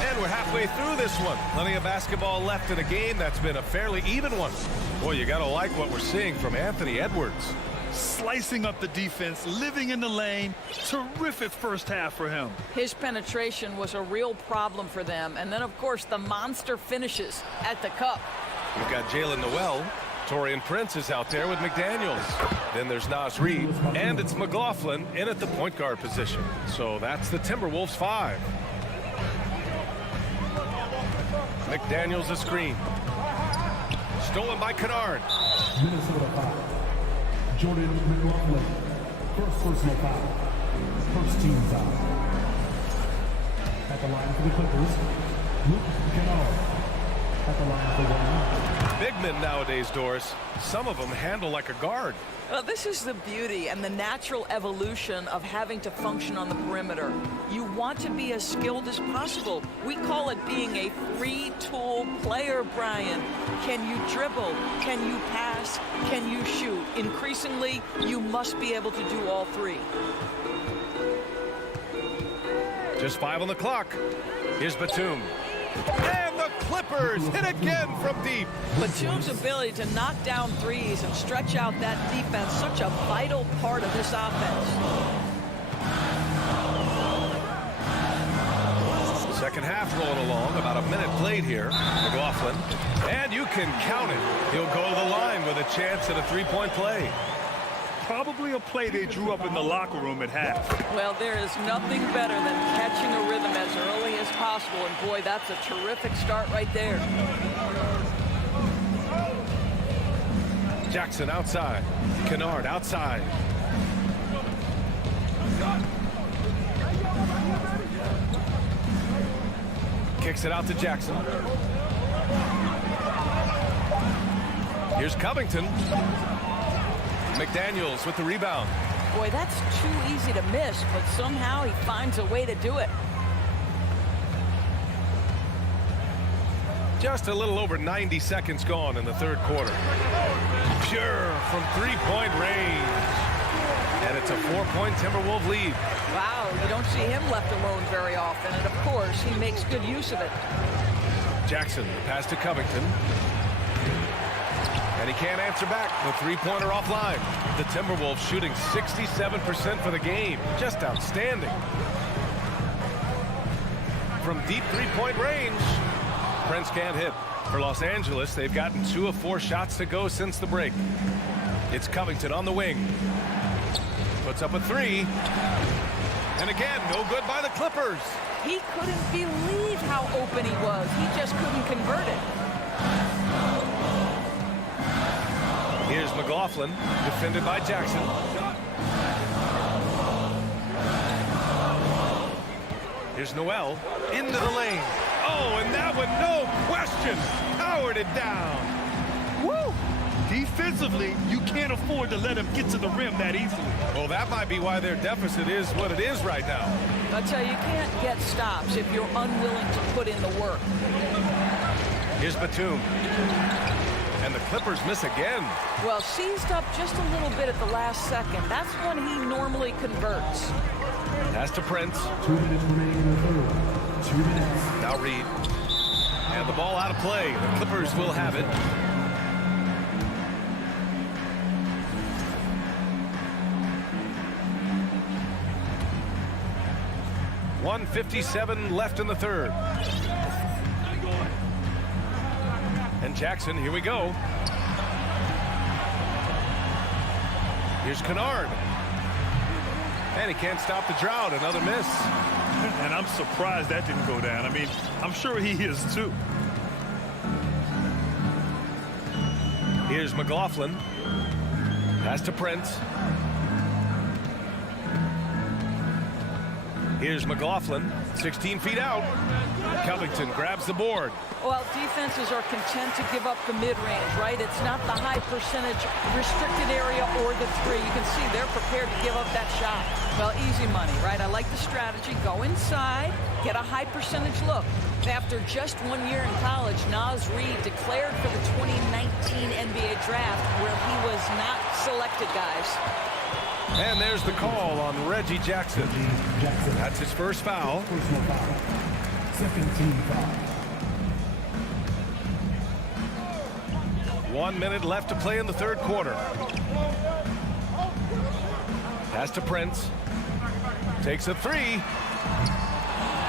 And we're halfway through this one. Plenty of basketball left in a game that's been a fairly even one. Boy, you gotta like what we're seeing from Anthony Edwards. Slicing up the defense, living in the lane. Terrific first half for him. His penetration was a real problem for them. And then, of course, the monster finishes at the cup. We've got Jalen Noel. Torian Prince is out there with McDaniels. Then there's Naz Reid. And it's McLaughlin in at the point guard position. So that's the Timberwolves 5. McDaniels a screen. Stolen by Kennard. Minnesota foul. Jordan McLaughlin. First personal foul. First team foul. At the line for the Clippers, Luke Kennard. At the line for one. Big men nowadays, Doris. Some of them handle like a guard. Well, this is the beauty and the natural evolution of having to function on the perimeter. You want to be as skilled as possible. We call it being a three-tool player, Brian. Can you dribble? Can you pass? Can you shoot? Increasingly, you must be able to do all three. Just 5 on the clock. Here's Batum. And the Clippers hit again from deep. Batum's ability to knock down threes and stretch out that defense, such a vital part of this offense. Second half rolling along, about a minute played here. McLaughlin, and you can count it. He'll go to the line with a chance at a three-point play. Probably a play they drew up in the locker room at half. Well, there is nothing better than catching a rhythm as early as possible, and boy, that's a terrific start right there. Jackson outside. Kennard outside. Kicks it out to Jackson. Here's Covington. McDaniels with the rebound. Boy, that's too easy to miss, but somehow he finds a way to do it. Just a little over 90 seconds gone in the third quarter. Pure from three-point range. And it's a 4-point Timberwolves lead. Wow, you don't see him left alone very often, and of course, he makes good use of it. Jackson, the pass to Covington. And he can't answer back. The three-pointer offline. The Timberwolves shooting 67% for the game. Just outstanding. From deep three-point range, Prince can't hit. For Los Angeles, they've gotten 2 of 4 shots to go since the break. It's Covington on the wing. Puts up a three. And again, no good by the Clippers. He couldn't believe how open he was. He just couldn't convert it. Here's McLaughlin, defended by Jackson. Here's Noel, into the lane. Oh, and that one, no question, powered it down. Woo! Defensively, you can't afford to let him get to the rim that easily. Well, that might be why their deficit is what it is right now. I'll tell you, you can't get stops if you're unwilling to put in the work. Here's Batum. And the Clippers miss again. Well, seized up just a little bit at the last second. That's when he normally converts. Pass to Prince. 2 minutes remaining in the third. 2 minutes. Now Reed. And the ball out of play. The Clippers will have it. .157 left in the third. And Jackson, here we go. Here's Kennard. And he can't stop the drought. Another miss. And I'm surprised that didn't go down. I mean, I'm sure he is too. Here's McLaughlin. Pass to Prince. Here's McLaughlin, 16 feet out. Covington grabs the board. Well, defenses are content to give up the mid-range, right? It's not the high percentage restricted area or the three. You can see they're prepared to give up that shot. Well, easy money, right? I like the strategy. Go inside, get a high percentage look. After just 1 year in college, Naz Reid declared for the 2019 NBA draft where he was not selected, guys. And there's the call on Reggie Jackson. That's his first foul. Personal foul. Second team foul. 1 minute left to play in the third quarter. Pass to Prince. Takes a three.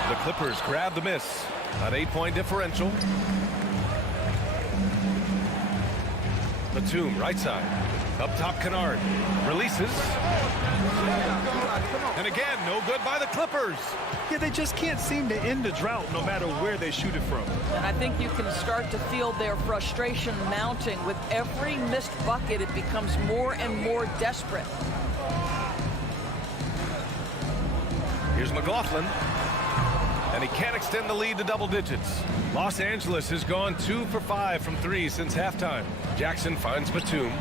The Clippers grab the miss. An 8-point differential. Batum, right side. Up top, Kennard. Releases. And again, no good by the Clippers. Yeah, they just can't seem to end the drought no matter where they shoot it from. And I think you can start to feel their frustration mounting. With every missed bucket, it becomes more and more desperate. Here's McLaughlin. And he can't extend the lead to double digits. Los Angeles has gone 2 for 5 from three since halftime. Jackson finds Batum.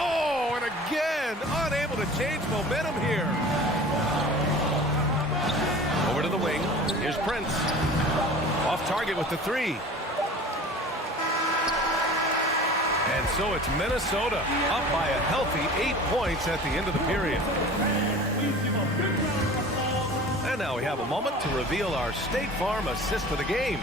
Oh, and again, unable to change momentum here. Over to the wing. Here's Prince. Off target with the three. And so it's Minnesota up by a healthy 8 points at the end of the period. And now we have a moment to reveal our State Farm assist of the game.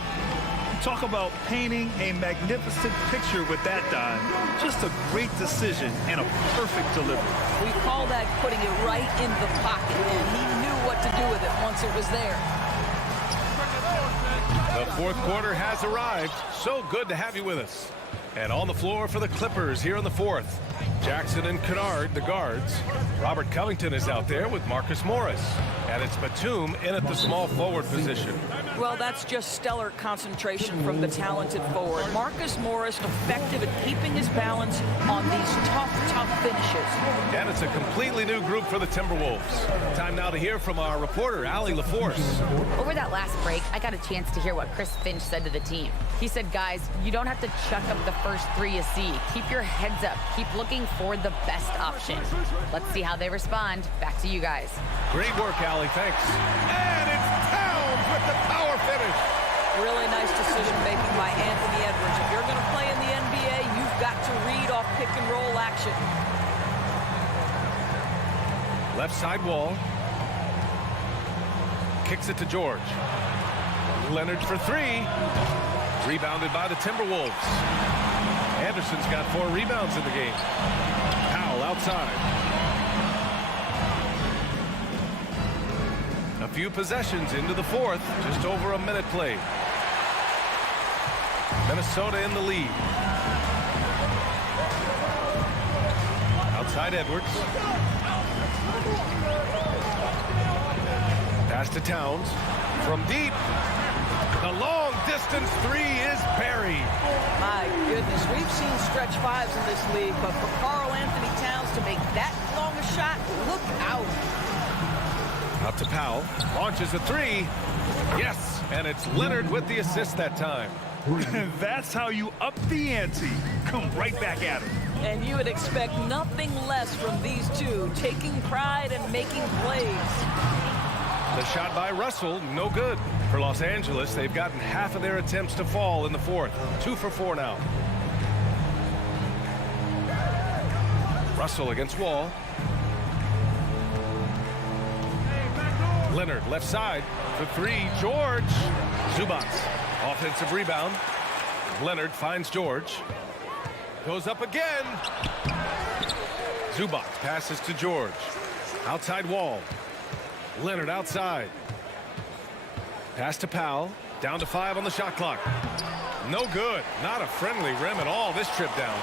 Talk about painting a magnificent picture with that dime. Just a great decision and a perfect delivery. We call that putting it right in the pocket, and he knew what to do with it once it was there. The fourth quarter has arrived. So good to have you with us. And on the floor for the Clippers here in the fourth, Jackson and Kennard, the guards. Robert Covington is out there with Marcus Morris. And it's Batum in at the small forward position. Well, that's just stellar concentration from the talented forward. Marcus Morris effective at keeping his balance on these tough finishes. And it's a completely new group for the Timberwolves. Time now to hear from our reporter, Allie LaForce. Over that last break, I got a chance to hear what Chris Finch said to the team. He said, guys, you don't have to chuck up the first three you see. Keep your heads up. Keep looking for the best option. Let's see how they respond. Back to you guys. Great work, Allie. Thanks. And it's Towns with the power finish. Really nice decision-making by Anthony Edwards. If you're going to play in the NBA, you've got to read off pick-and-roll action. Left side wall. Kicks it to George. Leonard for three. Rebounded by the Timberwolves. Anderson's got 4 rebounds in the game. Powell outside. A few possessions into the fourth. Just over a minute played. Minnesota in the lead. Outside Edwards. Pass to Towns. From deep. The long distance three is buried. My goodness, we've seen stretch fives in this league, but for Karl Anthony Towns to make that long a shot, look out. Out to Powell. Launches a three. Yes, and it's Leonard with the assist that time. That's how you up the ante. Come right back at him. And you would expect nothing less from these two, taking pride and making plays. The shot by Russell, no good. For Los Angeles, they've gotten half of their attempts to fall in the fourth. 2 for 4 now. Russell against Wall. Leonard left side for three. George. Zubac. Offensive rebound. Leonard finds George. Goes up again. Zubac passes to George. Outside Wall. Leonard outside. Pass to Powell. Down to 5 on the shot clock. No good. Not a friendly rim at all this trip down.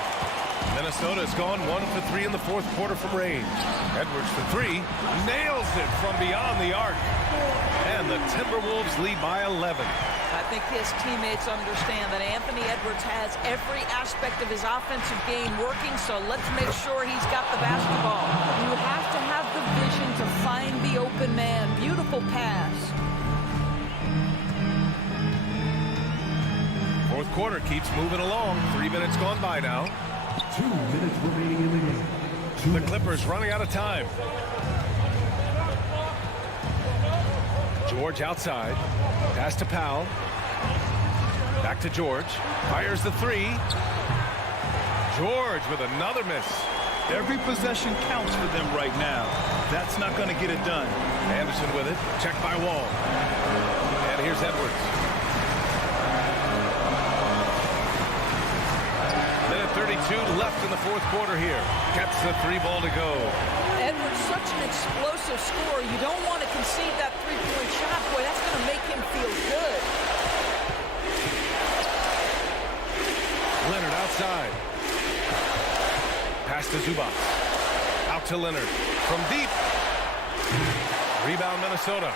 Minnesota has gone 1 for 3 in the fourth quarter from range. Edwards for 3. Nails it from beyond the arc. And the Timberwolves lead by 11. I think his teammates understand that Anthony Edwards has every aspect of his offensive game working, so let's make sure he's got the basketball. You have to have the vision to find the open man. Beautiful pass. Fourth quarter keeps moving along. 3 minutes gone by now. 2 minutes remaining in the game. The Clippers running out of time. George outside. Pass to Powell. Back to George. Fires the three. George with another miss. Every possession counts for them right now. That's not going to get it done. Anderson with it. Checked by Wall. And here's Edwards. Minute 32 left in the fourth quarter here. Gets the 3 ball to go. Edwards, such an explosive scorer. You don't want to concede that three-point shot. Boy, that's going to make him feel good. Leonard outside. Pass to Zubac. Out to Leonard. From deep. Rebound Minnesota.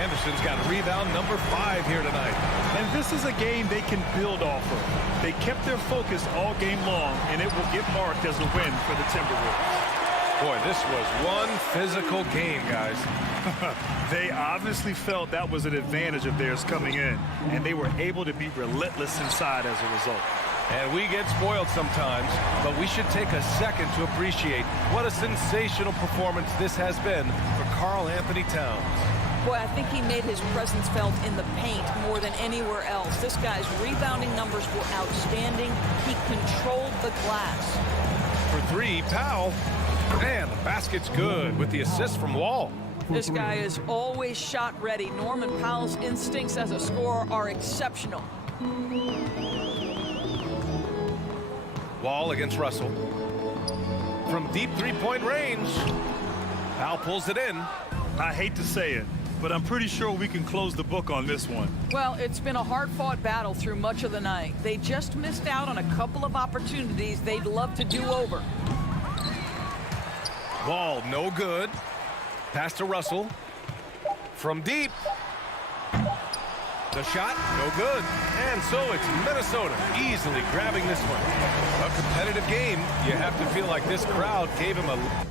Anderson's got rebound number 5 here tonight. And this is a game they can build off of. They kept their focus all game long, and it will get marked as a win for the Timberwolves. Boy, this was one physical game, guys. They obviously felt that was an advantage of theirs coming in, and they were able to be relentless inside as a result. And we get spoiled sometimes, but we should take a second to appreciate what a sensational performance this has been for Karl Anthony Towns. Boy, I think he made his presence felt in the paint more than anywhere else. This guy's rebounding numbers were outstanding. He controlled the glass. For 3, Powell. And the basket's good with the assist from Wall. This guy is always shot ready. Norman Powell's instincts as a scorer are exceptional. Wall against Russell. From deep 3-point range. Powell pulls it in. I hate to say it, but I'm pretty sure we can close the book on this one. Well, it's been a hard-fought battle through much of the night. They just missed out on a couple of opportunities they'd love to do over. Wall, no good. Pass to Russell. From deep. The shot, no good. And so it's Minnesota easily grabbing this one. A competitive game. You have to feel like this crowd gave him a...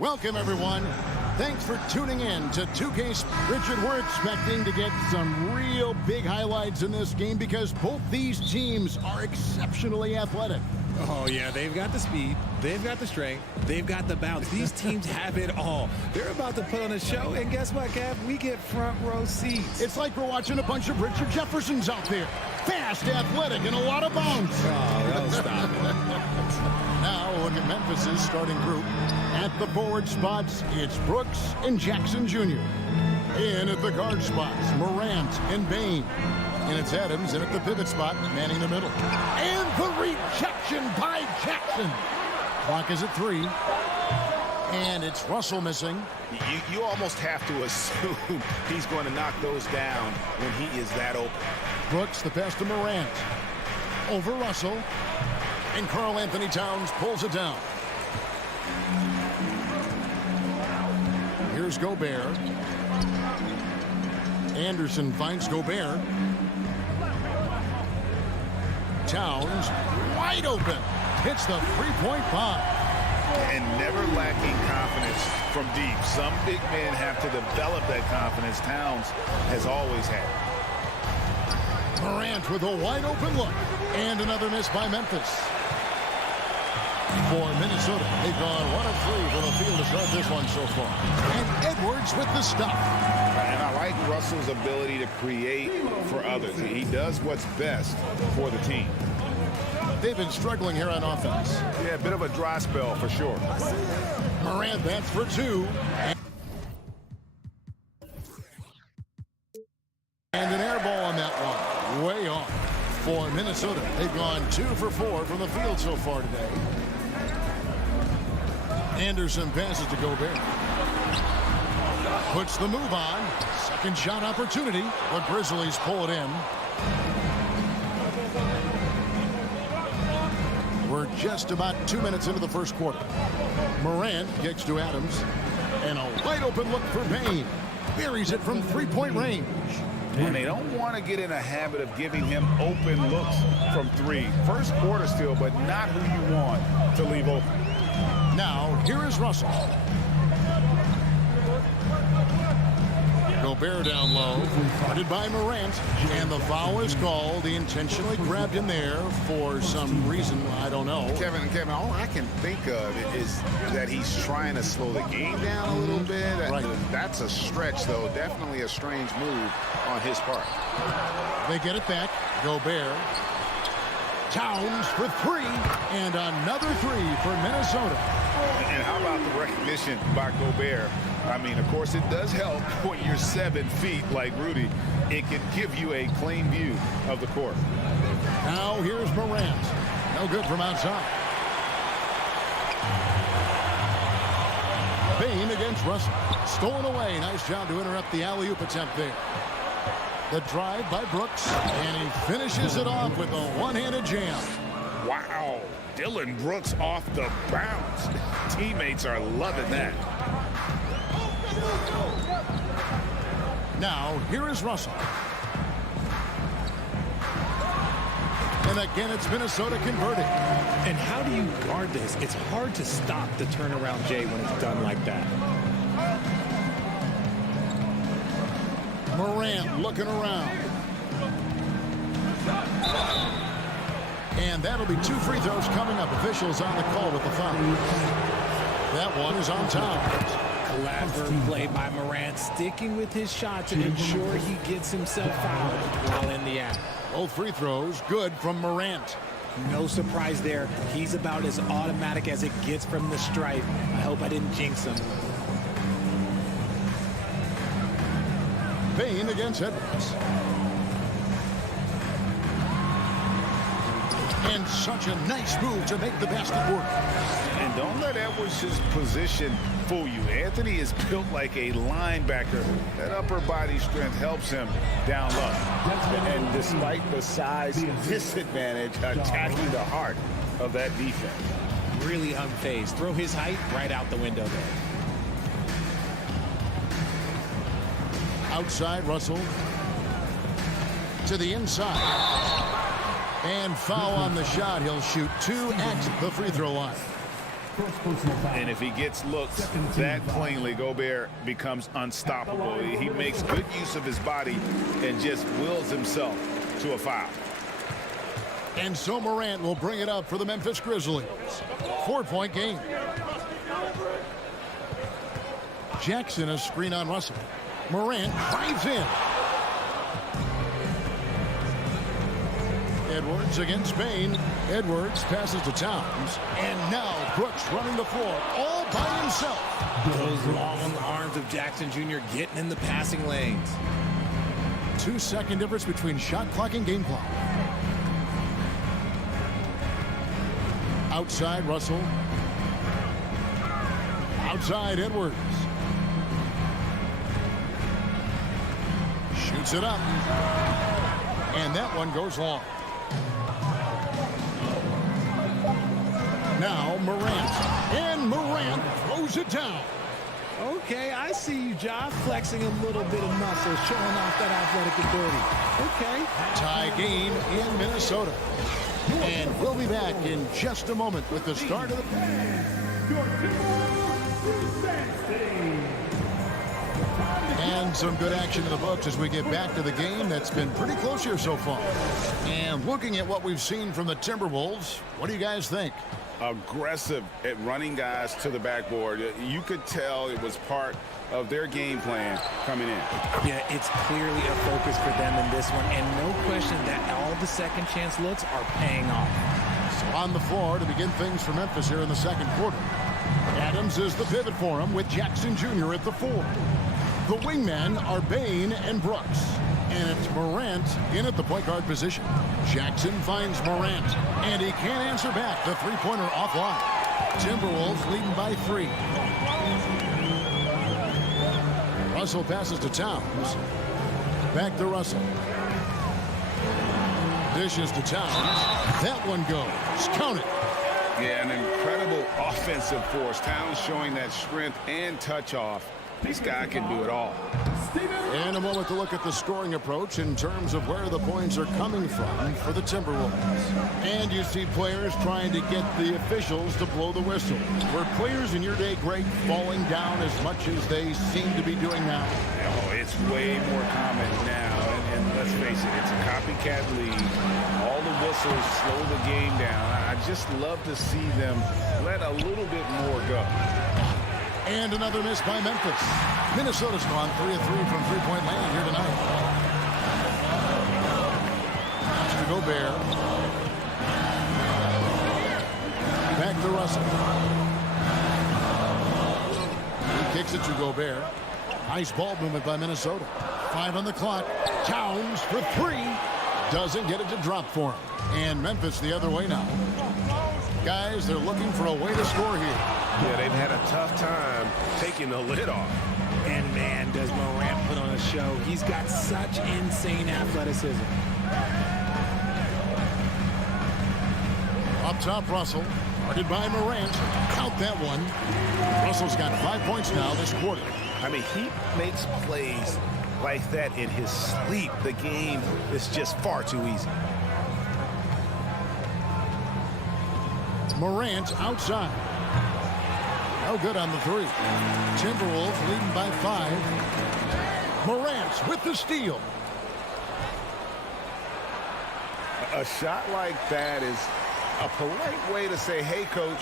Welcome, everyone. Thanks for tuning in to 2K. Richard, we're expecting to get some real big highlights in this game because both these teams are exceptionally athletic. Oh, yeah, they've got the speed, they've got the strength, they've got the bounce. These teams have it all. They're about to put on a show, and guess what, Kev? We get front row seats. It's like we're watching a bunch of Richard Jeffersons out there. Fast, athletic, and a lot of bounce. Oh, don't stop it. Now, look at Memphis's starting group. At the forward spots, it's Brooks and Jackson Jr. In at the guard spots, Morant and Bain. And it's Adams in at the pivot spot, manning the middle. And the rejection by Jackson. Clock is at 3. And it's Russell missing. You almost have to assume he's going to knock those down when he is that open. Brooks, the pass to Morant. Over Russell. And Karl Anthony Towns pulls it down. Here's Gobert. Anderson finds Gobert. Towns, wide open. Hits the three-point bomb. And never lacking confidence from deep. Some big men have to develop that confidence. Towns has always had. Morant with a wide open look. And another miss by Memphis. For Minnesota, they've gone 1 of 3 from the field to start this one so far. And Edwards with the stop. And I like Russell's ability to create for others. He does what's best for the team. They've been struggling here on offense. Yeah, a bit of a dry spell for sure. Morant, that's for 2. And an air ball on that one. Way off. For Minnesota, they've gone 2 for 4 from the field so far today. Anderson passes to Gobert. Puts the move on. Second shot opportunity. The Grizzlies pull it in. We're just about 2 minutes into the first quarter. Morant kicks to Adams. And a wide open look for Bain. Buries it from three-point range. And they don't want to get in a habit of giving him open looks from 3. First quarter still, but not who you want to leave open. Now, here is Russell. Gobert down low, guarded by Morant, and the foul is called. He intentionally grabbed him there for some reason, I don't know. Kevin, all I can think of is that he's trying to slow the game down a little bit. Right. That's a stretch, though. Definitely a strange move on his part. They get it back. Gobert. Towns for 3, and another 3 for Minnesota. And how about the recognition by Gobert? I mean, of course, it does help when you're 7 feet like Rudy. It can give you a clean view of the court. Now here's Morant. No good from outside. Bain against Russell. Stolen away. Nice job to interrupt the alley-oop attempt there. The drive by Brooks, and he finishes it off with a one-handed jam. Wow. Dylan Brooks off the bounce. Teammates are loving that. Now, here is Russell. And again, it's Minnesota converting. And how do you guard this? It's hard to stop the turnaround Jay when it's done like that. Morant looking around. And that'll be 2 free throws coming up. Officials on the call with the foul. That one is on Towns. Clever play by Morant, sticking with his shot to ensure he gets himself fouled while in the act. Both free throws good from Morant. No surprise there. He's about as automatic as it gets from the stripe. I hope I didn't jinx him. Bain against Edwards. And such a nice move to make the basket work. And don't let Edwards' position fool you. Anthony is built like a linebacker. That upper body strength helps him down low. And despite the size disadvantage, attacking the heart of that defense. Really unfazed. Throw his height right out the window there. Outside, Russell. To the inside. And foul on the shot. He'll shoot 2 at the free throw line. And if he gets looks that plainly, Gobert becomes unstoppable. He makes good use of his body and just wills himself to a foul. And so Morant will bring it up for the Memphis Grizzlies. 4-point game. Jackson, a screen on Russell. Morant drives in. Edwards against Bain. Edwards passes to Towns. And now Brooks running the floor all by himself. Those long arms of Jackson Jr. getting in the passing lanes. 2-second difference between shot clock and game clock. Outside, Russell. Outside, Edwards. Shoots it up. And that one goes long. Now Morant. And Morant throws it down. Okay, I see you, Josh, flexing a little bit of muscle, showing off that athletic ability. Okay. Tie game in Minnesota. And we'll be back in just a moment with the start of the... And some good action in the books as we get back to the game that's been pretty close here so far. And looking at what we've seen from the Timberwolves, what do you guys think? Aggressive at running guys to the backboard. You could tell it was part of their game plan coming in. Yeah, it's clearly a focus for them in this one, and no question that all the second chance looks are paying off. So on the floor to begin things for Memphis here in the second quarter. Adams is the pivot for him with Jackson Jr. at the 4. The wingmen are Bain and Brooks. And it's Morant in at the point guard position. Jackson finds Morant, and he can't answer back. The three-pointer offline. Timberwolves leading by 3. Russell passes to Towns. Back to Russell. Dishes to Towns. That one goes. Count it. Yeah, an incredible offensive force. Towns showing that strength and touch off. This guy can do it all. And a moment to look at the scoring approach in terms of where the points are coming from for the Timberwolves. And you see players trying to get the officials to blow the whistle. Were players in your day, Greg, falling down as much as they seem to be doing now? Oh, it's way more common now. And let's face it, it's a copycat league. All the whistles slow the game down. I just love to see them let a little bit more go. And another miss by Memphis. Minnesota's gone 3 of 3 from three-point land here tonight. To Gobert. Back to Russell. He kicks it to Gobert. Nice ball movement by Minnesota. 5 on the clock. Towns for 3. Doesn't get it to drop for him. And Memphis the other way now. Guys, they're looking for a way to score here. Yeah, they've had a tough time taking the lid off. And man, does Morant put on a show. He's got such insane athleticism. Up top, Russell. Guarded by Morant. Count that one. Russell's got 5 points now this quarter. I mean, he makes plays like that in his sleep. The game is just far too easy. Morant outside. No good on the 3. Timberwolves leading by 5. Morant with the steal. A shot like that is a polite way to say, hey, coach,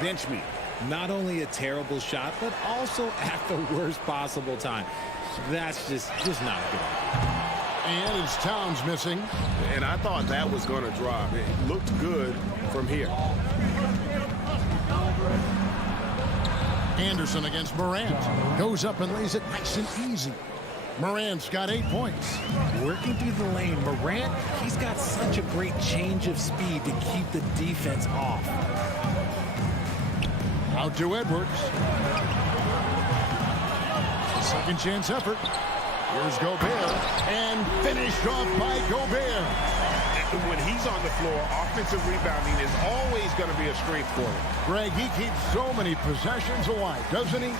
bench me. Not only a terrible shot, but also at the worst possible time. That's just not good. And it's Towns missing. And I thought that was going to drop. It looked good from here. Anderson against Morant. Goes up and lays it nice and easy. Morant's got 8 points. Working through the lane, Morant, he's got such a great change of speed to keep the defense off. Out to Edwards. Second chance effort. Here's Gobert. And finished off by Gobert. When he's on the floor, offensive rebounding is always going to be a strength for him. Greg, he keeps so many possessions alive, doesn't he?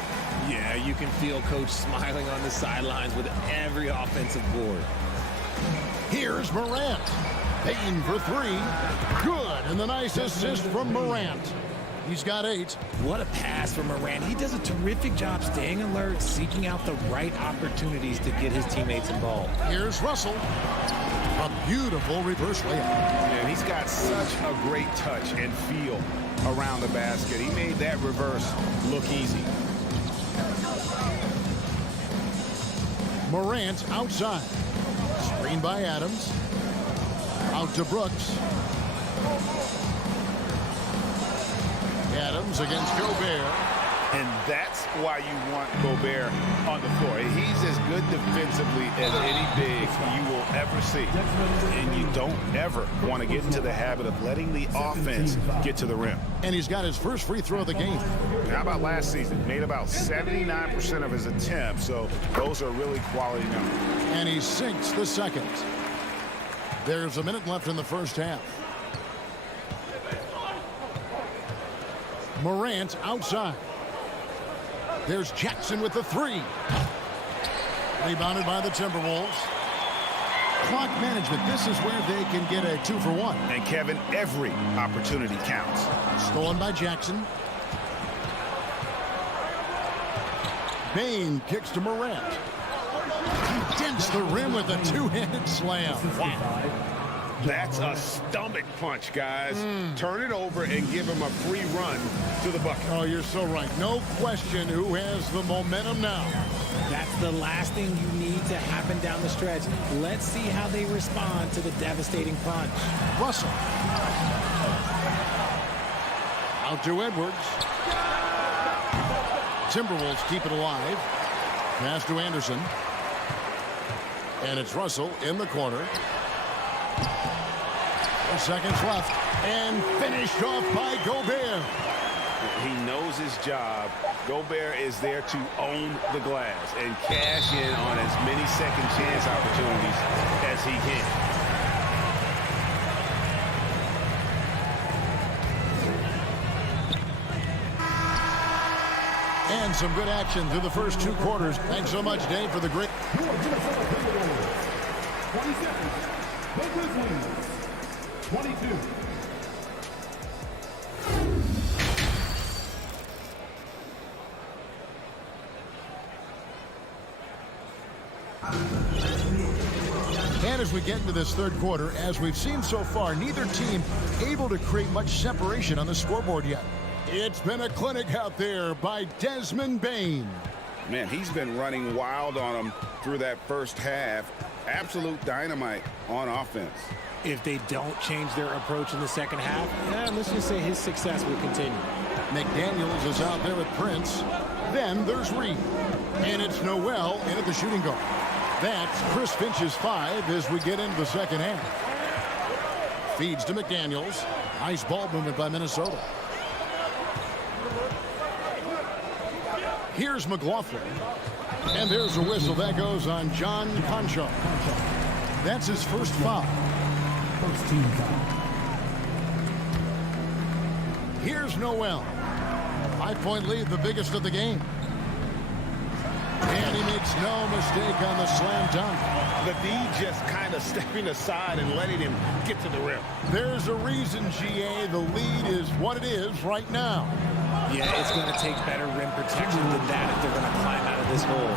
Yeah, you can feel Coach smiling on the sidelines with every offensive board. Here's Morant. Payton for 3. Good, and the nice assist from Morant. He's got 8. What a pass from Morant. He does a terrific job staying alert, seeking out the right opportunities to get his teammates involved. Here's Russell. A beautiful reverse layup. And he's got such a great touch and feel around the basket. He made that reverse look easy. Morant outside. Screen by Adams. Out to Brooks. Adams against Gobert. And that's why you want Gobert on the floor. He's as good defensively as any big you will ever see. And you don't ever want to get into the habit of letting the offense get to the rim. And he's got his first free throw of the game. How about last season? Made about 79% of his attempts, so those are really quality numbers. And he sinks the second. There's a minute left in the first half. Morant outside. There's Jackson with the 3. Rebounded by the Timberwolves. Clock management. This is where they can get a 2-for-1. And Kevin, every opportunity counts. Stolen by Jackson. Bane kicks to Morant. He dents the rim with a 2-handed slam. Wow. That's a stomach punch, guys. Turn it over and give him a free run to the bucket. Oh, you're so right. No question who has the momentum now. That's the last thing you need to happen down the stretch. Let's see how they respond to the devastating punch. Russell. Out to Edwards. Timberwolves keep it alive. Pass to Anderson. And it's Russell in the corner. 4 seconds left. And finished off by Gobert. He knows his job. Gobert is there to own the glass and cash in on as many second chance opportunities as he can. And some good action through the first 2 quarters. Thanks so much, Dave, for the great... 22. And as we get into this third quarter, as we've seen so far, neither team able to create much separation on the scoreboard yet. It's been a clinic out there by Desmond Bane. Man, he's been running wild on them through that first half. Absolute dynamite on offense. If they don't change their approach in the second half, let's just say his success will continue. McDaniels is out there with Prince. Then there's Reed. And it's Noel in at the shooting guard. That's Chris Finch's 5 as we get into the second half. Feeds to McDaniels. Nice ball movement by Minnesota. Here's McLaughlin. And there's a whistle that goes on John Concho. That's his first foul. First team foul. Here's Noel. 5-point lead, the biggest of the game. And he makes no mistake on the slam dunk. The D just kind of stepping aside and letting him get to the rim. There's a reason, GA, the lead is what it is right now. Yeah, it's going to take better rim protection than that if they're going to climb out of this hole.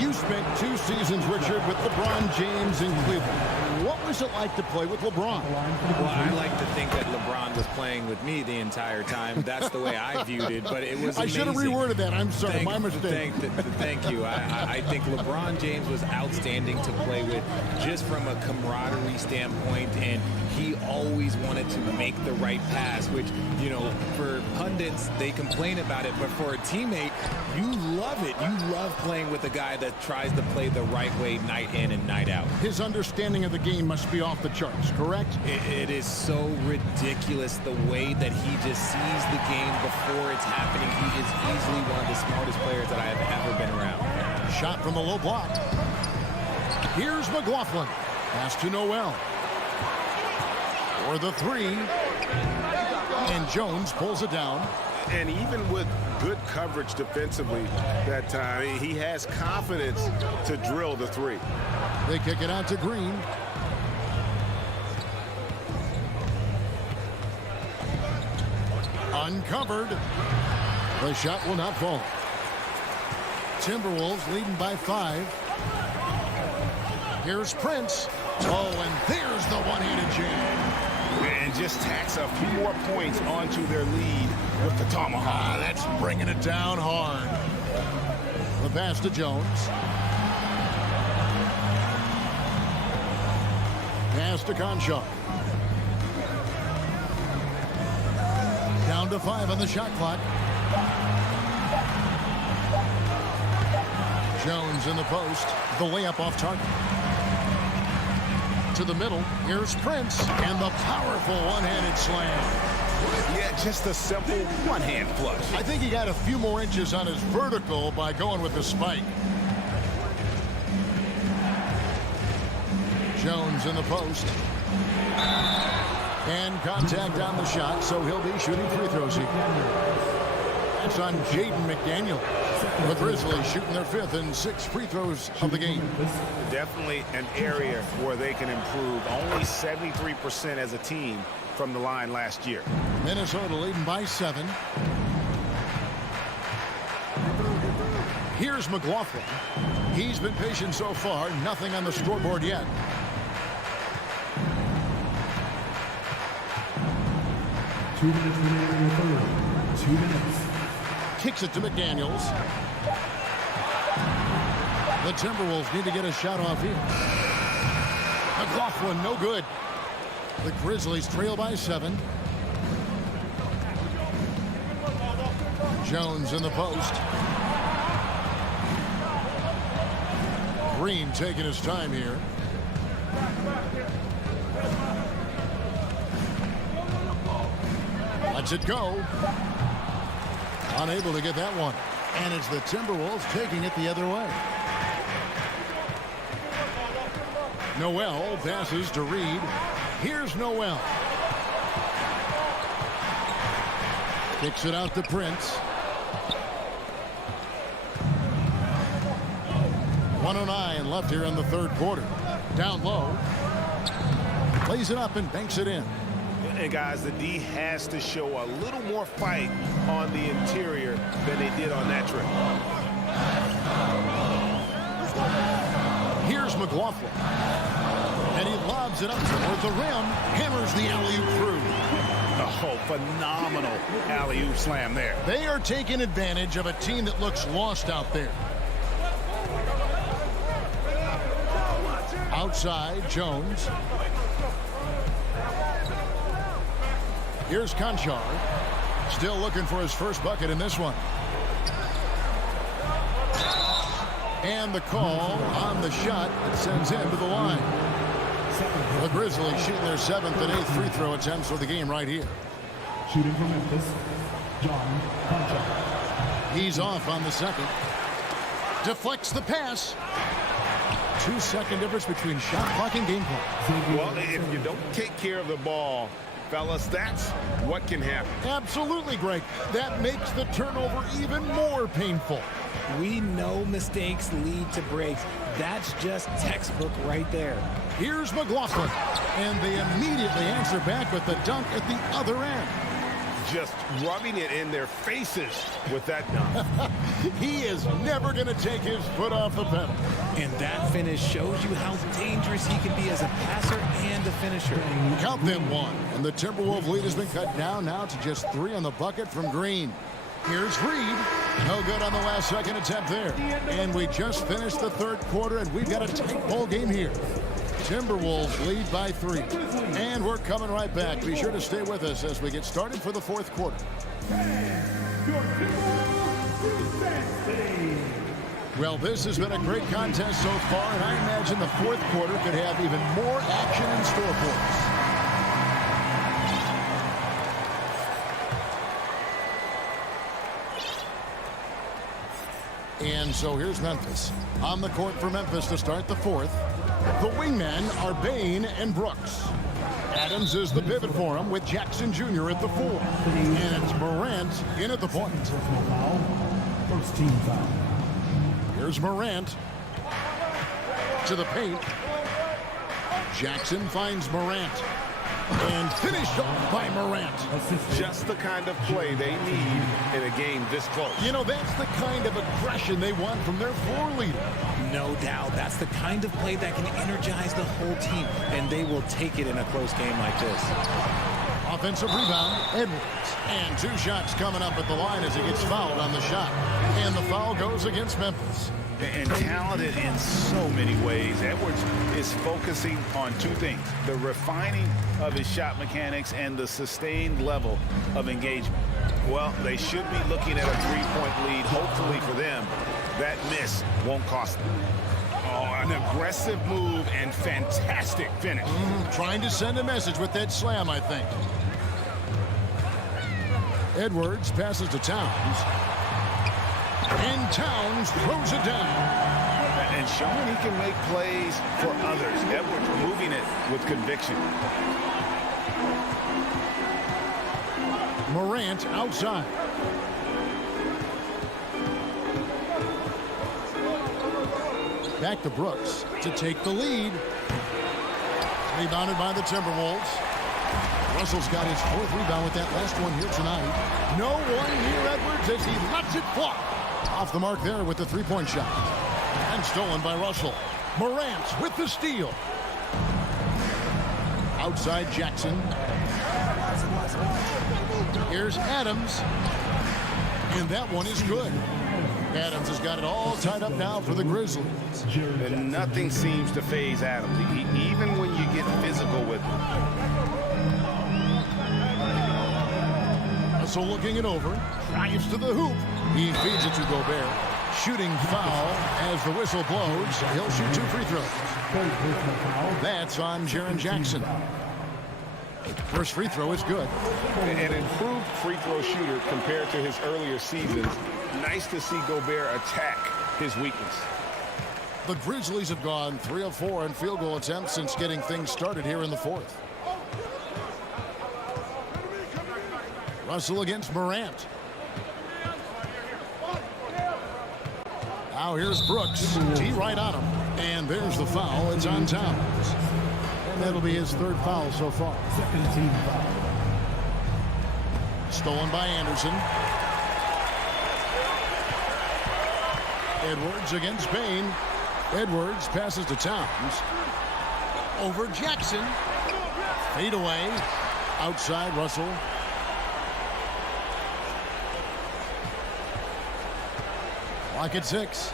You spent 2 seasons, Richard, with LeBron James in Cleveland. What was it like to play with LeBron? Well, I like to think that LeBron was playing with me the entire time. That's the way I viewed it, but it was amazing. I should have reworded that. I'm sorry, my mistake. Thank you. I think LeBron James was outstanding to play with just from a camaraderie standpoint, and he always wanted to make the right pass, which, you know, for pundits, they complain about it, but for a teammate, you love it. You love playing with a guy that tries to play the right way night in and night out. His understanding of the game must be off the charts, correct? It is so ridiculous the way that he just sees the game before it's happening. He is easily one of the smartest players that I have ever been around. Shot from the low block. Here's McLaughlin. Pass to Noel. For the three. And Jones pulls it down. And even with good coverage defensively that time, he has confidence to drill the three. They kick it out to Green. Uncovered. The shot will not fall. Timberwolves leading by 5. Here's Prince. Oh, and there's the one-handed jam. And just tacks a few more points onto their lead with the tomahawk. That's bringing it down hard. The pass to Jones. Pass to Conchar. Down to 5 on the shot clock. Jones in the post. The layup off target. To the middle. Here's Prince. And the powerful one-handed slam. Yeah, just a simple one-hand flush. I think he got a few more inches on his vertical by going with the spike. Jones in the post. And contact on the shot, so he'll be shooting free throws here. That's on Jaden McDaniel. The Grizzlies shooting their 5th and 6th free throws of the game. Definitely an area where they can improve. Only 73% as a team from the line last year. Minnesota leading by 7. Here's McLaughlin. He's been patient so far. Nothing on the scoreboard yet. Two minutes remaining in the third. 2 minutes. Kicks it to McDaniels. The Timberwolves need to get a shot off here. McLaughlin, no good. The Grizzlies trail by 7. Jones in the post. Green taking his time here. Lets it go. Unable to get that one. And it's the Timberwolves taking it the other way. Noel passes to Reed. Here's Noel. Kicks it out to Prince. 1:09 left here in the third quarter. Down low. Plays it up and banks it in. And guys, the D has to show a little more fight on the interior than they did on that trip. Here's McLaughlin. And he lobs it up toward the rim. Hammers the alley-oop through. Oh, phenomenal alley-oop slam there. They are taking advantage of a team that looks lost out there. Outside, Jones. Here's Conchar. Still looking for his first bucket in this one. And the call on the shot that sends him to the line. The Grizzlies shooting their 7th and 8th free throw attempts for the game right here. Shooting from Memphis, John Conchar. He's off on the second. Deflects the pass. 2-second difference between shot clock and game clock. Well, if you don't take care of the ball, fellas, that's what can happen. Absolutely, Greg. That makes the turnover even more painful. We know mistakes lead to breaks. That's just textbook right there. Here's McLaughlin. And they immediately answer back with the dunk at the other end. Just rubbing it in their faces with that dunk. He is never going to take his foot off the pedal. And that finish shows you how dangerous he can be as a passer and a finisher. Count them 1. And the Timberwolves lead has been cut down now to just 3 on the bucket from Green. Here's Reed. No good on the last second attempt there. And we just finished the third quarter, and we've got a tight ball game here. Timberwolves lead by 3. And we're coming right back. Be sure to stay with us as we get started for the fourth quarter. Well, this has been a great contest so far, and I imagine the fourth quarter could have even more action in store for us. And so here's Memphis. On the court for Memphis to start the fourth. The wingmen are Bain and Brooks. Adams is the pivot for him with Jackson Jr. at the 4. And it's Morant in at the point. First team foul. Here's Morant to the paint. Jackson finds Morant. And finished off by Morant. Just the kind of play they need in a game this close. You know, that's the kind of aggression they want from their floor leader. No doubt. That's the kind of play that can energize the whole team, and they will take it in a close game like this. Offensive rebound, Edwards. And 2 shots coming up at the line as he gets fouled on the shot. And the foul goes against Memphis. And talented in so many ways. Edwards is focusing on 2 things: the refining of his shot mechanics and the sustained level of engagement. Well, they should be looking at a 3-point lead. Hopefully for them, that miss won't cost them. Oh, an aggressive move and fantastic finish. Trying to send a message with that slam, I think. Edwards passes to Towns. And Towns throws it down. And showing he can make plays for others. Edwards moving it with conviction. Morant outside. Back to Brooks to take the lead. Rebounded by the Timberwolves. Russell's got his 4th rebound with that last one here tonight. No one near Edwards as he lets it fly. Off the mark there with the 3-point shot. And stolen by Russell. Morant with the steal. Outside Jackson. Here's Adams. And that one is good. Adams has got it all tied up now for the Grizzlies. And nothing seems to faze Adams, even when you get physical with him. So looking it over, drives to the hoop. He feeds it to Gobert. Shooting foul as the whistle blows. He'll shoot 2 free throws. That's on Jaren Jackson. First free throw is good. An improved free throw shooter compared to his earlier seasons. Nice to see Gobert attack his weakness. The Grizzlies have gone 3 of 4 on field goal attempts since getting things started here in the 4th. Russell against Morant. Now here's Brooks. T right on him. And there's the foul. It's on Towns. And that'll be his 3rd foul so far. Second team foul. Stolen by Anderson. Edwards against Bain. Edwards passes to Towns. Over Jackson. Fade away. Outside Russell. Clock at 6.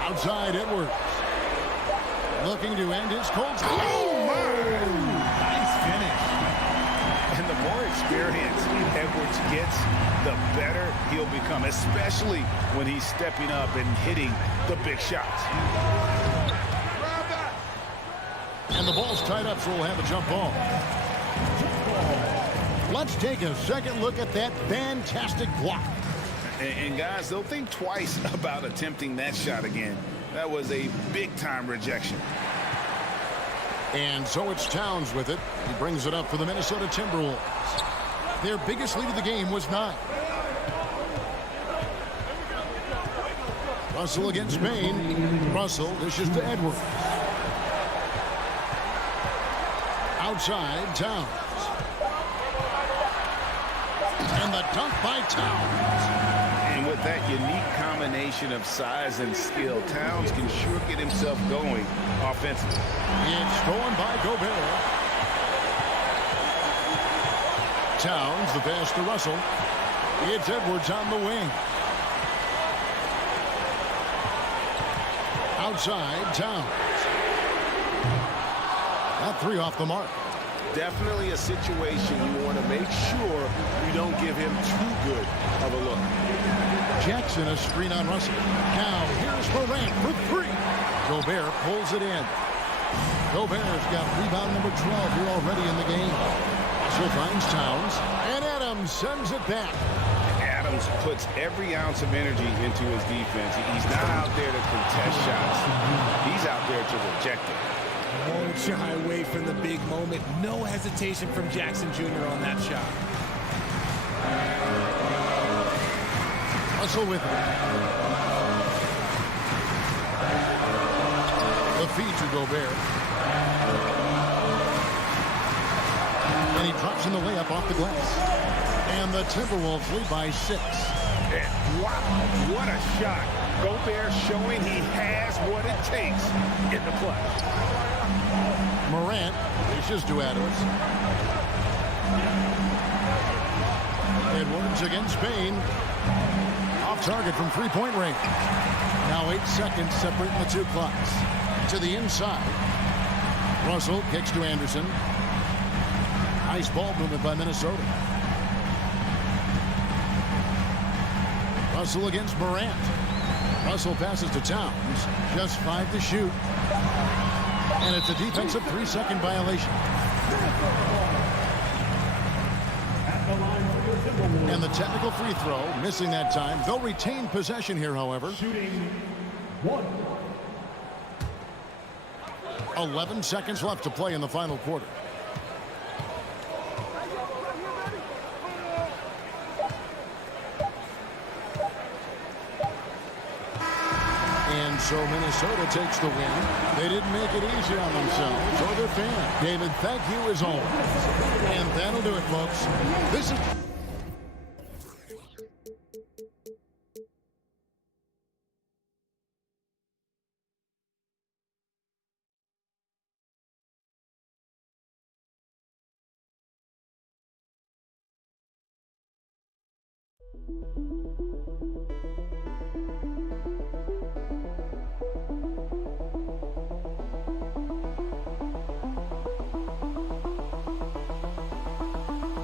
Outside Edwards. Looking to end his cold. Oh, my! Nice finish. And the more experience Edwards gets, the better he'll become, especially when he's stepping up and hitting the big shots. And the ball's tied up, so we'll have a jump ball. Let's take a second look at that fantastic block. And guys, they'll think twice about attempting that shot again. That was a big-time rejection. And so it's Towns with it. He brings it up for the Minnesota Timberwolves. Their biggest lead of the game was 9. Russell against Bain. Russell dishes to Edwards. Outside, Towns. And the dunk by Towns. And with that unique combination of size and skill, Towns can sure get himself going offensively. It's stolen by Gobert. Towns, the pass to Russell. It's Edwards on the wing. Outside, Towns. That 3 off the mark. Definitely a situation you want to make sure you don't give him too good of a look. Jackson, a screen on Russell. Now, here's Morant for three. Gobert pulls it in. Gobert's got rebound number 12 here already in the game. Russell finds Towns, and Adams sends it back. Adams puts every ounce of energy into his defense. He's not out there to contest shots. He's out there to reject it. Won't shy away from the big moment. No hesitation from Jackson Jr. on that shot. Russell with it. The feed to Gobert. And he drops in the layup off the glass. And the Timberwolves lead by 6. And wow, what a shot. Gobert showing he has what it takes in the clutch. Morant dishes to Adams. Edwards against Bain. Off target from three-point range. Now 8 seconds separating the two clocks. To the inside. Russell kicks to Anderson. Nice ball movement by Minnesota. Russell against Morant. Russell passes to Towns. Just 5 to shoot. And it's a defensive 3-second violation. And the technical free throw, missing that time. They'll retain possession here, however. Shooting 1. 11 seconds left to play in the final quarter. And so Minnesota takes the win. They didn't make it easy on themselves or their fans. David, thank you as always. And that'll do it, folks. This is...